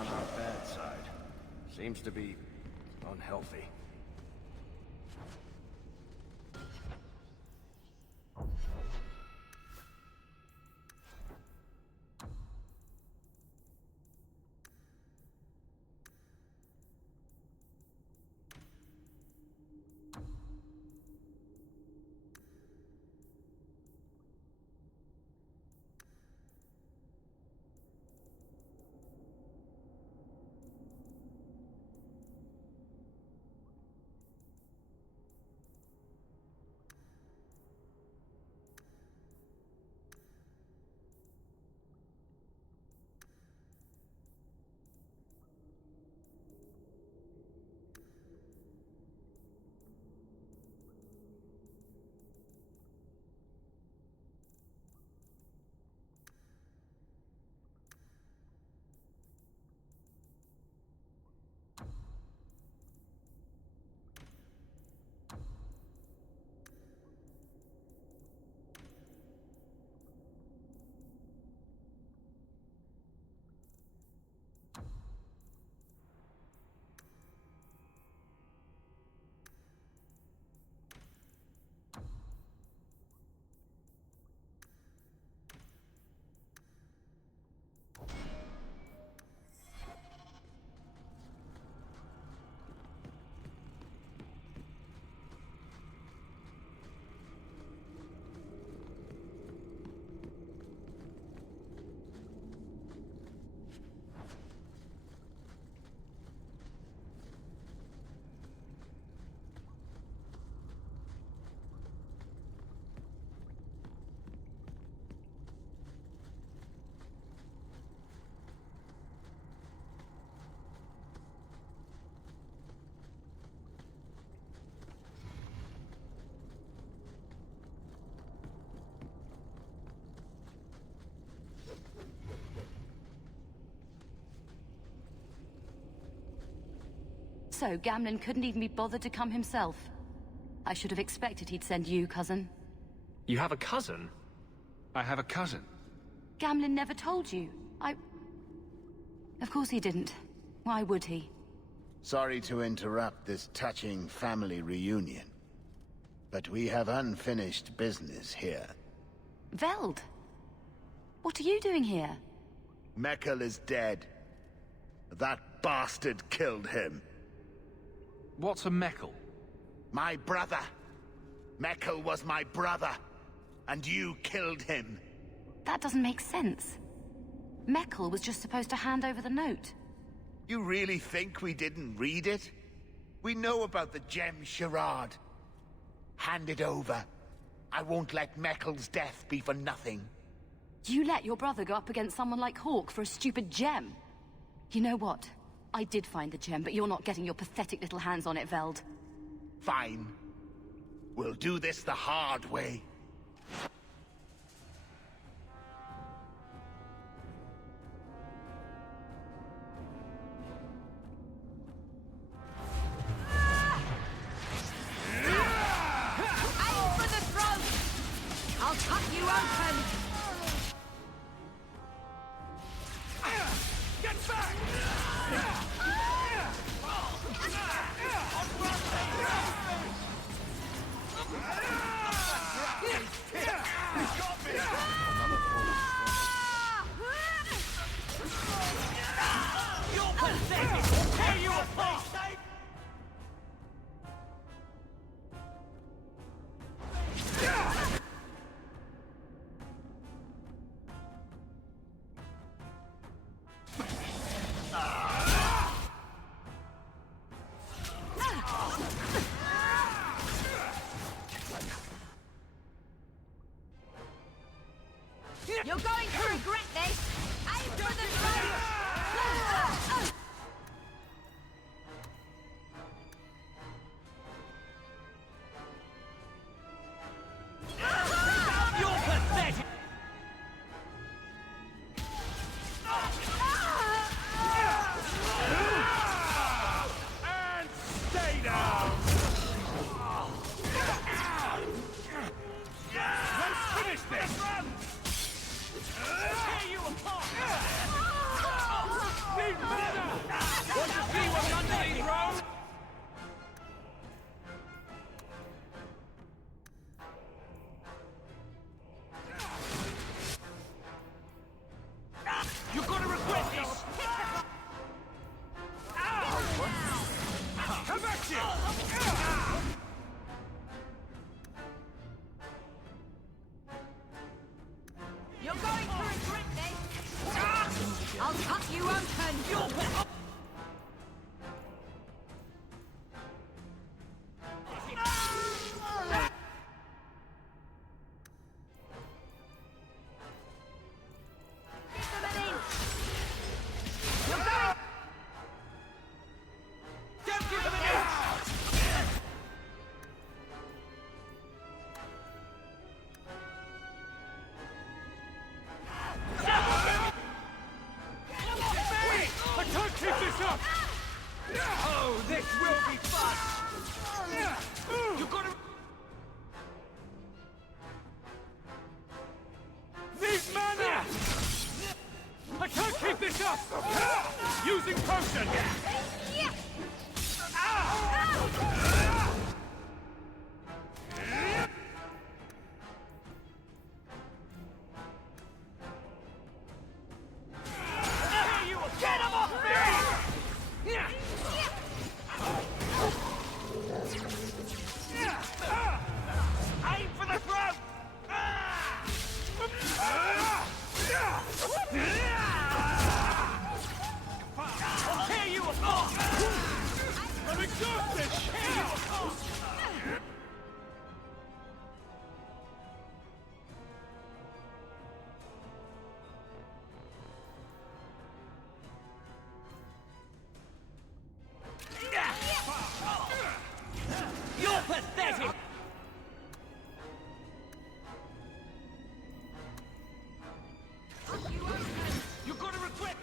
on our bad side. Seems to be unhealthy. So, Gamlen couldn't even be bothered to come himself. I should have expected he'd send you, cousin. You have a cousin? I have a cousin. Gamlen never told you. Of course he didn't. Why would he? Sorry to interrupt this touching family reunion, but we have unfinished business here. Veld! What are you doing here? Mekkel is dead. That bastard killed him. What's a Mekkel? My brother. Mekkel was my brother, and you killed him. That doesn't make sense. Mekkel was just supposed to hand over the note. You really think we didn't read it? We know about the gem charade. Hand it over. I won't let Mekkel's death be for nothing. You let your brother go up against someone like Hawke for a stupid gem? You know what? I did find the gem, but you're not getting your pathetic little hands on it, Veld. Fine. We'll do this the hard way. Aim for the throat! I'll cut you open! Get back! You're pathetic! We'll tear you apart! You're going to regret this! Aim for the throat! Oh, this will be fun! You gotta... Need mana! I can't keep this up! Using potion! Get him off me! Aim for the throat! I'll tear you apart! I'm exhausted! Tear you apart! You're pathetic! You gotta regret.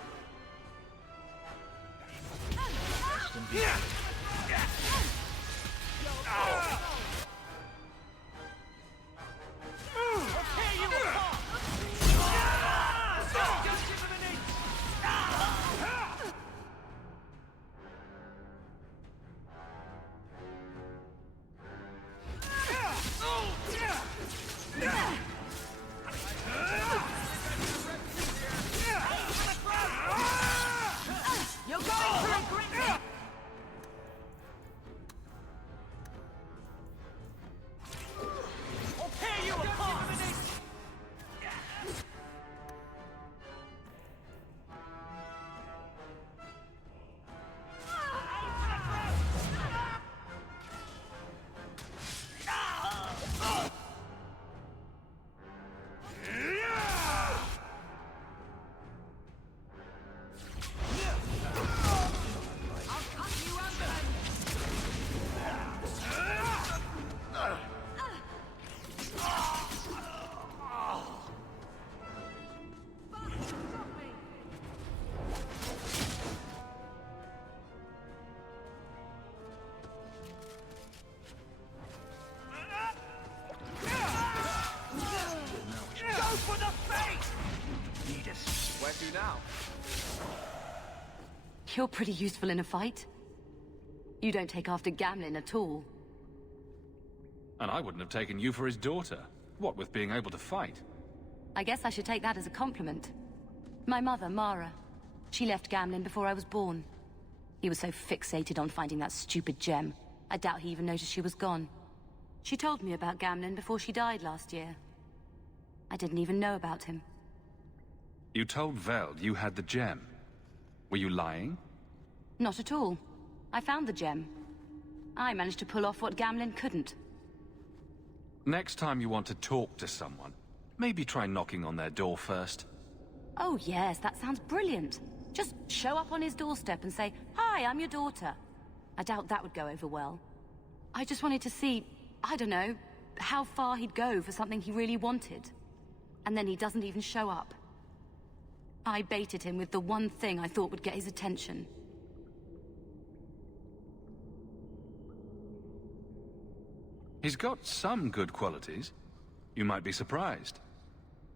You're going to regret it! I'll tear you apart! For the face! Need us. Where to now? You're pretty useful in a fight. You don't take after Gamlin at all. And I wouldn't have taken you for his daughter. What with being able to fight? I guess I should take that as a compliment. My mother, Mara, she left Gamlin before I was born. He was so fixated on finding that stupid gem, I doubt he even noticed she was gone. She told me about Gamlin before she died last year. I didn't even know about him. You told Veld you had the gem. Were you lying? Not at all. I found the gem. I managed to pull off what Gamlin couldn't. Next time you want to talk to someone, maybe try knocking on their door first. Oh yes, that sounds brilliant. Just show up on his doorstep and say, "Hi, I'm your daughter." I doubt that would go over well. I just wanted to see, I don't know, how far he'd go for something he really wanted. And then he doesn't even show up. I baited him with the one thing I thought would get his attention. He's got some good qualities. You might be surprised.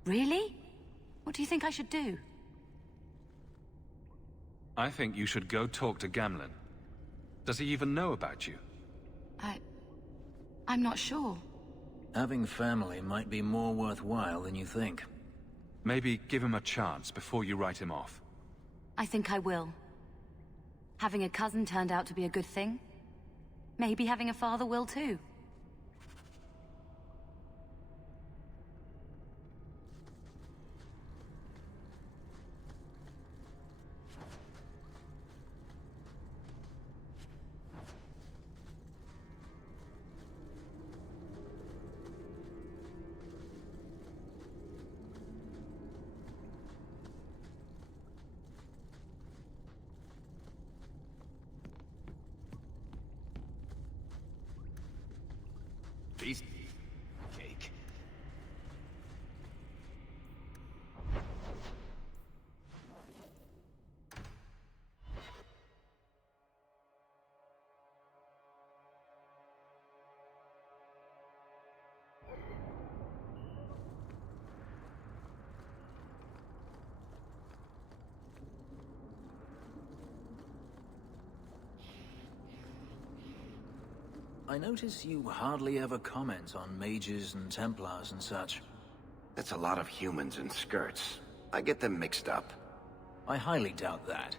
Really? What do you think I should do? I think you should go talk to Gamlin. Does he even know about you? I'm not sure. Having family might be more worthwhile than you think. Maybe give him a chance before you write him off. I think I will. Having a cousin turned out to be a good thing. Maybe having a father will too. Piece cake. I notice you hardly ever comment on mages and Templars and such. It's a lot of humans in skirts. I get them mixed up. I highly doubt that.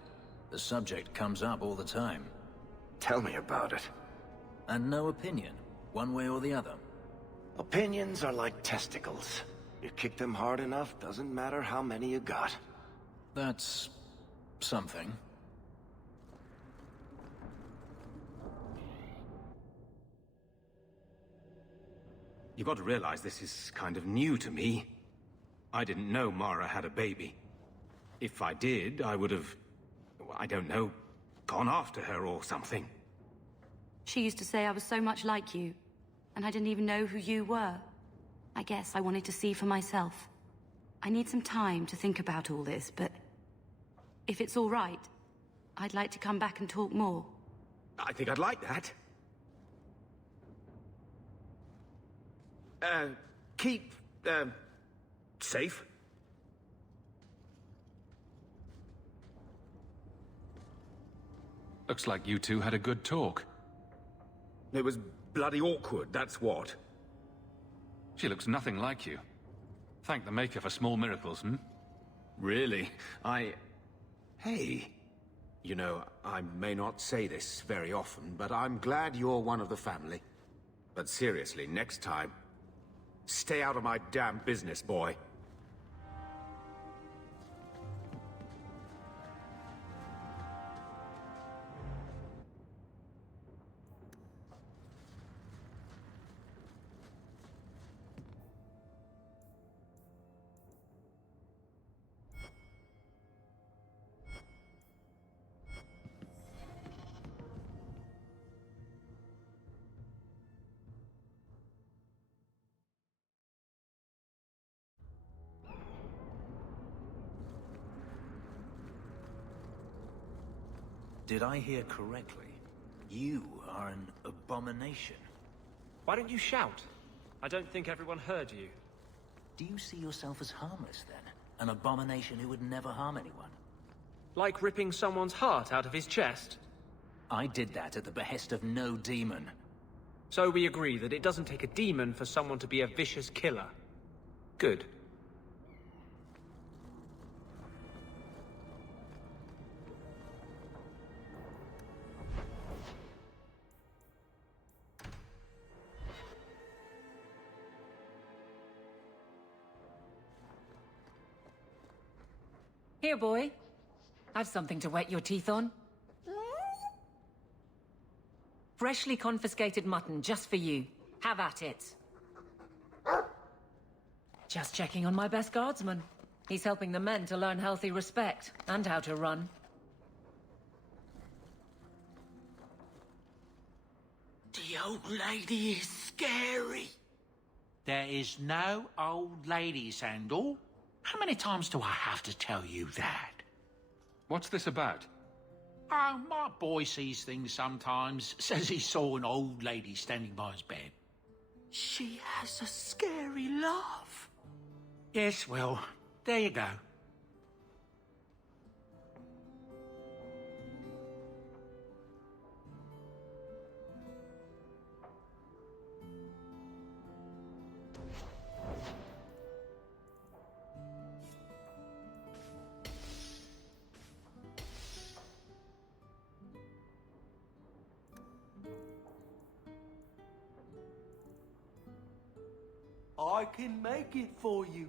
The subject comes up all the time. Tell me about it. And no opinion, one way or the other. Opinions are like testicles. You kick them hard enough, doesn't matter how many you got. That's something. You've got to realize this is kind of new to me. I didn't know Mara had a baby. If I did, I would have, I don't know, gone after her or something. She used to say I was so much like you, and I didn't even know who you were. I guess I wanted to see for myself. I need some time to think about all this, but if it's all right, I'd like to come back and talk more. I think I'd like that. Keep, safe. Looks like you two had a good talk. It was bloody awkward, that's what. She looks nothing like you. Thank the Maker for small miracles, hmm? Really? Hey. You know, I may not say this very often, but I'm glad you're one of the family. But seriously, next time, stay out of my damn business, boy. Did I hear correctly? You are an abomination. Why don't you shout? I don't think everyone heard you. Do you see yourself as harmless, then? An abomination who would never harm anyone? Like ripping someone's heart out of his chest? I did that at the behest of no demon. So we agree that it doesn't take a demon for someone to be a vicious killer. Good. Here, boy. I've something to wet your teeth on. Freshly confiscated mutton just for you. Have at it. Just checking on my best guardsman. He's helping the men to learn healthy respect and how to run. The old lady is scary. There is no old lady, Sandal. How many times do I have to tell you that? What's this about? Oh, my boy sees things sometimes. Says he saw an old lady standing by his bed. She has a scary laugh. Yes, well, there you go. I can make it for you.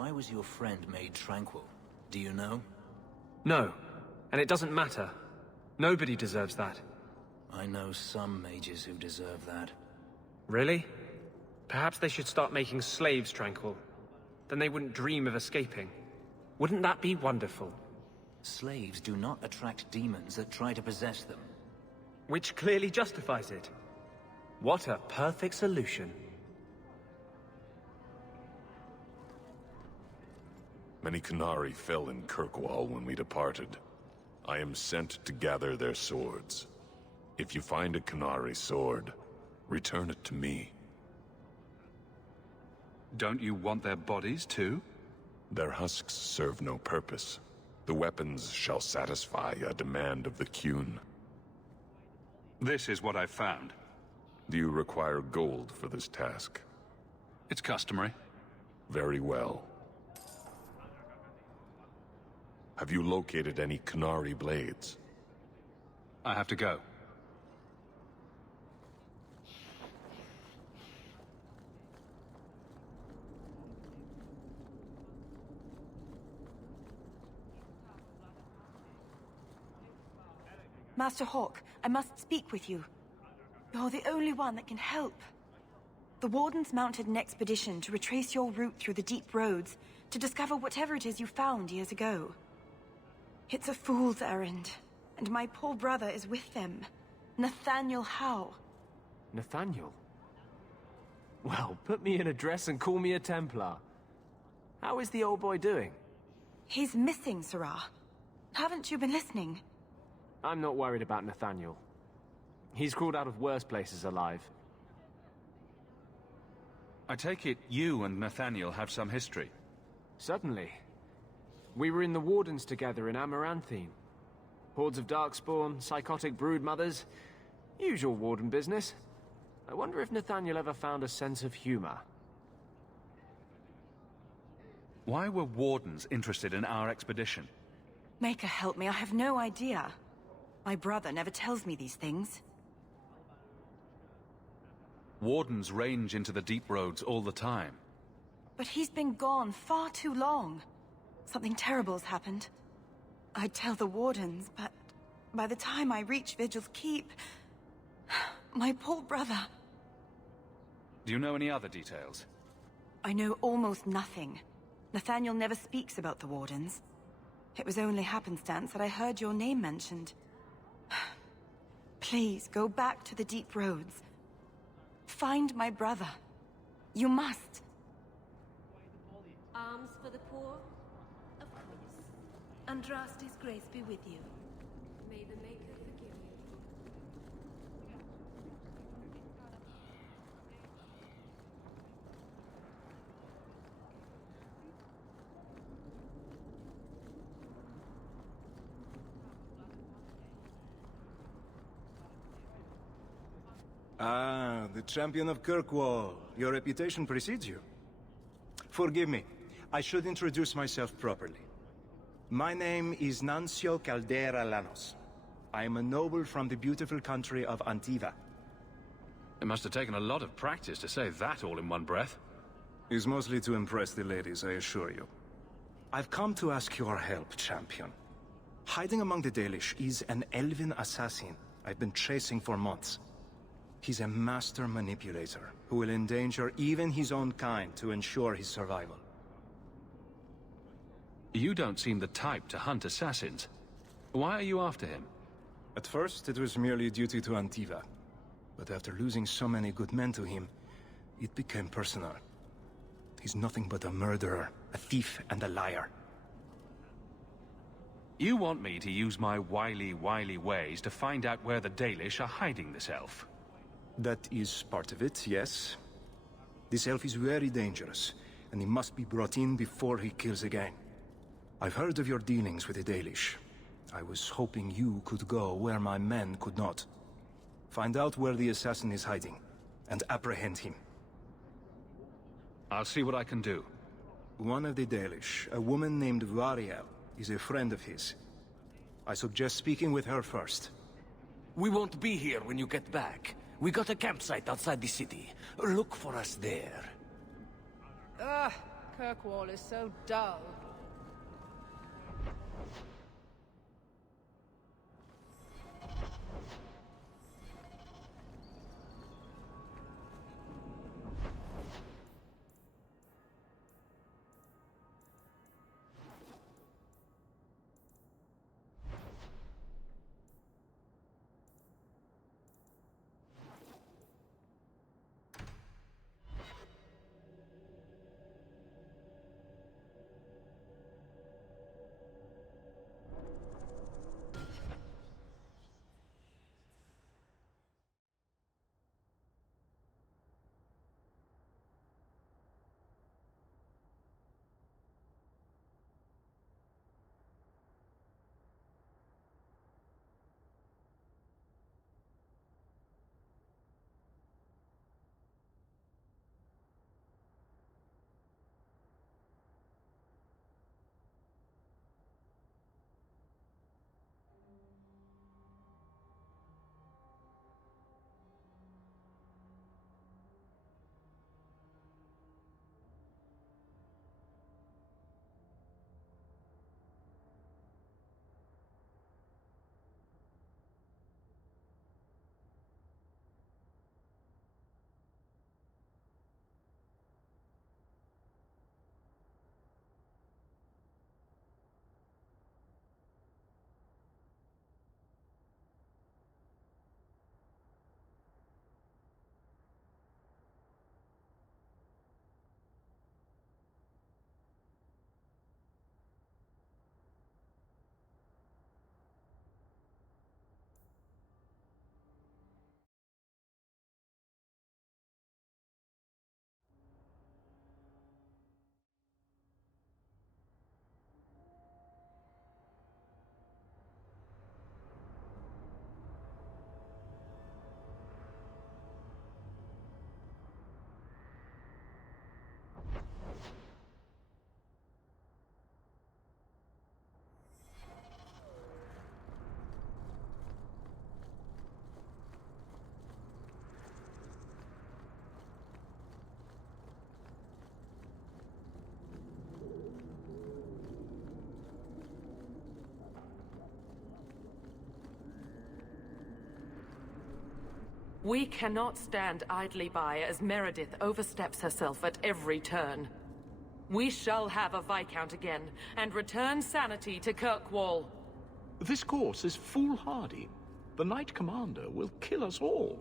why was your friend made tranquil? Do you know? No, and it doesn't matter. Nobody deserves that. I know some mages who deserve that. Really? Perhaps they should start making slaves tranquil. Then they wouldn't dream of escaping. Wouldn't that be wonderful? Slaves do not attract demons that try to possess them. Which clearly justifies it. What a perfect solution. Many Qunari fell in Kirkwall when we departed. I am sent to gather their swords. If you find a Qunari sword, return it to me. Don't you want their bodies, too? Their husks serve no purpose. The weapons shall satisfy a demand of the Qun. This is what I've found. Do you require gold for this task? It's customary. Very well. Have you located any Qunari blades? I have to go. Master Hawk, I must speak with you. You're the only one that can help. The Wardens mounted an expedition to retrace your route through the deep roads to discover whatever it is you found years ago. It's a fool's errand, and my poor brother is with them. Nathaniel Howe. Nathaniel? Well, put me in a dress and call me a Templar. How is the old boy doing? He's missing, Sirrah. Haven't you been listening? I'm not worried about Nathaniel. He's crawled out of worse places alive. I take it you and Nathaniel have some history? Certainly. We were in the Wardens together in Amaranthine. Hordes of Darkspawn, psychotic broodmothers. Usual Warden business. I wonder if Nathaniel ever found a sense of humor. Why were Wardens interested in our expedition? Maker help me, I have no idea. My brother never tells me these things. Wardens range into the deep roads all the time. But he's been gone far too long. Something terrible has happened. I'd tell the Wardens, but by the time I reach Vigil's Keep... my poor brother... Do you know any other details? I know almost nothing. Nathaniel never speaks about the Wardens. It was only happenstance that I heard your name mentioned. Please, go back to the deep roads. Find my brother. You must. Alms for the poor? Of course. Andraste's grace be with you. May the Maker forgive you. Ah, the champion of Kirkwall. Your reputation precedes you. Forgive me. I should introduce myself properly. My name is Nancio Caldera Lanos. I am a noble from the beautiful country of Antiva. It must have taken a lot of practice to say that all in one breath. It's mostly to impress the ladies, I assure you. I've come to ask your help, champion. Hiding among the Dalish is an elven assassin I've been chasing for months. He's a master manipulator who will endanger even his own kind to ensure his survival. You don't seem the type to hunt assassins. Why are you after him? At first, it was merely duty to Antiva. But after losing so many good men to him, it became personal. He's nothing but a murderer, a thief, and a liar. You want me to use my wily ways to find out where the Dalish are hiding this elf? That is part of it, yes. This elf is very dangerous, and he must be brought in before he kills again. I've heard of your dealings with the Dalish. I was hoping you could go where my men could not. Find out where the assassin is hiding, and apprehend him. I'll see what I can do. One of the Dalish, a woman named Variel, is a friend of his. I suggest speaking with her first. We won't be here when you get back. We got a campsite outside the city. Look for us there. Kirkwall is so dull. We cannot stand idly by as Meredith oversteps herself at every turn. We shall have a Viscount again, and return sanity to Kirkwall. This course is foolhardy. The Knight Commander will kill us all.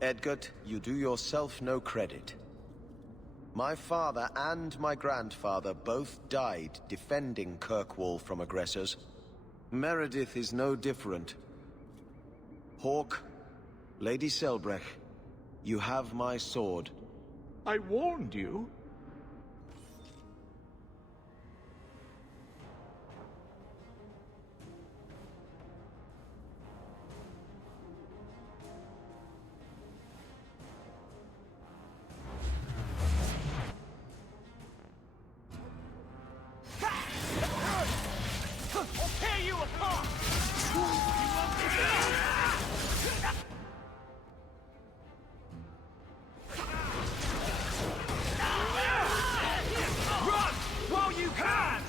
Edgard, you do yourself no credit. My father and my grandfather both died defending Kirkwall from aggressors. Meredith is no different. Hawke, Lady Selbrecht, you have my sword. I warned you. I'll tear you apart! Run while you can!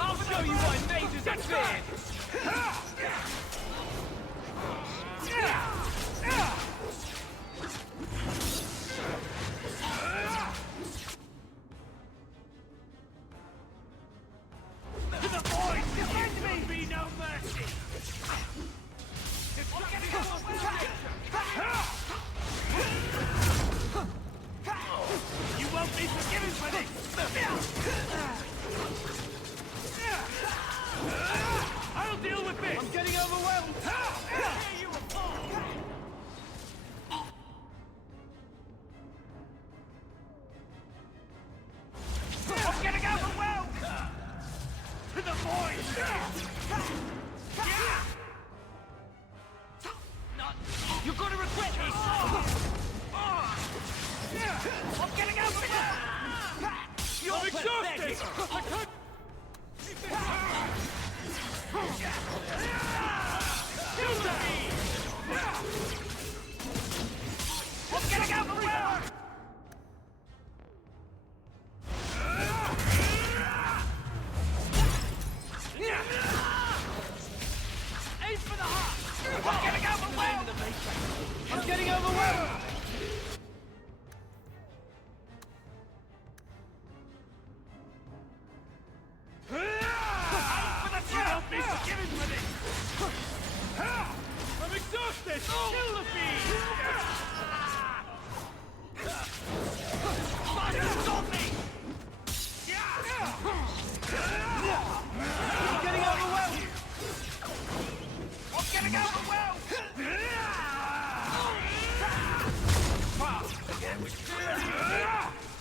I'll show you why mages are feared! To the void! Defend me! Be no mercy! You won't be forgiven for this! I'll deal with this! I'm getting overwhelmed! I'm getting overwhelmed! To the void! You're gonna regret this! I'm getting overwhelmed! You're exhausted! getting overwhelmed! I'm exhausted! Kill the beast! Stop me! I'm getting overwhelmed! I'm getting overwhelmed!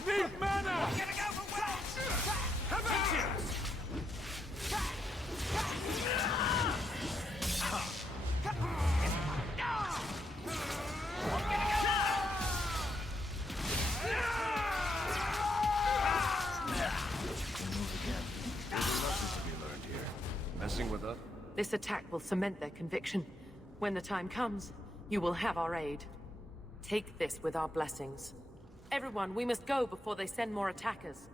Need mana! I'm getting overwhelmed! How about you? Messing with her? This attack will cement their conviction. When the time comes, you will have our aid. Take this with our blessings. Everyone, we must go before they send more attackers.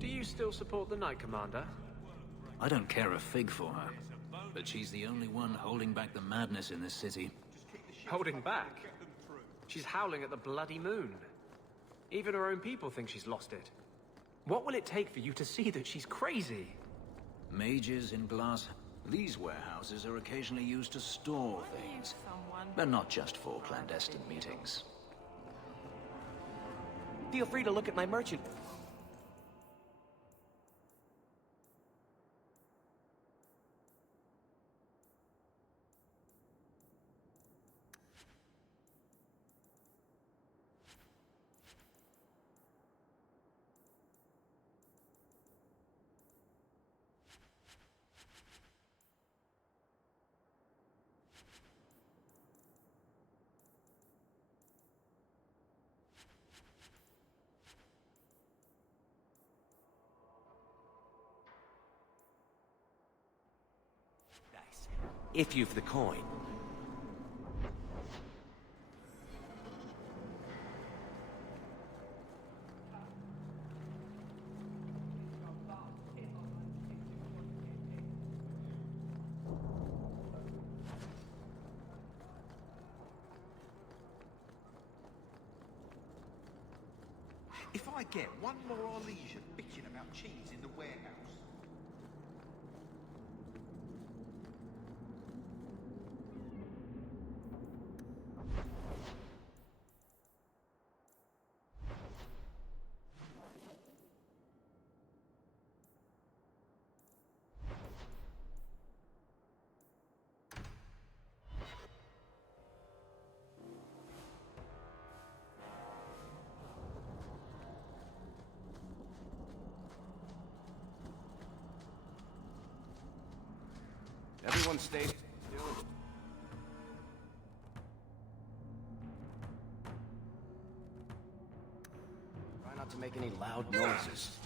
Do you still support the Knight Commander? I don't care a fig for her, but she's the only one holding back the madness in this city. Holding back? She's howling at the bloody moon. Even her own people think she's lost it. What will it take for you to see that she's crazy? Mages in glass... These warehouses are occasionally used to store things. They're not just for clandestine meetings. Feel free to look at my merchant. If you've the coin. If I get one more Arlesian bitching about cheese in the warehouse... Everyone stay still. Try not to make any loud noises.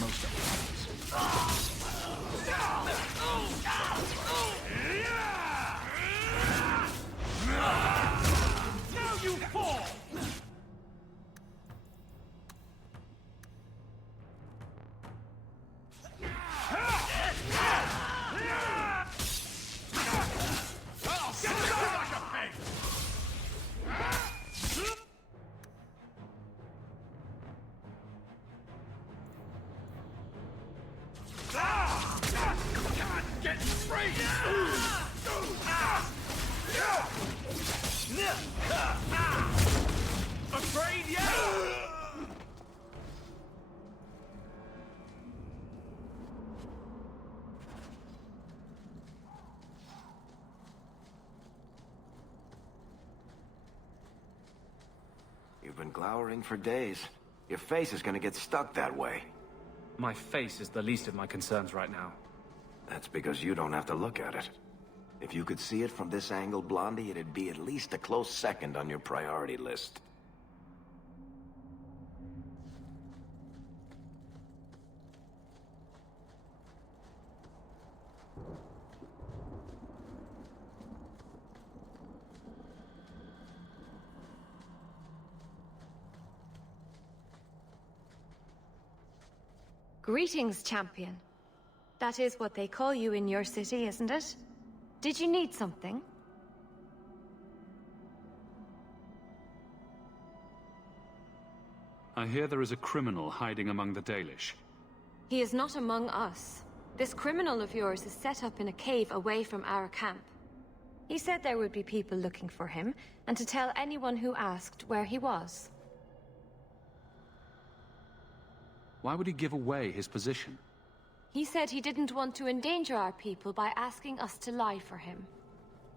Most of Now you fall! I'll get you like a pig! Can't get free! Afraid yet? You've been glowering for days. Your face is gonna get stuck that way. My face is the least of my concerns right now. That's because you don't have to look at it. If you could see it from this angle, Blondie, it'd be at least a close second on your priority list. Greetings, champion. That is what they call you in your city, isn't it? Did you need something? I hear there is a criminal hiding among the Dalish. He is not among us. This criminal of yours is set up in a cave away from our camp. He said there would be people looking for him, and to tell anyone who asked where he was. Why would he give away his position? He said he didn't want to endanger our people by asking us to lie for him.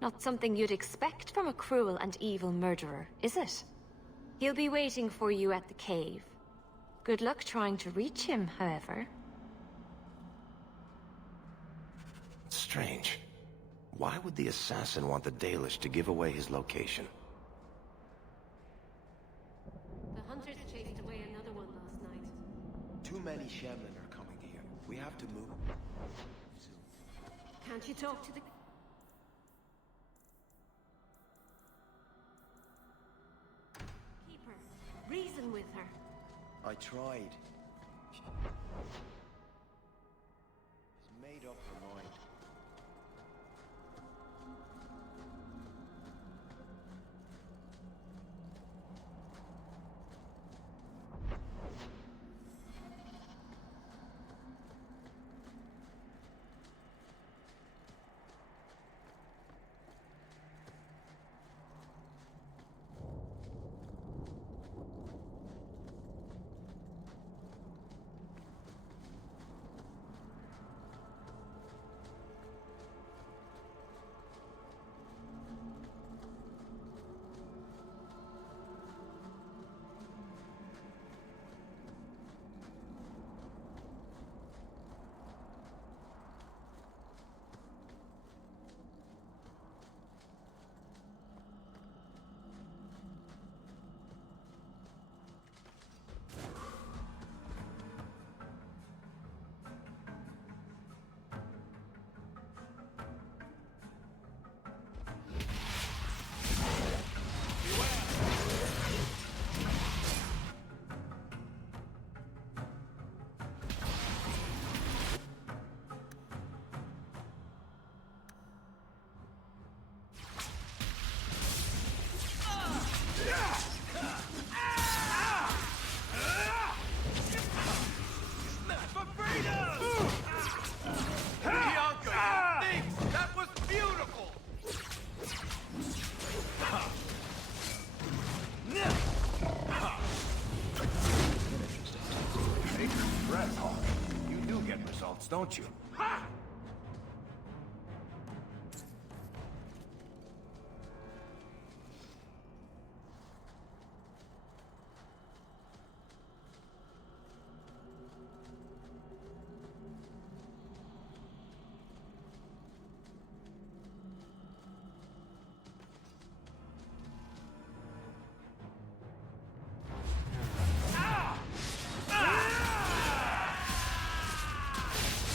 Not something you'd expect from a cruel and evil murderer, is it? He'll be waiting for you at the cave. Good luck trying to reach him, however. Strange. Why would the assassin want the Dalish to give away his location? The hunters chased away another one last night. Too many shaman are coming here. We have to move. Can't you talk to the... Keeper, reason with her. I tried. She's made up her mind. don't you? Ha!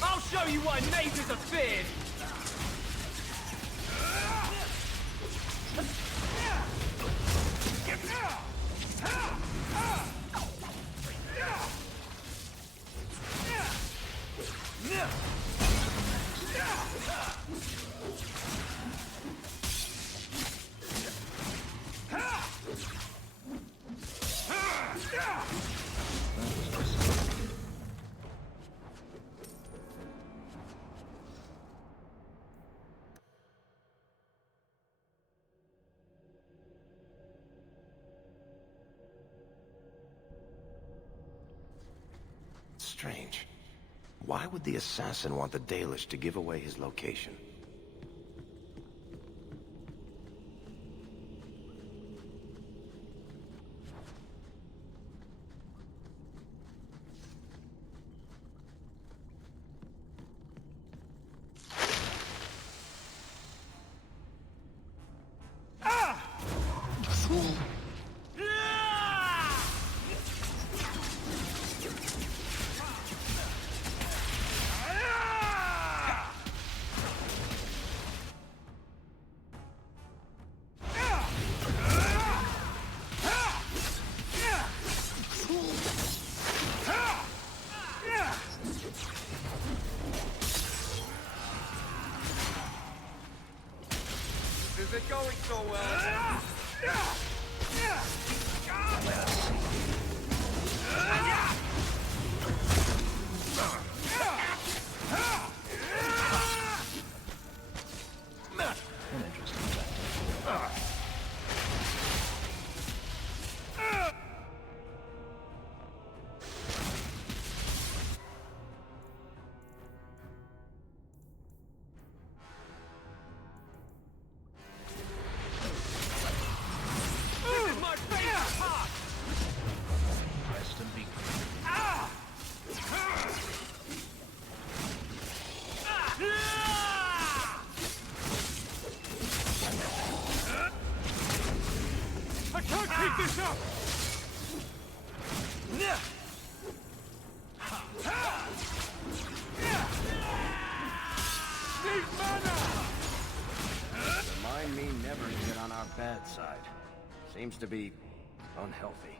I'll show you why mages are feared! Strange. Why would the assassin want the Dalish to give away his location? Is it going so well? An interesting tactic. This is my favorite part! Rest and be I can't keep this up! Need mana! Remind me never to get on our bad side. Seems to be unhealthy.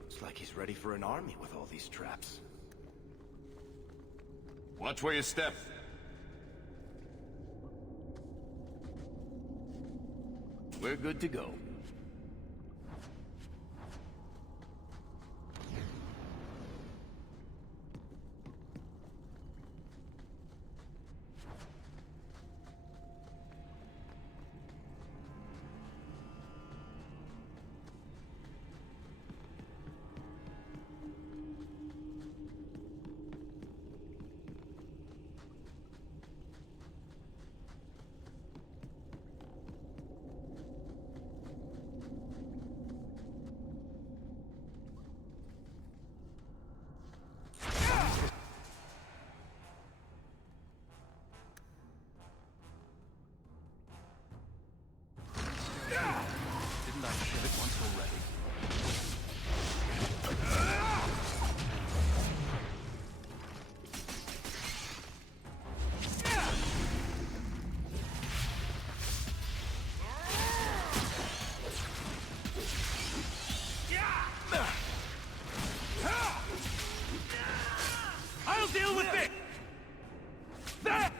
Looks like he's ready for an army with all these traps. Watch where you step. We're good to go. Didn't I shove it once already? I'll deal with it! There!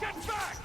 Get back!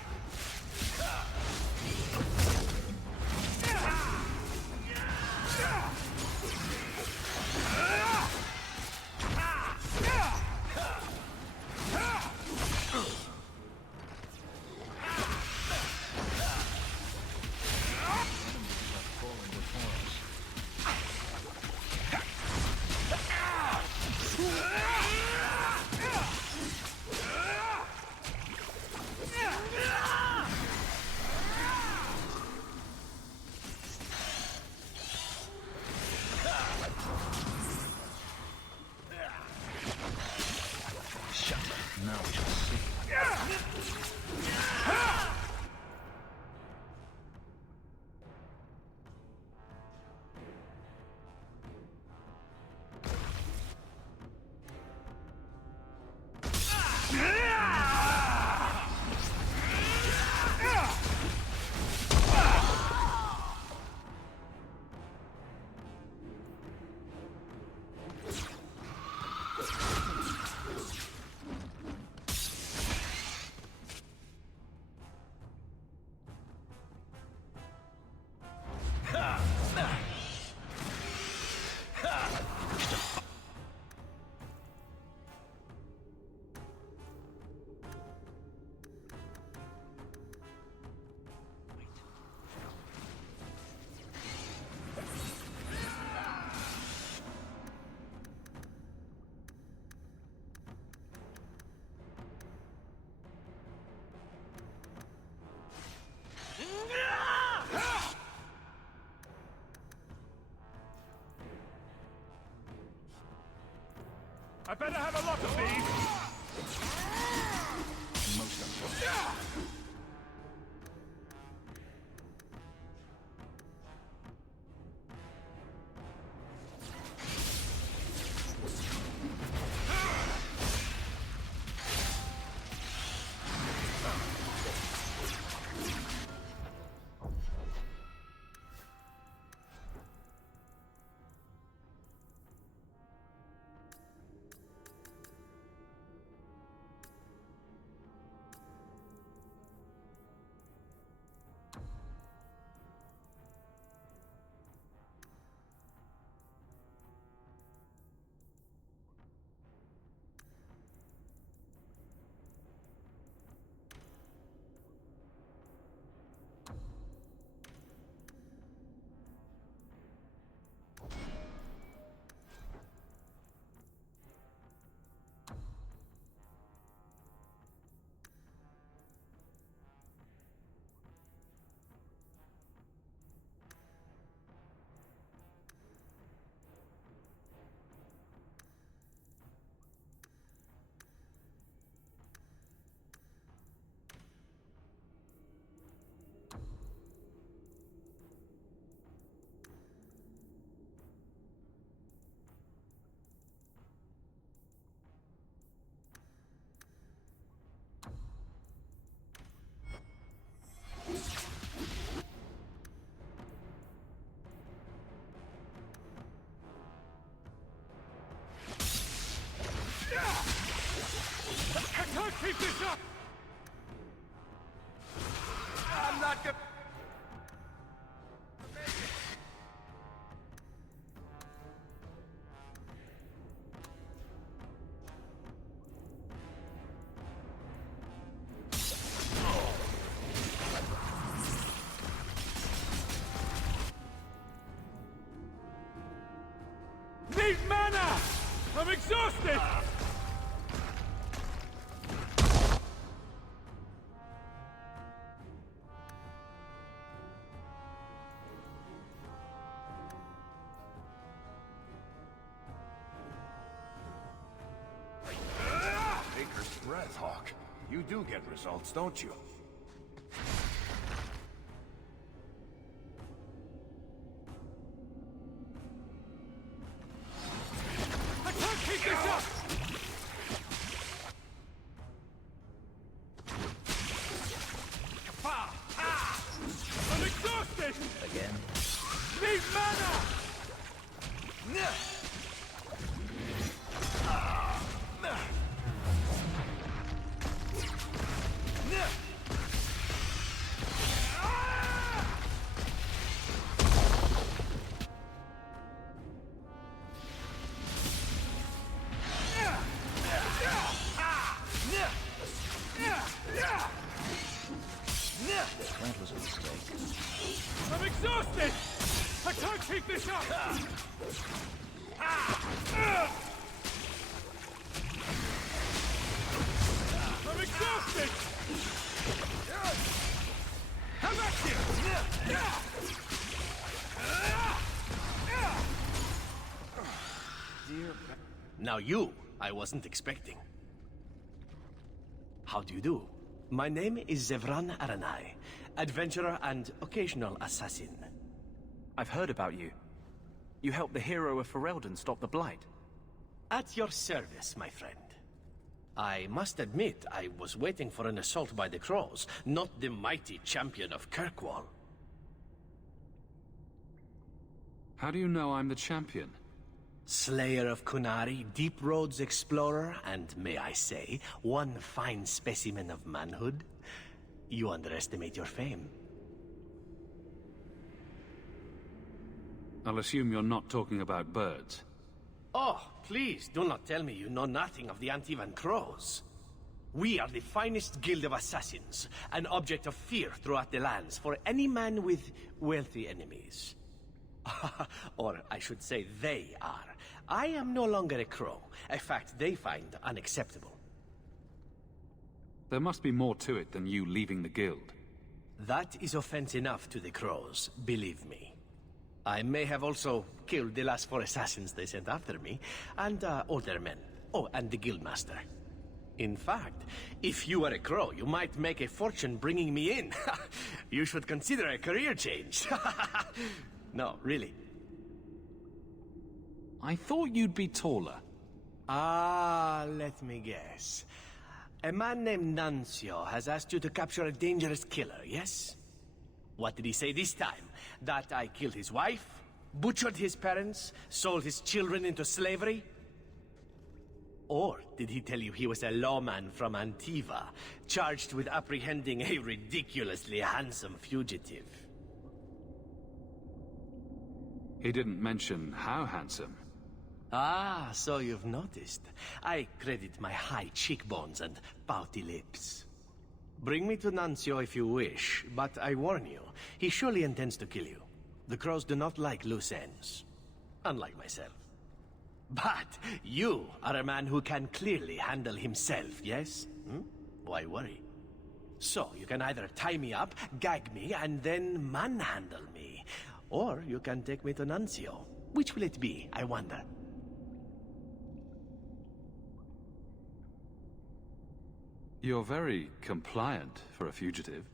Need mana! I'm exhausted! Baker's breath, Hawk. You do get results, don't you? I can't keep this up! I'm exhausted! Again? Need mana! That was a mistake. I'm exhausted! I can't keep this up! I'm exhausted! How about you? Now you, I wasn't expecting. How do you do? My name is Zevran Aranai, adventurer and occasional assassin. I've heard about you. You helped the hero of Ferelden stop the Blight. At your service, my friend. I must admit, I was waiting for an assault by the Crows, not the mighty champion of Kirkwall. How do you know I'm the champion? Slayer of Kunari, Deep Roads explorer, and may I say, one fine specimen of manhood. You underestimate your fame. I'll assume you're not talking about birds. Oh, please, do not tell me you know nothing of the Antivan Crows. We are the finest guild of assassins, an object of fear throughout the lands for any man with wealthy enemies. Or I should say they are. I am no longer a crow, a fact they find unacceptable. There must be more to it than you leaving the guild. That is offense enough to the crows, believe me. I may have also killed the last 4 assassins they sent after me, and older men. Oh, and the guildmaster. In fact, if you were a crow, you might make a fortune bringing me in. You should consider a career change. No, really. I thought you'd be taller. Ah, let me guess. A man named Nuncio has asked you to capture a dangerous killer, yes? What did he say this time? That I killed his wife, butchered his parents, sold his children into slavery? Or did he tell you he was a lawman from Antiva, charged with apprehending a ridiculously handsome fugitive? He didn't mention how handsome. Ah, so you've noticed. I credit my high cheekbones and pouty lips. Bring me to Nuncio if you wish, but I warn you, he surely intends to kill you. The crows do not like loose ends. Unlike myself. But you are a man who can clearly handle himself, yes? Why worry? So, you can either tie me up, gag me, and then manhandle me. Or you can take me to Nuncio. Which will it be, I wonder? You're very compliant for a fugitive.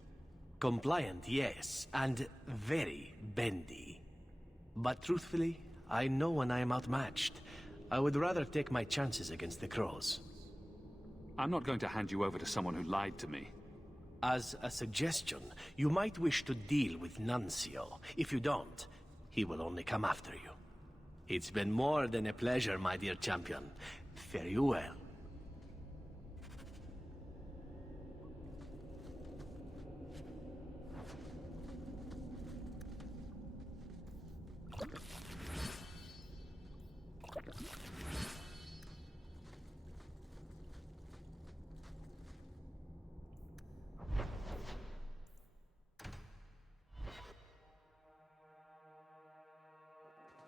Compliant, yes, and very bendy. But truthfully, I know when I am outmatched. I would rather take my chances against the crows. I'm not going to hand you over to someone who lied to me. As a suggestion, you might wish to deal with Nuncio. If you don't, he will only come after you. It's been more than a pleasure, my dear champion. Fare you well.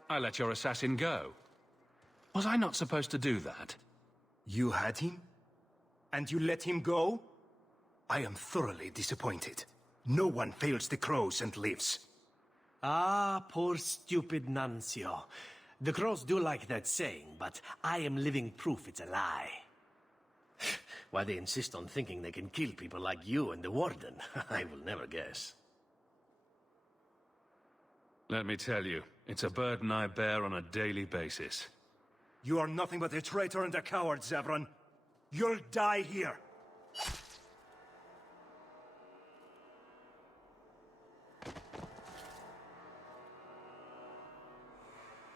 I let your assassin go. Was I not supposed to do that? You had him? And you let him go? I am thoroughly disappointed. No one fails the crows and lives. Ah, poor stupid Nuncio. The crows do like that saying, but I am living proof it's a lie. Why they insist on thinking they can kill people like you and the Warden, I will never guess. Let me tell you, it's a burden I bear on a daily basis. You are nothing but a traitor and a coward, Zevran. You'll die here.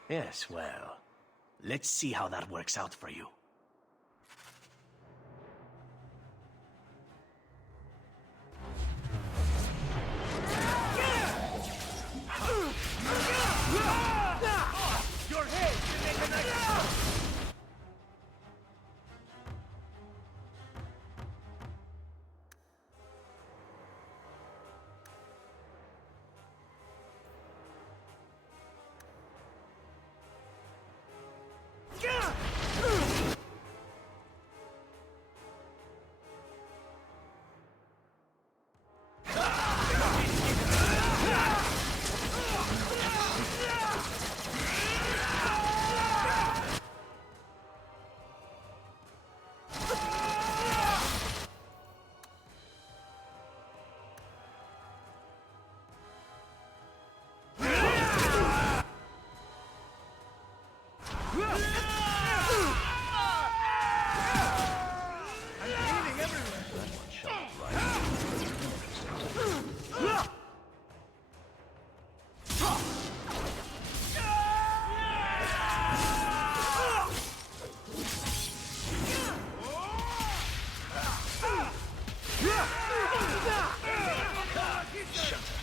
Yes, well, let's see how that works out for you. Your head should make a nice...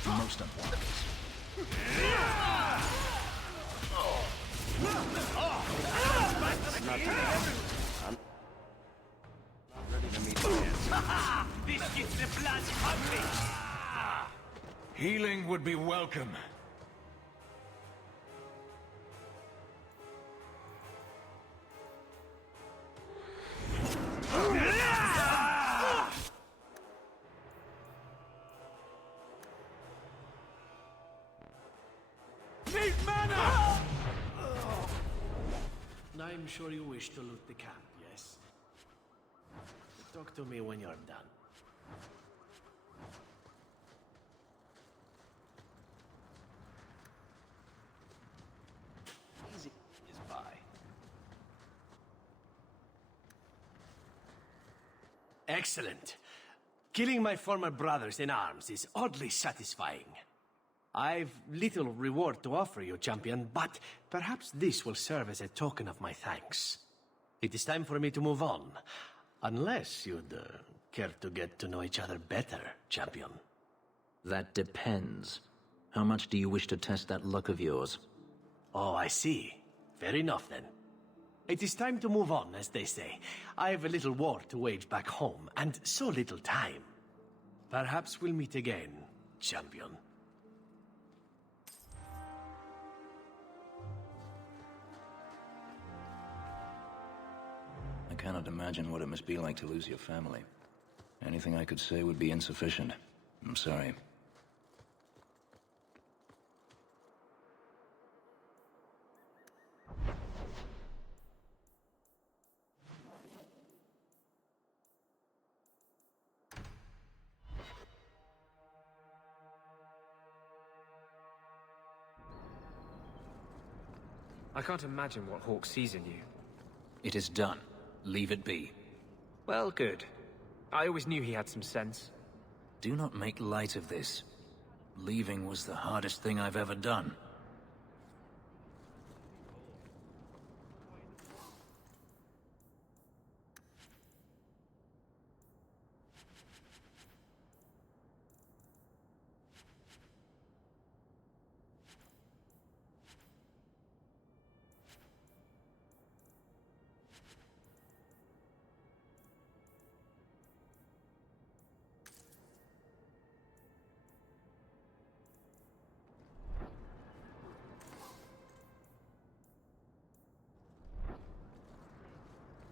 Most unwanted. This gets the blood pumping! Healing would be welcome. Need mana! I'm sure you wish to loot the camp, yes? Talk to me when you're done. Easy is by. Excellent. Killing my former brothers in arms is oddly satisfying. I've little reward to offer you, champion, but perhaps this will serve as a token of my thanks. It is time for me to move on. Unless you'd care to get to know each other better, champion. That depends. How much do you wish to test that luck of yours? Oh, I see. Fair enough, then. It is time to move on, as they say. I have a little war to wage back home, and so little time. Perhaps we'll meet again, champion. I cannot imagine what it must be like to lose your family. Anything I could say would be insufficient. I'm sorry. I can't imagine what Hawk sees in you. It is done. Leave it be. Well, good. I always knew he had some sense. Do not make light of this. Leaving was the hardest thing I've ever done.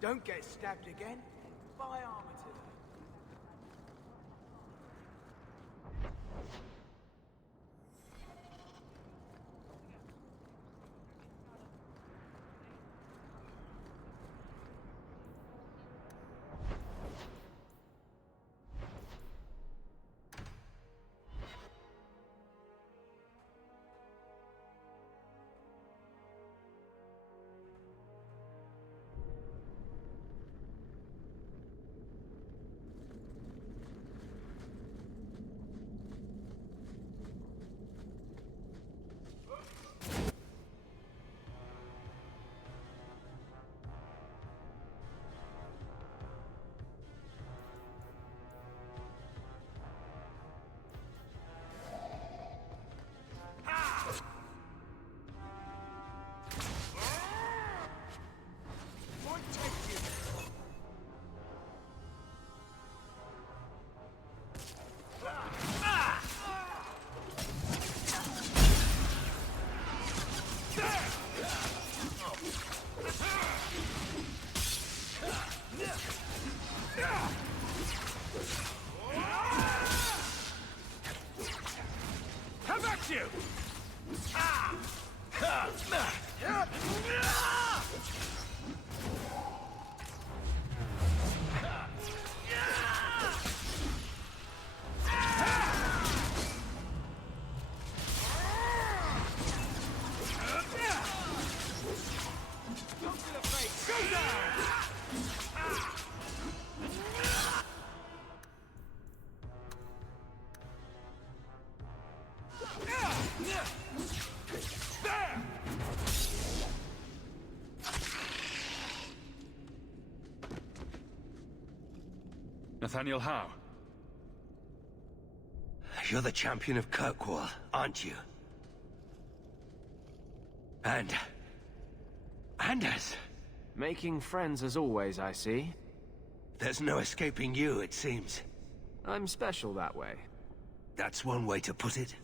Don't get stabbed again. Buy armor to them. How about you? Nathaniel Howe. You're the champion of Kirkwall, aren't you? And Anders. Making friends as always, I see. There's no escaping you, it seems. I'm special that way. That's one way to put it.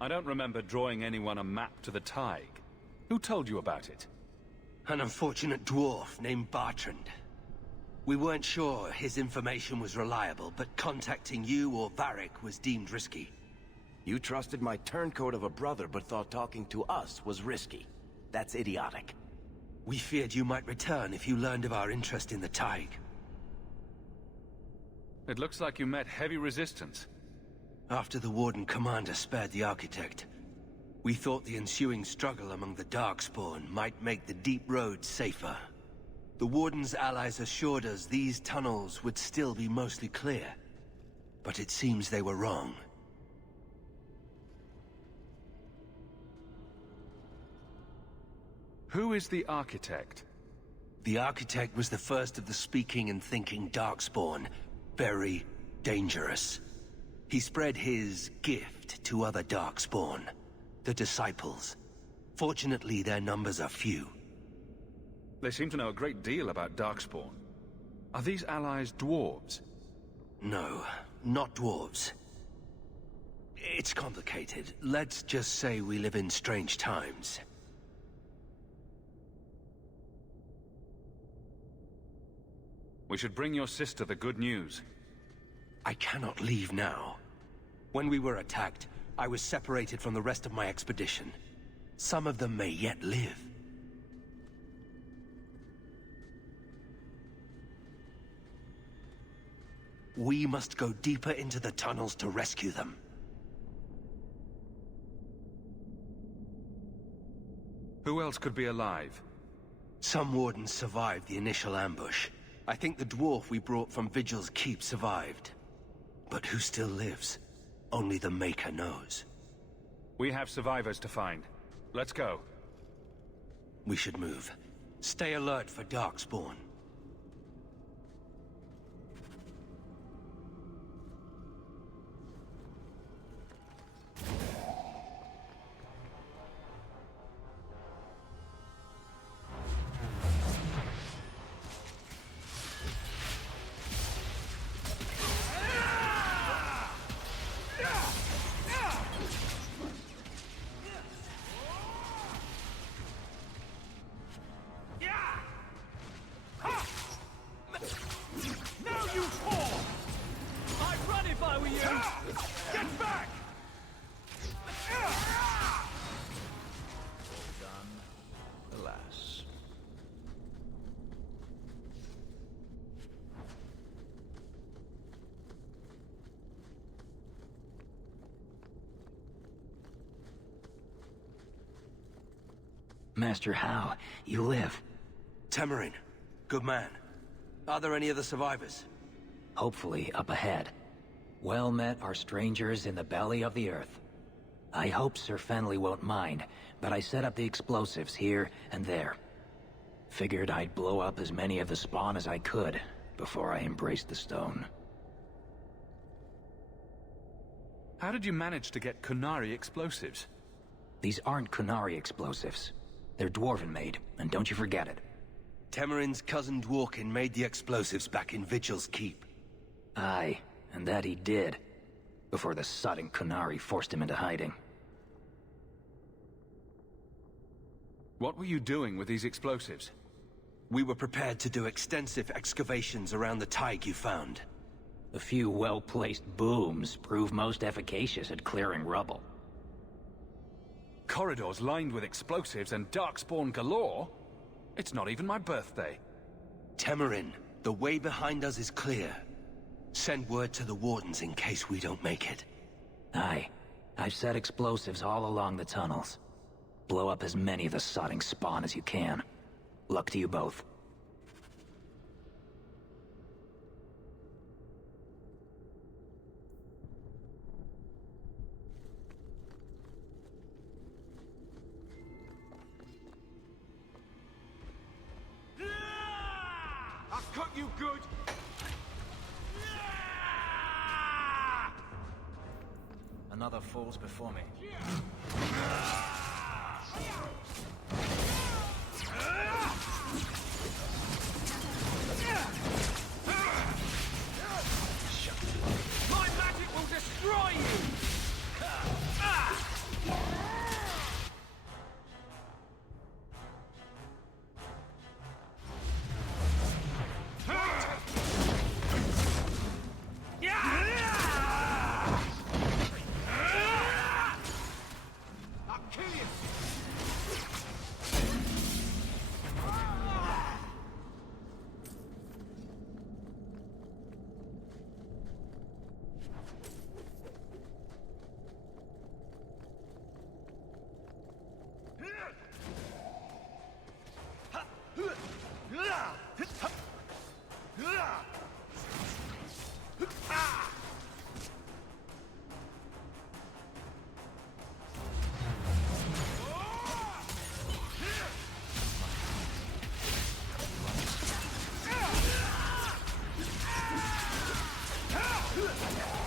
I don't remember drawing anyone a map to the Tig. Who told you about it? An unfortunate dwarf named Bartrand. We weren't sure his information was reliable, but contacting you or Varric was deemed risky. You trusted my turncoat of a brother, but thought talking to us was risky. That's idiotic. We feared you might return if you learned of our interest in the Tig. It looks like you met heavy resistance. After the Warden Commander spared the Architect, we thought the ensuing struggle among the Darkspawn might make the deep roads safer. The Warden's allies assured us these tunnels would still be mostly clear, but it seems they were wrong. Who is the Architect? The Architect was the first of the speaking and thinking Darkspawn. Very dangerous. He spread his gift to other Darkspawn. The Disciples. Fortunately, their numbers are few. They seem to know a great deal about Darkspawn. Are these allies dwarves? No, not dwarves. It's complicated. Let's just say we live in strange times. We should bring your sister the good news. I cannot leave now. When we were attacked, I was separated from the rest of my expedition. Some of them may yet live. We must go deeper into the tunnels to rescue them. Who else could be alive? Some Wardens survived the initial ambush. I think the dwarf we brought from Vigil's Keep survived. But who still lives? Only the Maker knows. We have survivors to find. Let's go. We should move. Stay alert for Darkspawn. you fall! I'd run if I were you! Get back! Done. Alas. Master Hao, you live. Tamarin, good man. Are there any other survivors? Hopefully up ahead. Well met are strangers in the belly of the earth. I hope Sir Fenley won't mind, but I set up the explosives here and there. Figured I'd blow up as many of the spawn as I could before I embraced the stone. How did you manage to get Kunari explosives? These aren't Kunari explosives. They're Dwarven-made, and don't you forget it. Tamarin's cousin Dworkin made the explosives back in Vigil's Keep. Aye, and that he did. Before the sodden Kunari forced him into hiding. What were you doing with these explosives? We were prepared to do extensive excavations around the Tig you found. A few well-placed booms prove most efficacious at clearing rubble. Corridors lined with explosives and darkspawn galore? It's not even my birthday. Tamarin, the way behind us is clear. Send word to the Wardens in case we don't make it. Aye. I've set explosives all along the tunnels. Blow up as many of the sodding spawn as you can. Luck to you both. I'll cut you good! Another falls before me. My magic will destroy you! I'll kill you!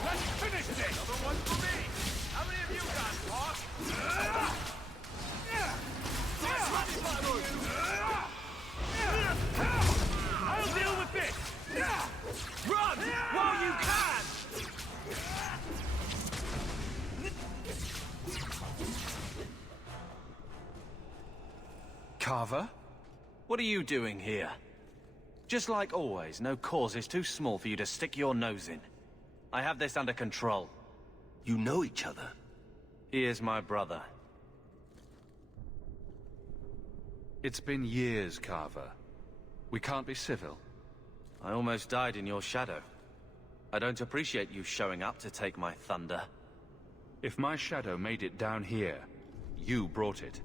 Let's finish this! Another one for me! How many of you got, Hawk? I'll deal with this! Run while you can! Carver? What are you doing here? Just like always, no cause is too small for you to stick your nose in. I have this under control. You know each other? He is my brother. It's been years, Carver. We can't be civil. I almost died in your shadow. I don't appreciate you showing up to take my thunder. If my shadow made it down here, you brought it.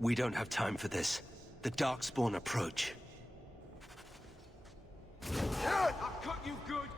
We don't have time for this. The Darkspawn approach. I'll cut you good!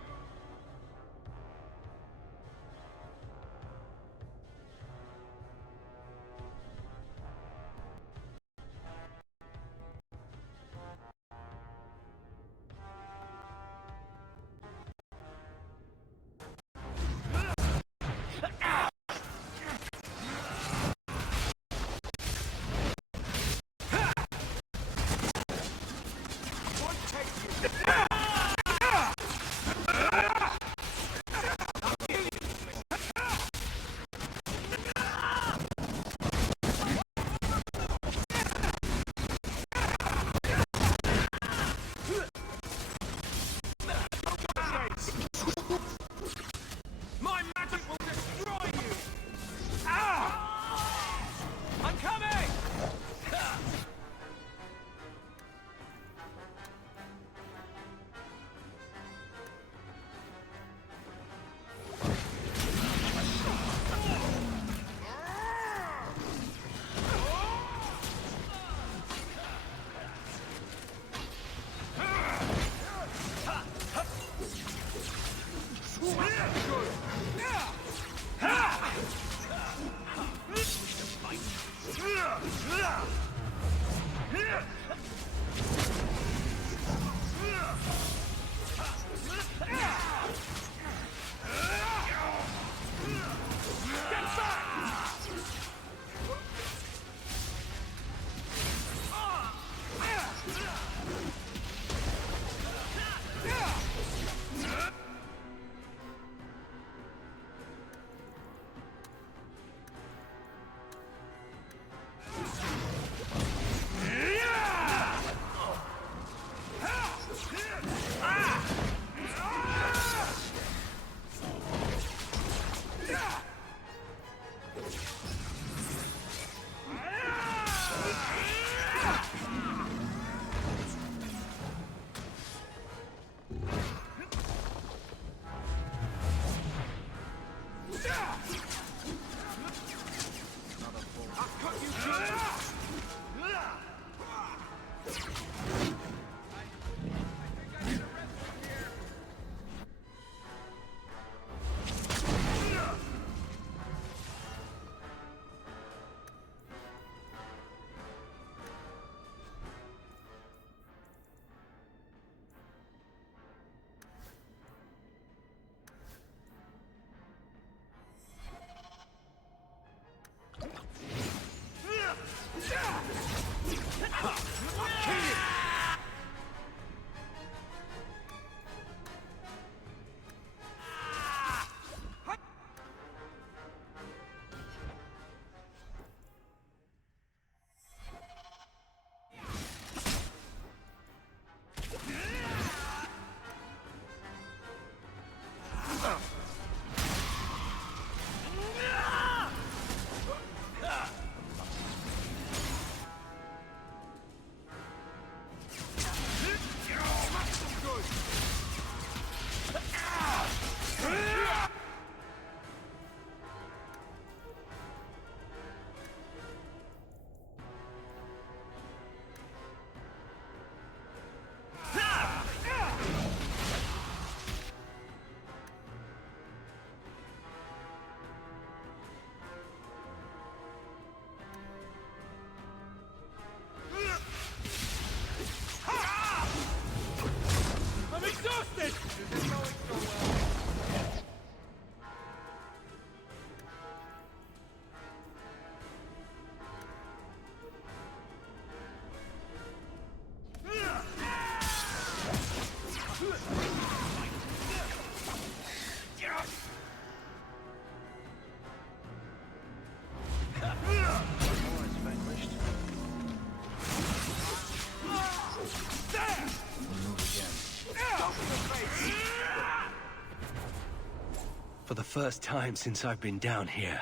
For the first time since I've been down here,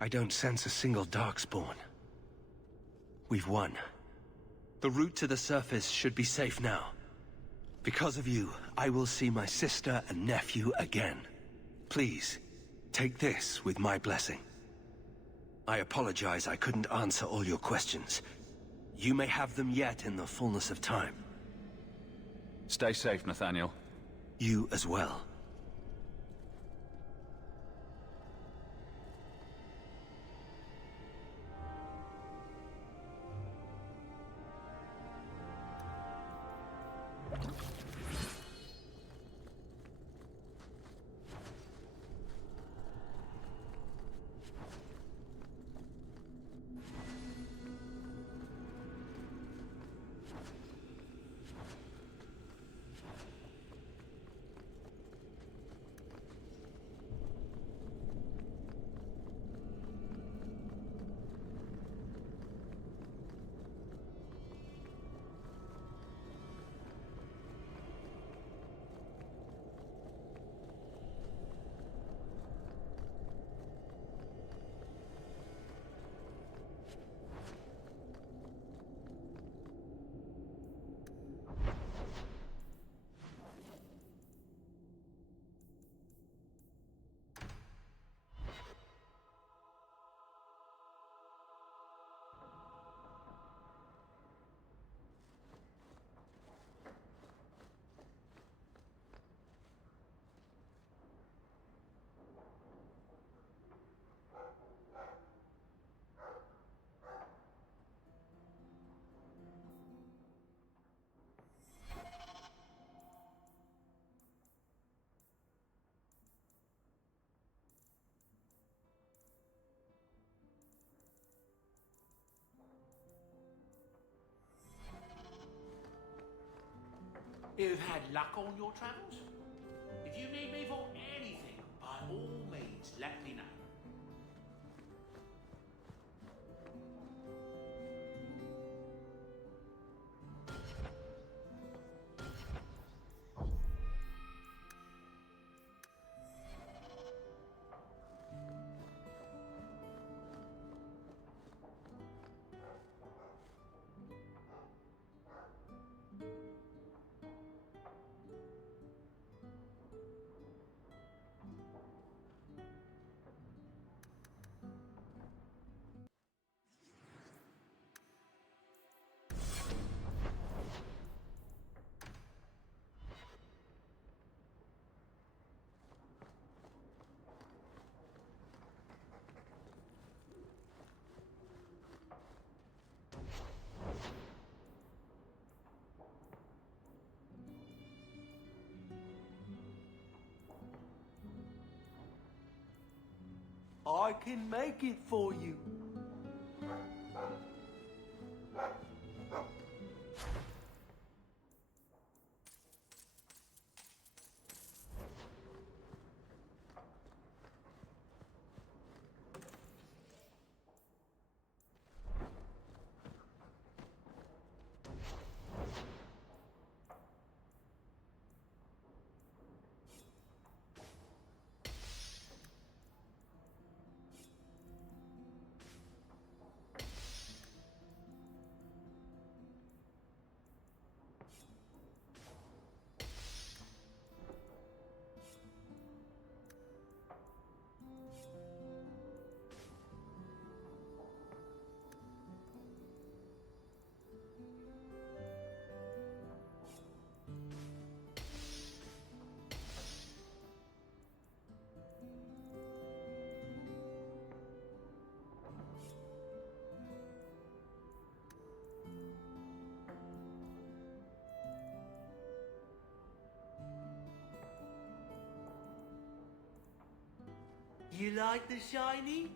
I don't sense a single Darkspawn. We've won. The route to the surface should be safe now. Because of you, I will see my sister and nephew again. Please, take this with my blessing. I apologize I couldn't answer all your questions. You may have them yet in the fullness of time. Stay safe, Nathaniel. You as well. You've had luck on your travels? If you need me for anything, by all means, let me know. I can make it for you. You like the shiny?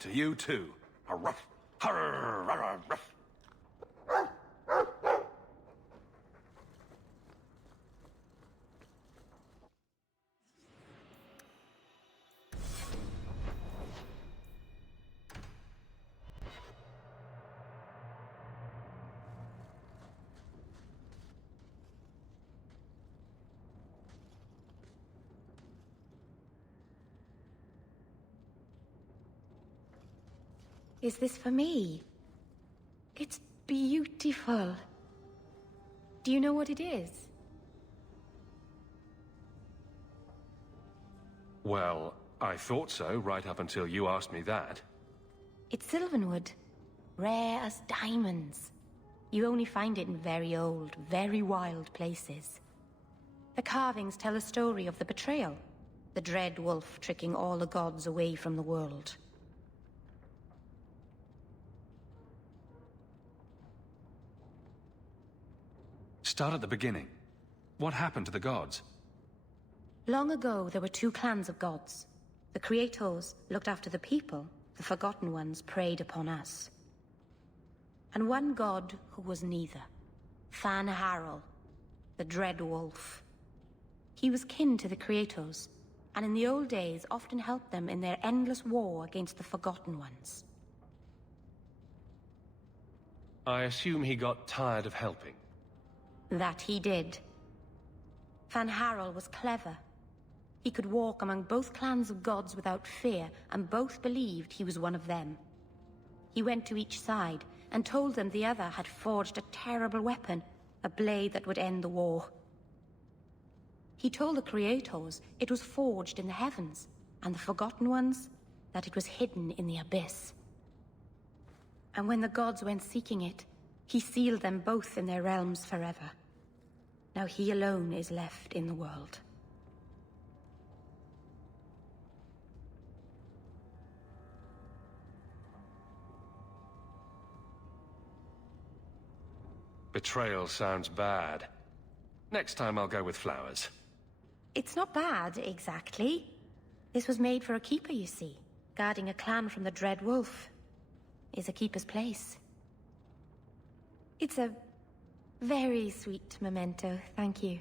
to you too. A ruff. Ruff. Is this for me? It's beautiful. Do you know what it is? Well, I thought so right up until you asked me that. It's Sylvanwood. Rare as diamonds. You only find it in very old, very wild places. The carvings tell a story of the betrayal. The dread wolf tricking all the gods away from the world. Start at the beginning. What happened to the gods? Long ago, there were two clans of gods. The Creators looked after the people. The Forgotten Ones preyed upon us. And one god who was neither. Fan Harel, the Dread Wolf. He was kin to the Creators, and in the old days often helped them in their endless war against the Forgotten Ones. I assume he got tired of helping. That he did. Fan Harel was clever. He could walk among both clans of gods without fear, and both believed he was one of them. He went to each side and told them the other had forged a terrible weapon, a blade that would end the war. He told the Creators it was forged in the heavens, and the Forgotten Ones that it was hidden in the abyss. And when the gods went seeking it, he sealed them both in their realms forever. Now he alone is left in the world. Betrayal sounds bad. Next time I'll go with flowers. It's not bad, exactly. This was made for a keeper, you see. Guarding a clan from the Dread Wolf is a keeper's place. It's a very sweet memento, thank you.